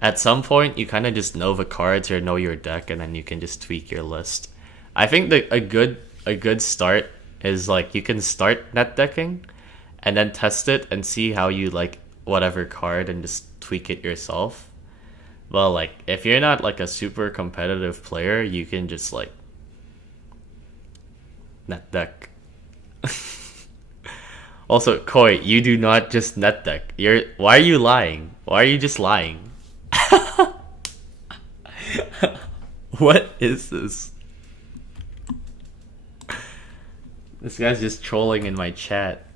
at some point you kind of just know the cards or know your deck, and then you can just tweak your list. I think that a good start is like you can start net decking and then test it and see how you like whatever card and just tweak it yourself. Well, like, if you're not, like, a super competitive player, you can just, like, net deck. Also, Koi, you do not just net deck. Why are you lying? Why are you just lying? What is this? This guy's just trolling in my chat.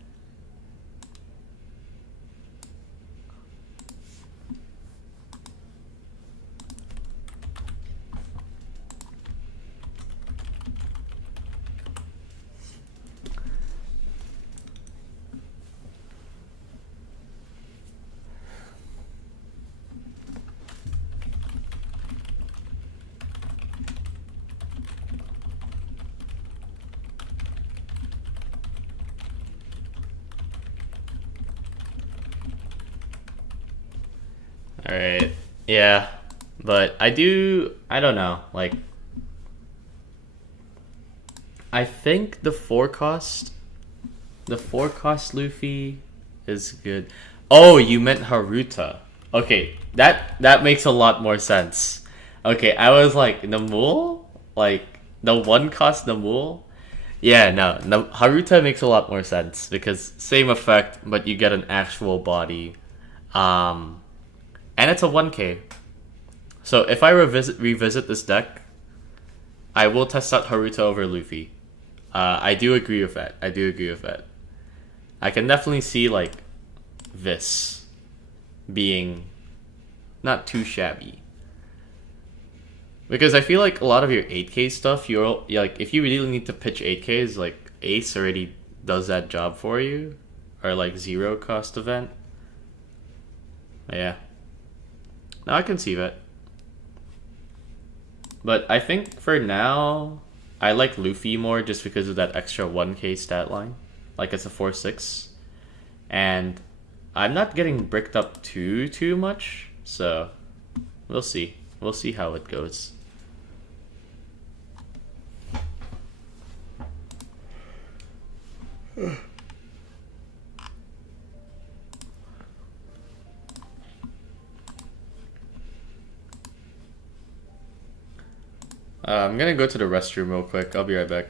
Alright, yeah, but I don't know, like, I think the 4-cost Luffy is good. Oh, you meant Haruta. Okay, that makes a lot more sense. Okay, I was like, Namul? Like, the 1-cost Namul? Yeah, no, Haruta makes a lot more sense, because same effect, but you get an actual body. And it's a 1k. So if I revisit this deck, I will test out Haruta over Luffy. I do agree with that. I can definitely see, like, this being not too shabby. Because I feel like a lot of your 8K stuff, you're like, if you really need to pitch 8Ks, like Ace already does that job for you, or like zero cost event. Yeah. Now I can see that. But I think for now, I like Luffy more just because of that extra 1K stat line. Like it's a 4-6. And I'm not getting bricked up too much, so we'll see. We'll see how it goes. I'm gonna go to the restroom real quick. I'll be right back.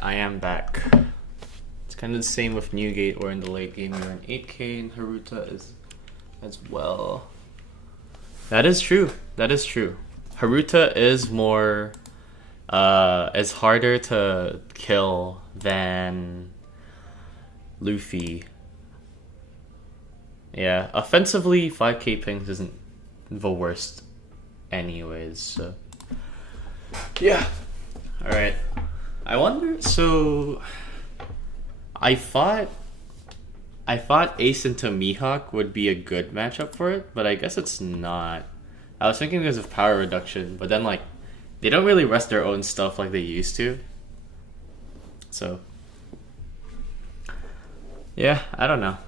I am back. It's kind of the same with Newgate, or in the late game you're in 8K, and Haruta is as well. That is true. That is true. Haruta is more, is harder to kill than Luffy. Yeah, offensively, 5K pings isn't the worst anyways, so. Yeah. Alright. I wonder, so I thought Ace into Mihawk would be a good matchup for it, but I guess it's not. I was thinking because of power reduction, but then like they don't really rest their own stuff like they used to. So yeah, I don't know.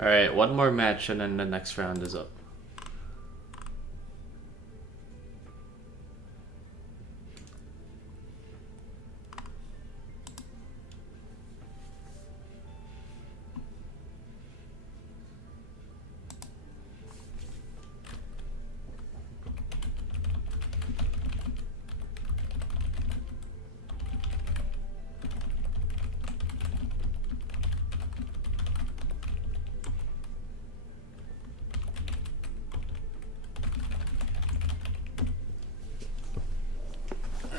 Alright, one more match and then the next round is up.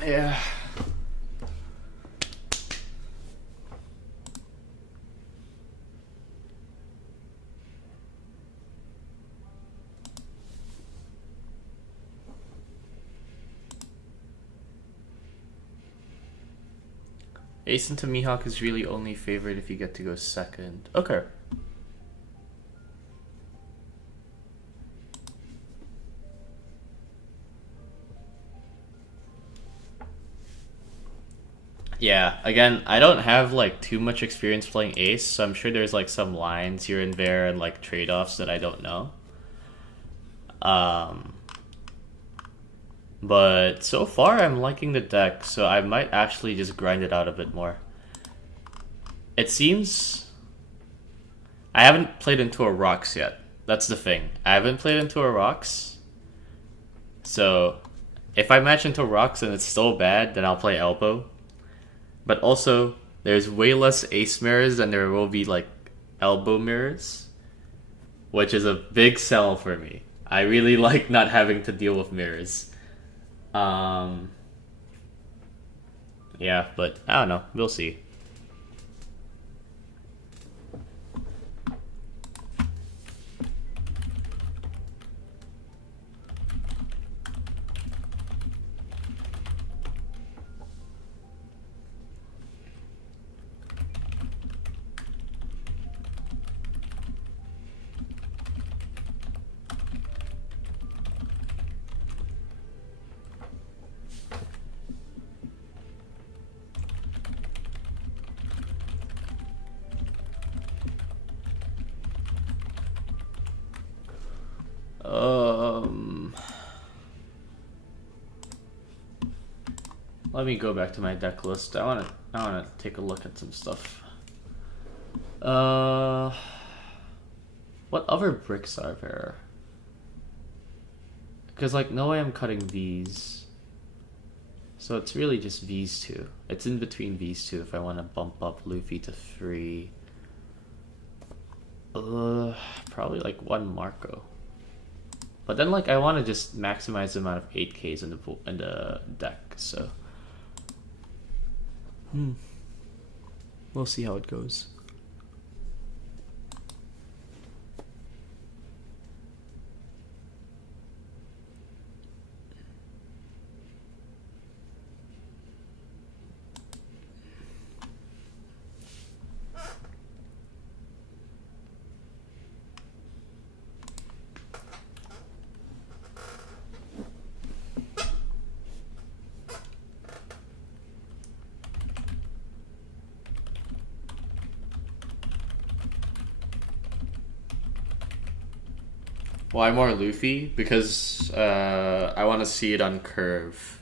Yeah. Ace into Mihawk is really only favored if you get to go second. Okay. Yeah, again, I don't have like too much experience playing Ace, so I'm sure there's like some lines here and there and like trade-offs that I don't know. But so far I'm liking the deck, so I might actually just grind it out a bit more. It seems I haven't played into a Rocks yet. That's the thing. I haven't played into a Rocks. So if I match into Rocks and it's still bad, then I'll play Elbow. But also, there's way less Ace mirrors than there will be like Elbow mirrors, which is a big sell for me. I really like not having to deal with mirrors. Yeah, but I don't know. We'll see. Let me go back to my deck list. I wanna take a look at some stuff. What other bricks are there? Because like no way I'm cutting these. So it's really just these two. It's in between these two if I want to bump up Luffy to 3. Probably like 1 Marco. But then like I want to just maximize the amount of 8Ks in the deck, so we'll see how it goes. Why more Luffy? Because I want to see it on curve.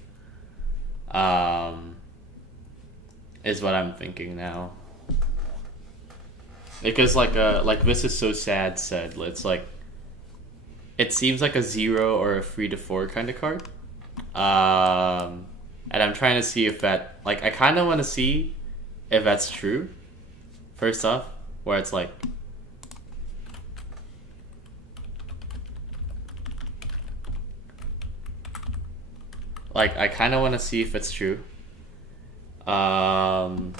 Is what I'm thinking now. Because like this is so sad said. It's like it seems like a 0 or a 3 to 4 kind of card. And I'm trying to see if that like I kind of want to see if that's true. First off, where it's like. Like, I kind of want to see if it's true. That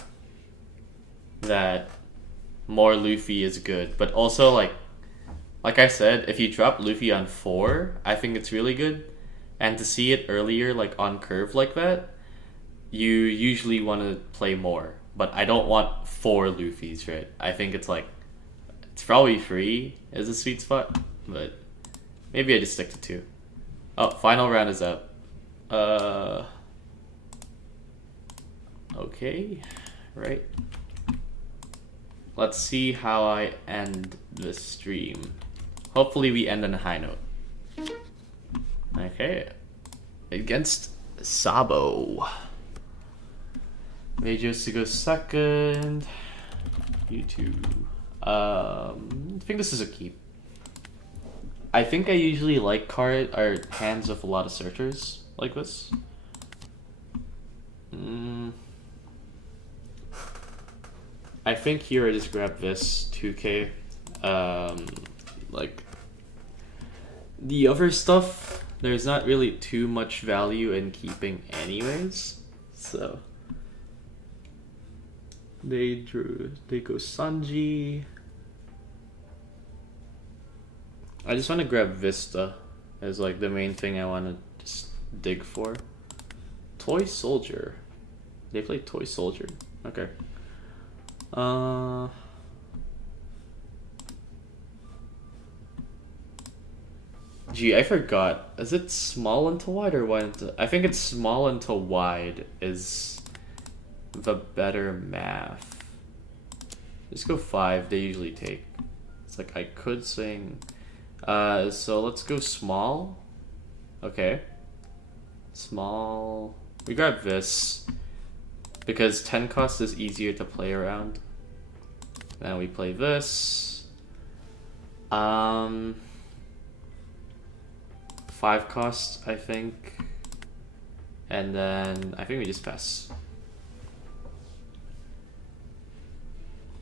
more Luffy is good. But also, like I said, if you drop Luffy on 4, I think it's really good. And to see it earlier, like, on curve like that, you usually want to play more. But I don't want 4 Luffys, right? I think it's, like, it's probably 3 is a sweet spot. But maybe I just stick to 2. Oh, final round is up. Okay, right. Let's see how I end this stream. Hopefully we end on a high note. Okay. Against Sabo. Majors to go second. You two. I think this is a keep. I think I usually like hands with a lot of searchers. Like this. I think here I just grab this 2K. Like the other stuff there's not really too much value in keeping anyways. So they go Sanji. I just want to grab Vista as like the main thing I want to just dig for. Toy Soldier. They play Toy Soldier. Okay. Gee, I forgot. Is it small into wide or wide into... I think it's small into wide is the better math. Just go 5. They usually take. It's like I could sing. So let's go small. Okay. Small. We grab this because 10 cost is easier to play around. Now we play this. 5 cost, I think. And then I think we just pass.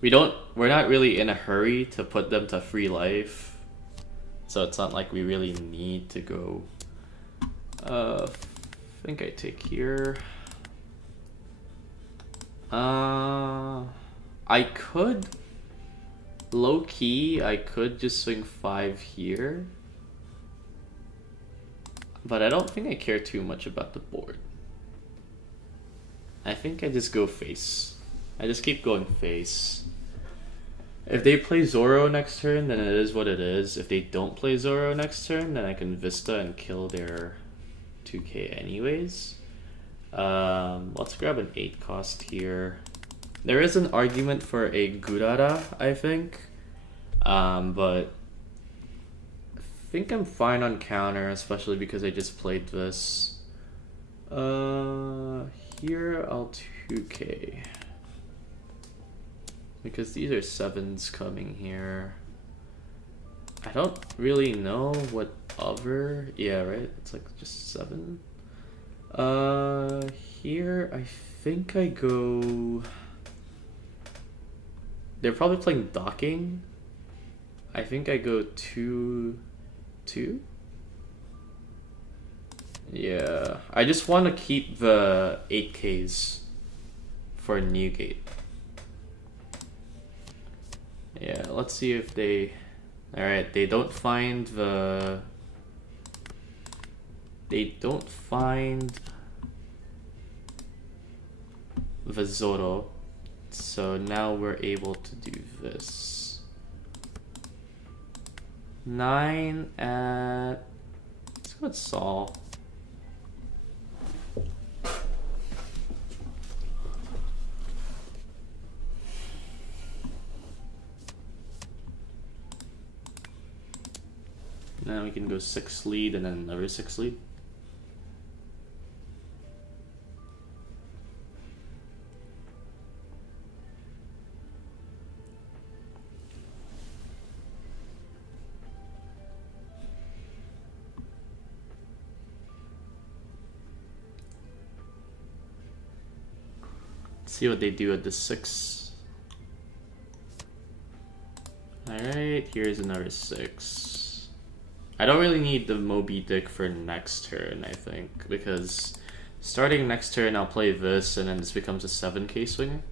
We're not really in a hurry to put them to free life. So it's not like we really need to go. I think I take here. I could low key, I could just swing 5 here. But I don't think I care too much about the board. I think I just go face. I just keep going face. If they play Zoro next turn, then it is what it is. If they don't play Zoro next turn, then I can Vista and kill their 2k anyways. Let's grab an 8 cost here. There is an argument for a Gurara, I think. But I think I'm fine on counter, especially because I just played this. Here I'll 2k. Because these are 7s coming here. I don't really know what other... Yeah, right? It's like just 7. Here I think I go... They're probably playing docking. I think I go 2-2. Yeah, I just want to keep the 8Ks for Newgate. Yeah, let's see if they... Alright, they don't find the... They don't find the Zoro. So now we're able to do this. 9 at... Let's go with Saul. Now we can go 6 lead and then another 6 lead. See what they do at the 6. Alright, here's another 6. I don't really need the Moby Dick for next turn, I think, because starting next turn I'll play this and then this becomes a 7k swinger.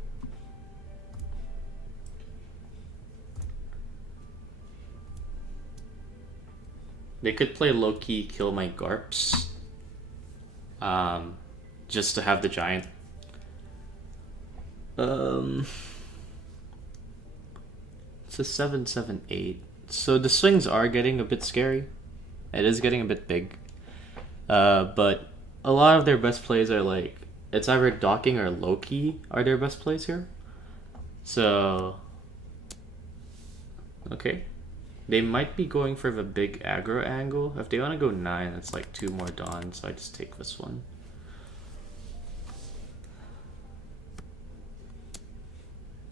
They could play low-key, kill my Garps, just to have the giant. It's a 7-7-8. So the swings are getting a bit scary. It is getting a bit big. But a lot of their best plays are like, it's either docking or low-key are their best plays here. So, okay. They might be going for the big aggro angle. If they want to go 9, it's like 2 more Dawn, so I just take this one.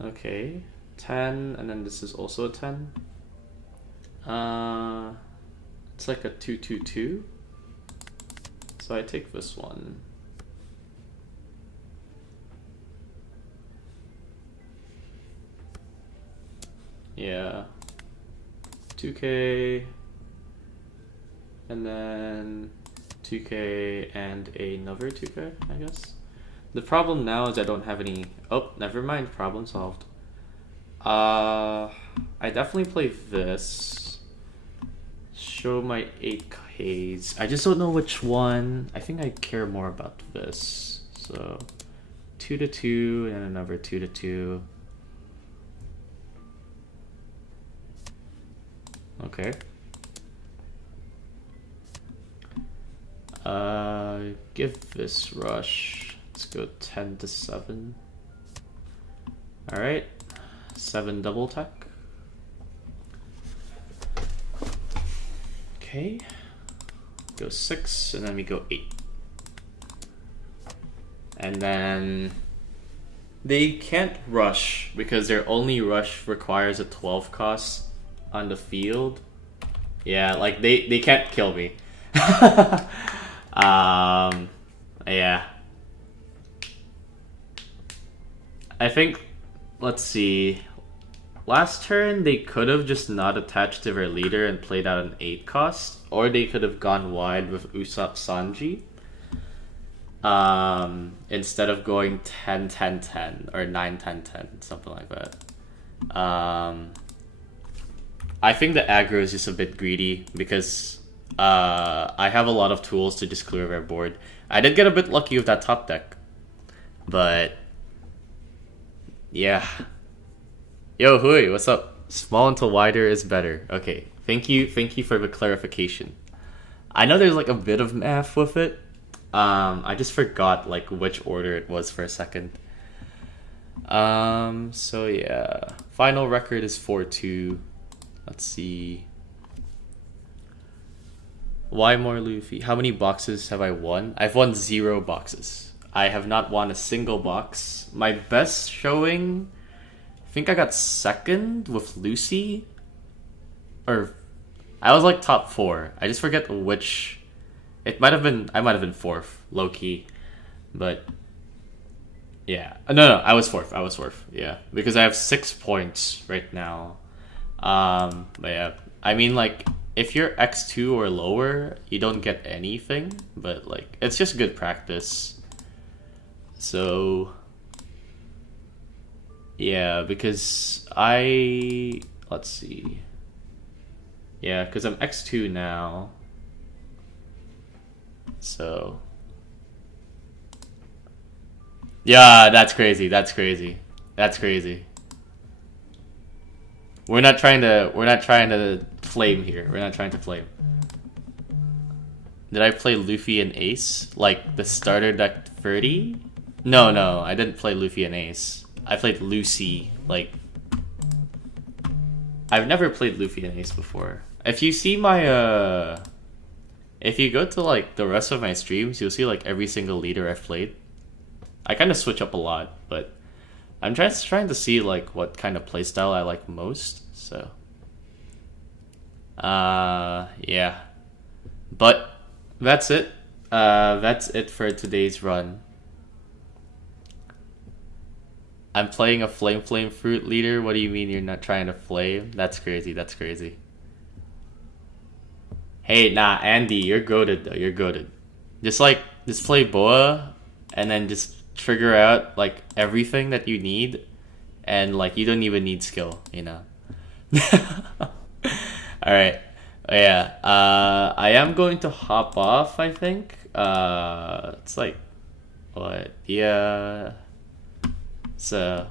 Okay, 10, and then this is also a 10. It's like a 2-2-2. So I take this one. Yeah. 2k. And then 2K and another 2K, I guess. The problem now is I don't have any... Oh, never mind. Problem solved. I definitely play this. Show my 8Ks. I just don't know which one. I think I care more about this. So 2-2 and another 2-2. Okay. Give this rush. Let's go 10-7. All right, 7 double tech. Okay, go 6, and then we go 8. And then they can't rush because their only rush requires a 12 cost on the field. Yeah, like they can't kill me. Yeah. I think, let's see. Last turn, they could have just not attached to their leader and played out an 8 cost, or they could have gone wide with OP17 instead of going 10-10-10 or 9-10-10, something like that. I think the aggro is just a bit greedy because I have a lot of tools to just clear their board. I did get a bit lucky with that top deck, but yeah. Yo, Hui, what's up? Small until wider is better. Okay, thank you for the clarification. I know there's like a bit of math with it. I just forgot like which order it was for a second. So yeah, final record is 4-2. Let's see. Why more Luffy? How many boxes have I won? I've won 0 boxes. I have not won a single box. My best showing, I think I got 2nd with Lucy. Or I was like top 4. I just forget which. It might have been, I might have been 4th, low key. But yeah. No, I was 4th. Yeah. Because I have 6 points right now. But yeah. I mean, like, if you're X2 or lower, you don't get anything, but like it's just good practice. So yeah, because let's see. Yeah, because I'm X2 now. So yeah, that's crazy. We're not trying to flame here. We're not trying to flame. Did I play Luffy and Ace? Like the starter deck 30? No, I didn't play Luffy and Ace. I played Lucy. Like, I've never played Luffy and Ace before. If you see my if you go to like the rest of my streams, you'll see like every single leader I've played. I kind of switch up a lot, but I'm just trying to see like what kind of playstyle I like most. So yeah, but that's it. That's it for today's run. I'm playing a flame fruit leader. What do you mean you're not trying to flame? That's crazy. Hey, nah, Andy, you're goated though. You're goated. Just play Boa, and then just trigger out like everything that you need, and like you don't even need skill, you know. All right. Yeah. I am going to hop off, I think. It's like what? Yeah. So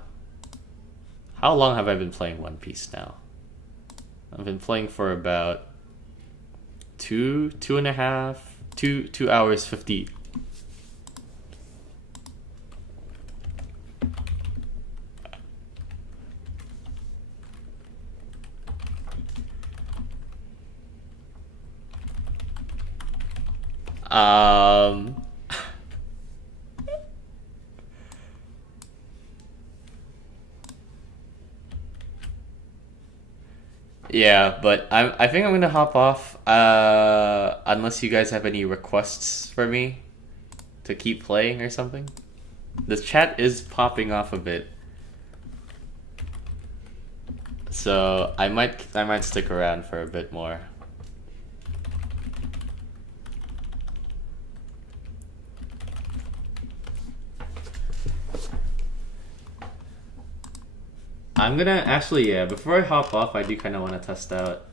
how long have I been playing One Piece now? I've been playing for about 2 hours 50. Yeah, but I think I'm gonna hop off. Unless you guys have any requests for me to keep playing or something. The chat is popping off a bit, so I might stick around for a bit more. I'm gonna actually, yeah, before I hop off, I do kind of want to test out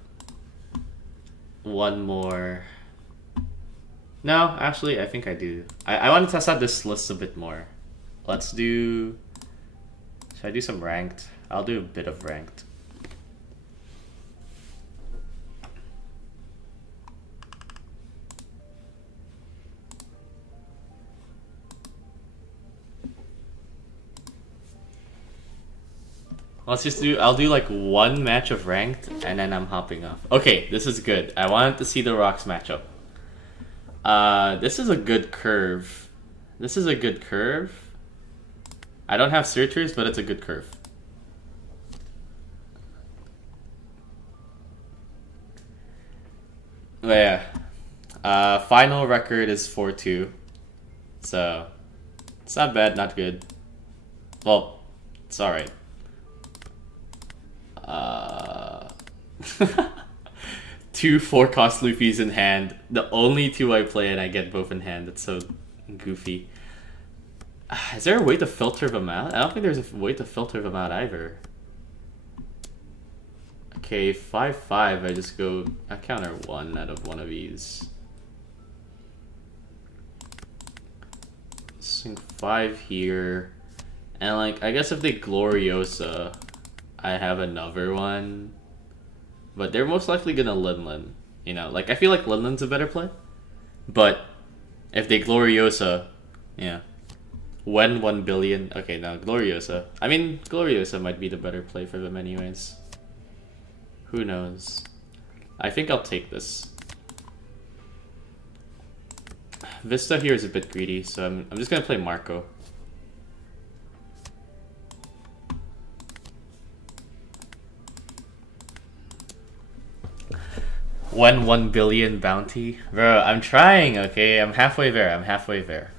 one more. No, actually, I think I do. I want to test out this list a bit more. Let's do. Should I do some ranked? I'll do a bit of ranked. Let's just do, I'll do like one match of ranked and then I'm hopping off. Okay, this is good. I wanted to see the Rocks matchup. This is a good curve. This is a good curve. I don't have searchers, but it's a good curve. But yeah. Final record is 4-2. So, it's not bad, not good. Well, it's alright. 2 4-cost Luffys in hand. The only 2 I play and I get both in hand. That's so goofy. Is there a way to filter them out? I don't think there's a way to filter them out either. Okay, 5-5. I just go. I counter 1 out of one of these. Sink 5 here. And like, I guess if they Gloriosa, I have another one. But they're most likely gonna Linlin. You know, like I feel like Linlin's a better play. But if they Gloriosa, yeah. When 1 billion. Okay, now Gloriosa. I mean, Gloriosa might be the better play for them anyways. Who knows? I think I'll take this. Vista here is a bit greedy, so I'm just gonna play Marco. When 1 billion bounty? Bro, I'm trying, okay? I'm halfway there, I'm halfway there.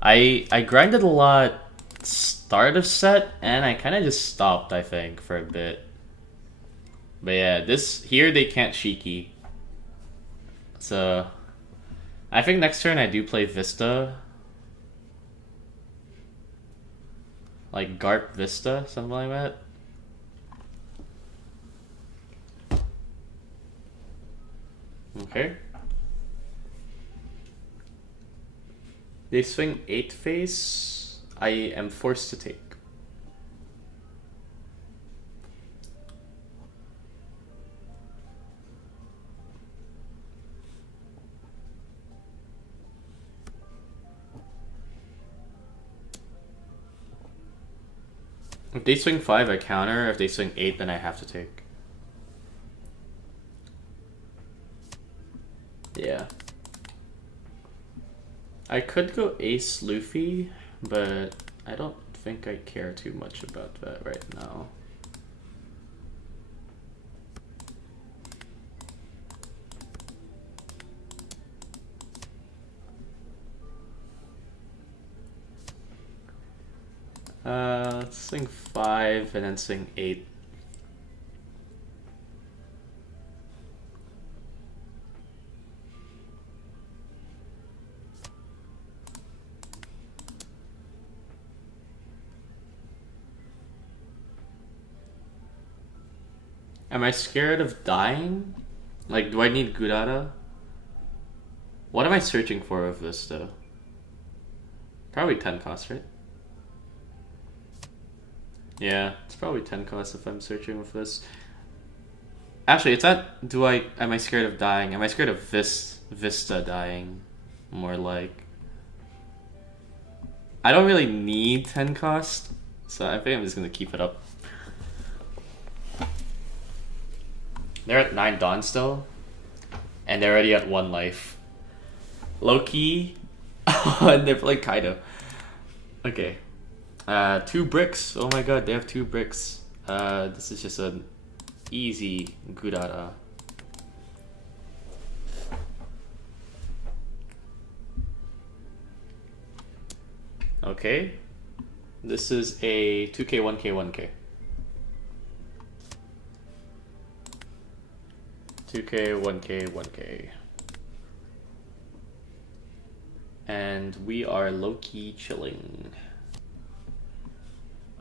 I grinded a lot start of set, and I kind of just stopped, I think, for a bit. But yeah, this here they can't Shiki. So, I think next turn I do play Vista. Like Garp Vista, something like that. Okay. They swing 8 face. I am forced to take. If they swing 5, I counter. If they swing 8, then I have to take. Yeah. I could go Ace Luffy, but I don't think I care too much about that right now. Let's swing 5 and then swing 8. Am I scared of dying? Like, do I need Gurara? What am I searching for of this, though? Probably 10 cost, right? Yeah, it's probably 10 cost if I'm searching with this. Actually, it's not, am I scared of dying? Am I scared of Vista dying? More like. I don't really need 10 cost, so I think I'm just gonna keep it up. They're at 9 Dawn still, and they're already at 1 life. Low key, and they're playing Kaido. Okay. 2 bricks. Oh my god, they have 2 bricks. This is just an easy Gurara. Okay. This is a 2k, 1k, 1k. 2k, 1k, 1k. And we are low-key chilling.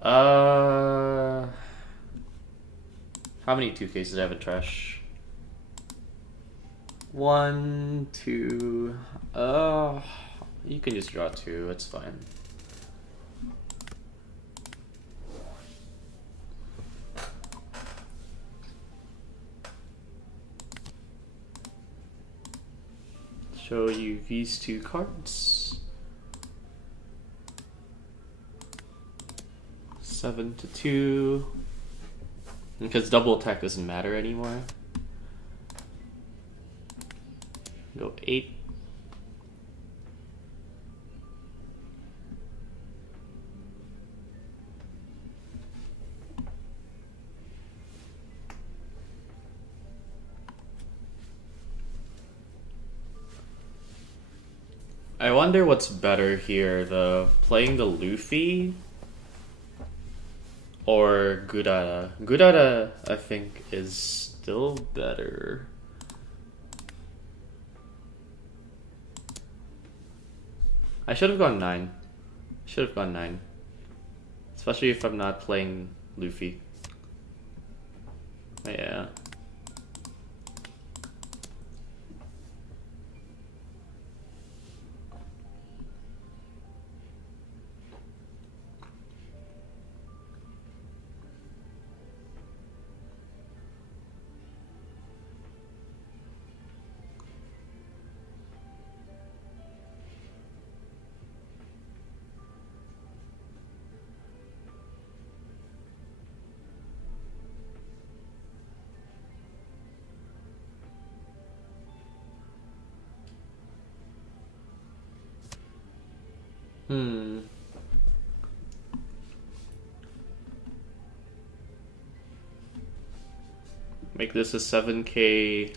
How many 2Ks did I have in trash? 1, 2. You can just draw 2. It's fine. Show you these 2 cards. 7 to 2. Because double attack doesn't matter anymore. Go 8. I wonder what's better here, playing the Luffy or Gurara. Gurara, I think, is still better. I should have gone 9. Should have gone 9. Especially if I'm not playing Luffy. Yeah. Make this a 7K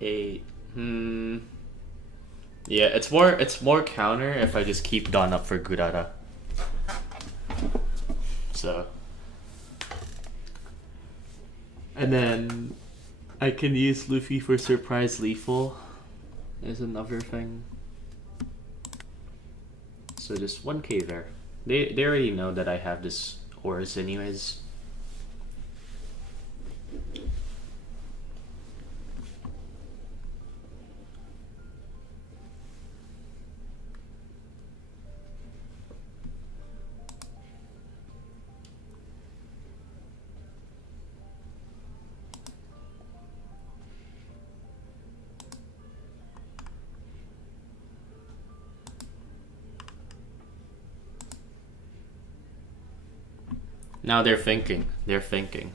8. Yeah, it's more counter if I just keep Dawn up for Gurara. So, and then I can use Luffy for surprise lethal. Is another thing. So just 1K there. They already know that I have this ores anyways. Now they're thinking. They're thinking.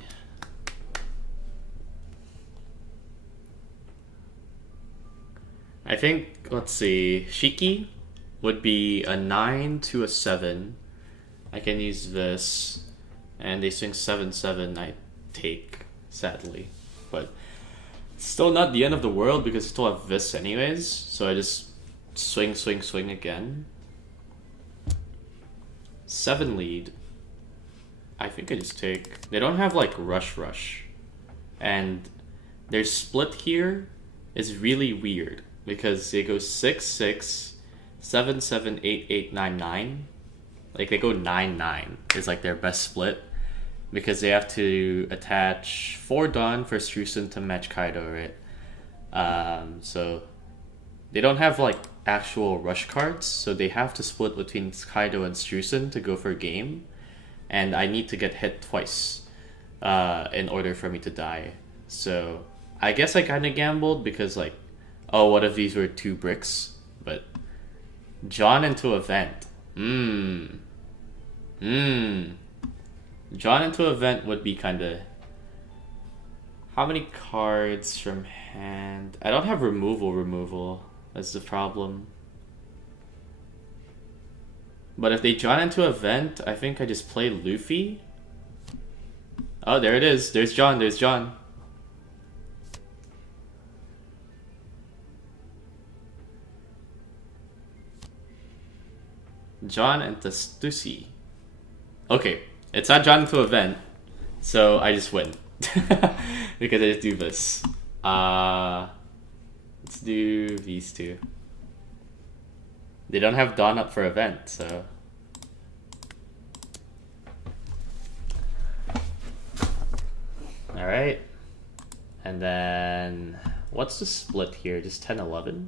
I think, let's see, Shiki would be a 9 to a 7. I can use this, and they swing 7/7. I take, sadly, but still not the end of the world because I still have this anyways. So I just swing again. 7 lead. I think I just take. They don't have like rush, and their split here is really weird because they go 6/6, 7/7, 8/8, 9/9. Like they go 9/9 is like their best split because they have to attach 4 Dawn for Strusen to match Kaido, right? So they don't have like actual rush cards, so they have to split between Kaido and Strusen to go for a game. And I need to get hit twice in order for me to die. So I guess I kind of gambled because like, oh, what if these were 2 bricks? But John into event. John into event would be kind of... How many cards from hand? I don't have removal. That's the problem. But if they John into event, I think I just play Luffy. Oh, there it is. There's John. John into Stussy. Okay, it's not John into event, so I just win. Because I just do this. Let's do these 2. They don't have Dawn up for event, so... And then, what's the split here? Just 10-11?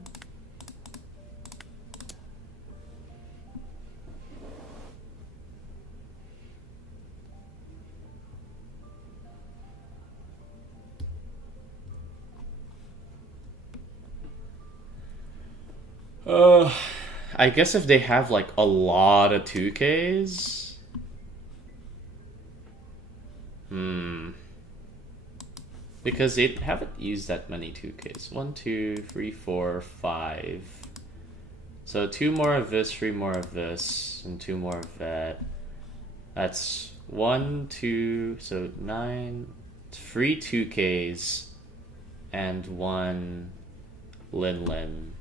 I guess if they have like a lot of 2Ks. Because they haven't used that many 2Ks. 1, 2, 3, 4, 5. So 2 more of this, 3 more of this, and 2 more of that. That's 1, 2, so 9, 3 2Ks, and 1 Lin Lin.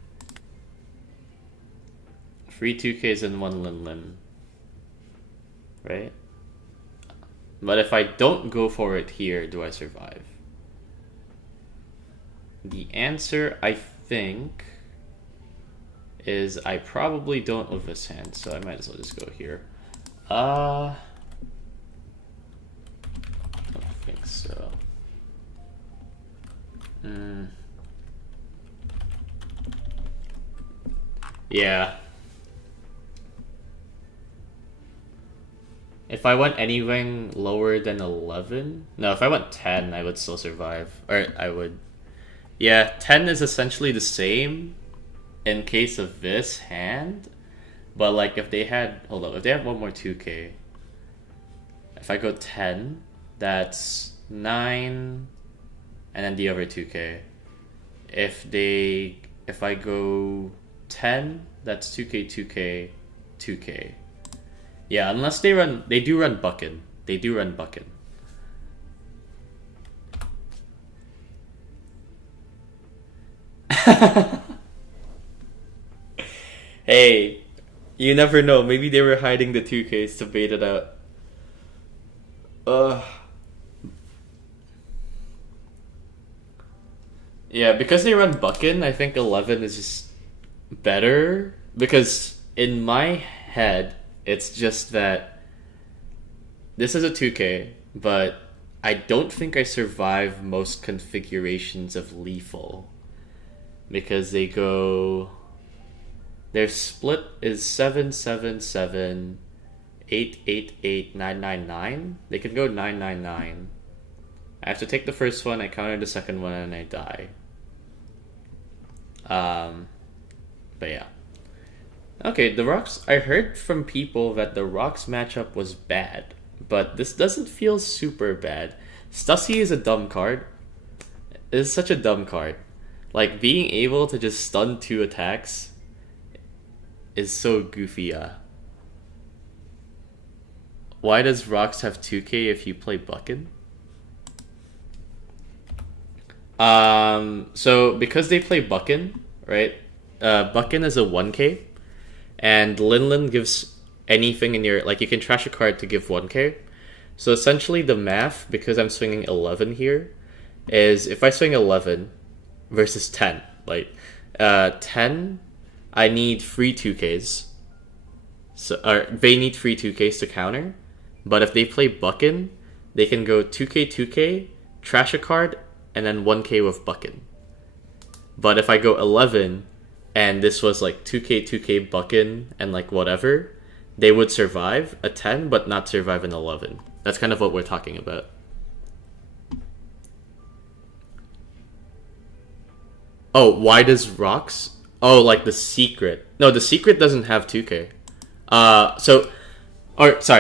3 2Ks and 1 Lin Lin. Right? But if I don't go for it here, do I survive? The answer, I think, is I probably don't with this hand, so I might as well just go here. I don't think so. Yeah. If I went anything lower than 11... No, if I went 10, I would still survive. Or I would... Yeah, 10 is essentially the same in case of this hand. But like if they had... Hold up, if they have one more 2K... If I go 10, that's 9... And then the other 2K. If I go 10, that's 2K, 2K, 2K. Yeah, unless they do run Buckin. They do run Buckin. Hey, you never know. Maybe they were hiding the 2Ks to bait it out. Yeah, because they run Buckin, I think 11 is just better. Because in my head, it's just that this is a 2K, but I don't think I survive most configurations of lethal. Because they go... Their split is 7, 7, 7, 8, 8, 8, 9, 9, 9. They can go 9, 9, 9. I have to take the first one, I counter the second one, and I die. But yeah. Okay, the Rocks... I heard from people that the Rocks matchup was bad, but this doesn't feel super bad. Stussy is a dumb card. It is such a dumb card. Like, being able to just stun 2 attacks is so goofy, Why does Rocks have 2K if you play Buckin? So, because they play Buckin, right? Buckin is a 1K. And Lin Lin gives anything in your... Like, you can trash a card to give 1K. So essentially the math, because I'm swinging 11 here, is if I swing 11 versus 10, like, 10, I need 3 2Ks. So, or they need 3 2Ks to counter. But if they play Buckin, they can go 2K, 2K, trash a card, and then 1K with Buckin. But if I go 11... and this was like 2K, 2K Buckin, and like whatever, they would survive a 10, but not survive an 11. That's kind of what we're talking about. Oh, why does Rocks? Oh, like the secret. No, the secret doesn't have 2K.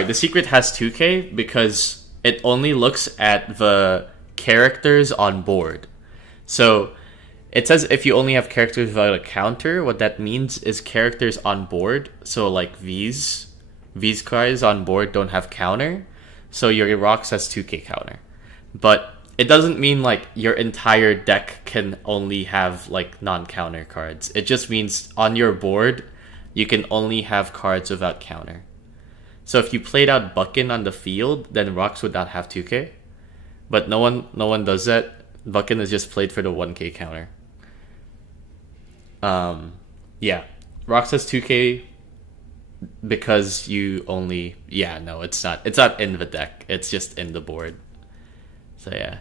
The secret has 2K because it only looks at the characters on board. So... It says if you only have characters without a counter, what that means is characters on board. So like these guys on board don't have counter. So your Rocks has 2K counter. But it doesn't mean like your entire deck can only have like non-counter cards. It just means on your board, you can only have cards without counter. So if you played out Buckin on the field, then Rocks would not have 2K. But no one does that. Buckin is just played for the 1K counter. Yeah, Rocks has 2K because you only... Yeah, no, it's not in the deck. It's just in the board. So yeah.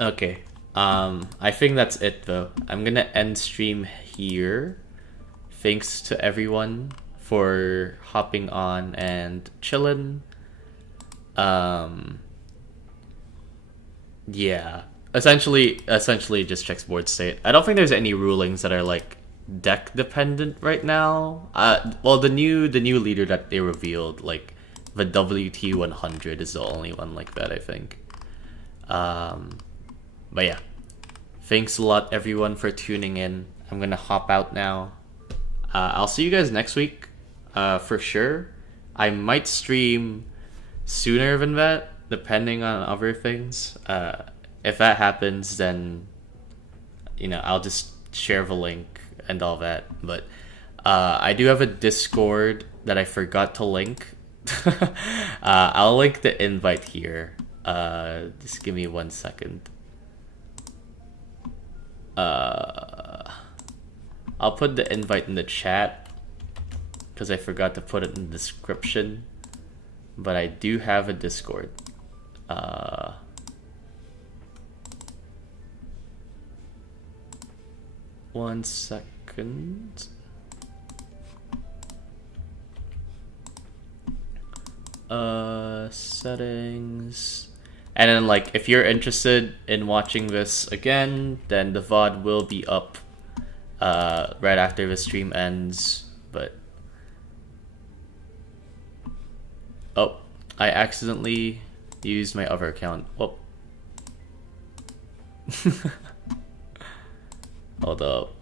Okay. I think that's it though. I'm gonna end stream here. Thanks to everyone for hopping on and chilling. Yeah. Essentially just checks board state. I don't think there's any rulings that are like deck dependent right now. Well, the new leader that they revealed, like the WT100 is the only one like that, I think. But yeah, thanks a lot everyone for tuning in. I'm gonna hop out now. I'll see you guys next week, for sure. I might stream sooner than that, depending on other things. If that happens, then I'll just share the link and all that. But I do have a Discord that I forgot to link. I'll link the invite here. Just give me 1 second. I'll put the invite in the chat because I forgot to put it in the description. But I do have a Discord. 1 second. Settings. And then, like, if you're interested in watching this again, then the VOD will be up right after the stream ends. But oh, I accidentally used my other account. Whoop. Hold up.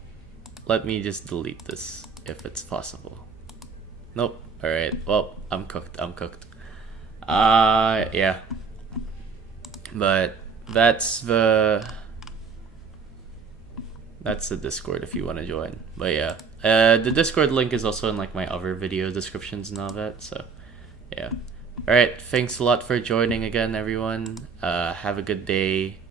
Let me just delete this if it's possible. Nope. Alright. Well, I'm cooked. Yeah. But that's the Discord if you want to join. But yeah. The Discord link is also in like my other video descriptions and all that, so yeah. Alright, thanks a lot for joining again, everyone. Have a good day.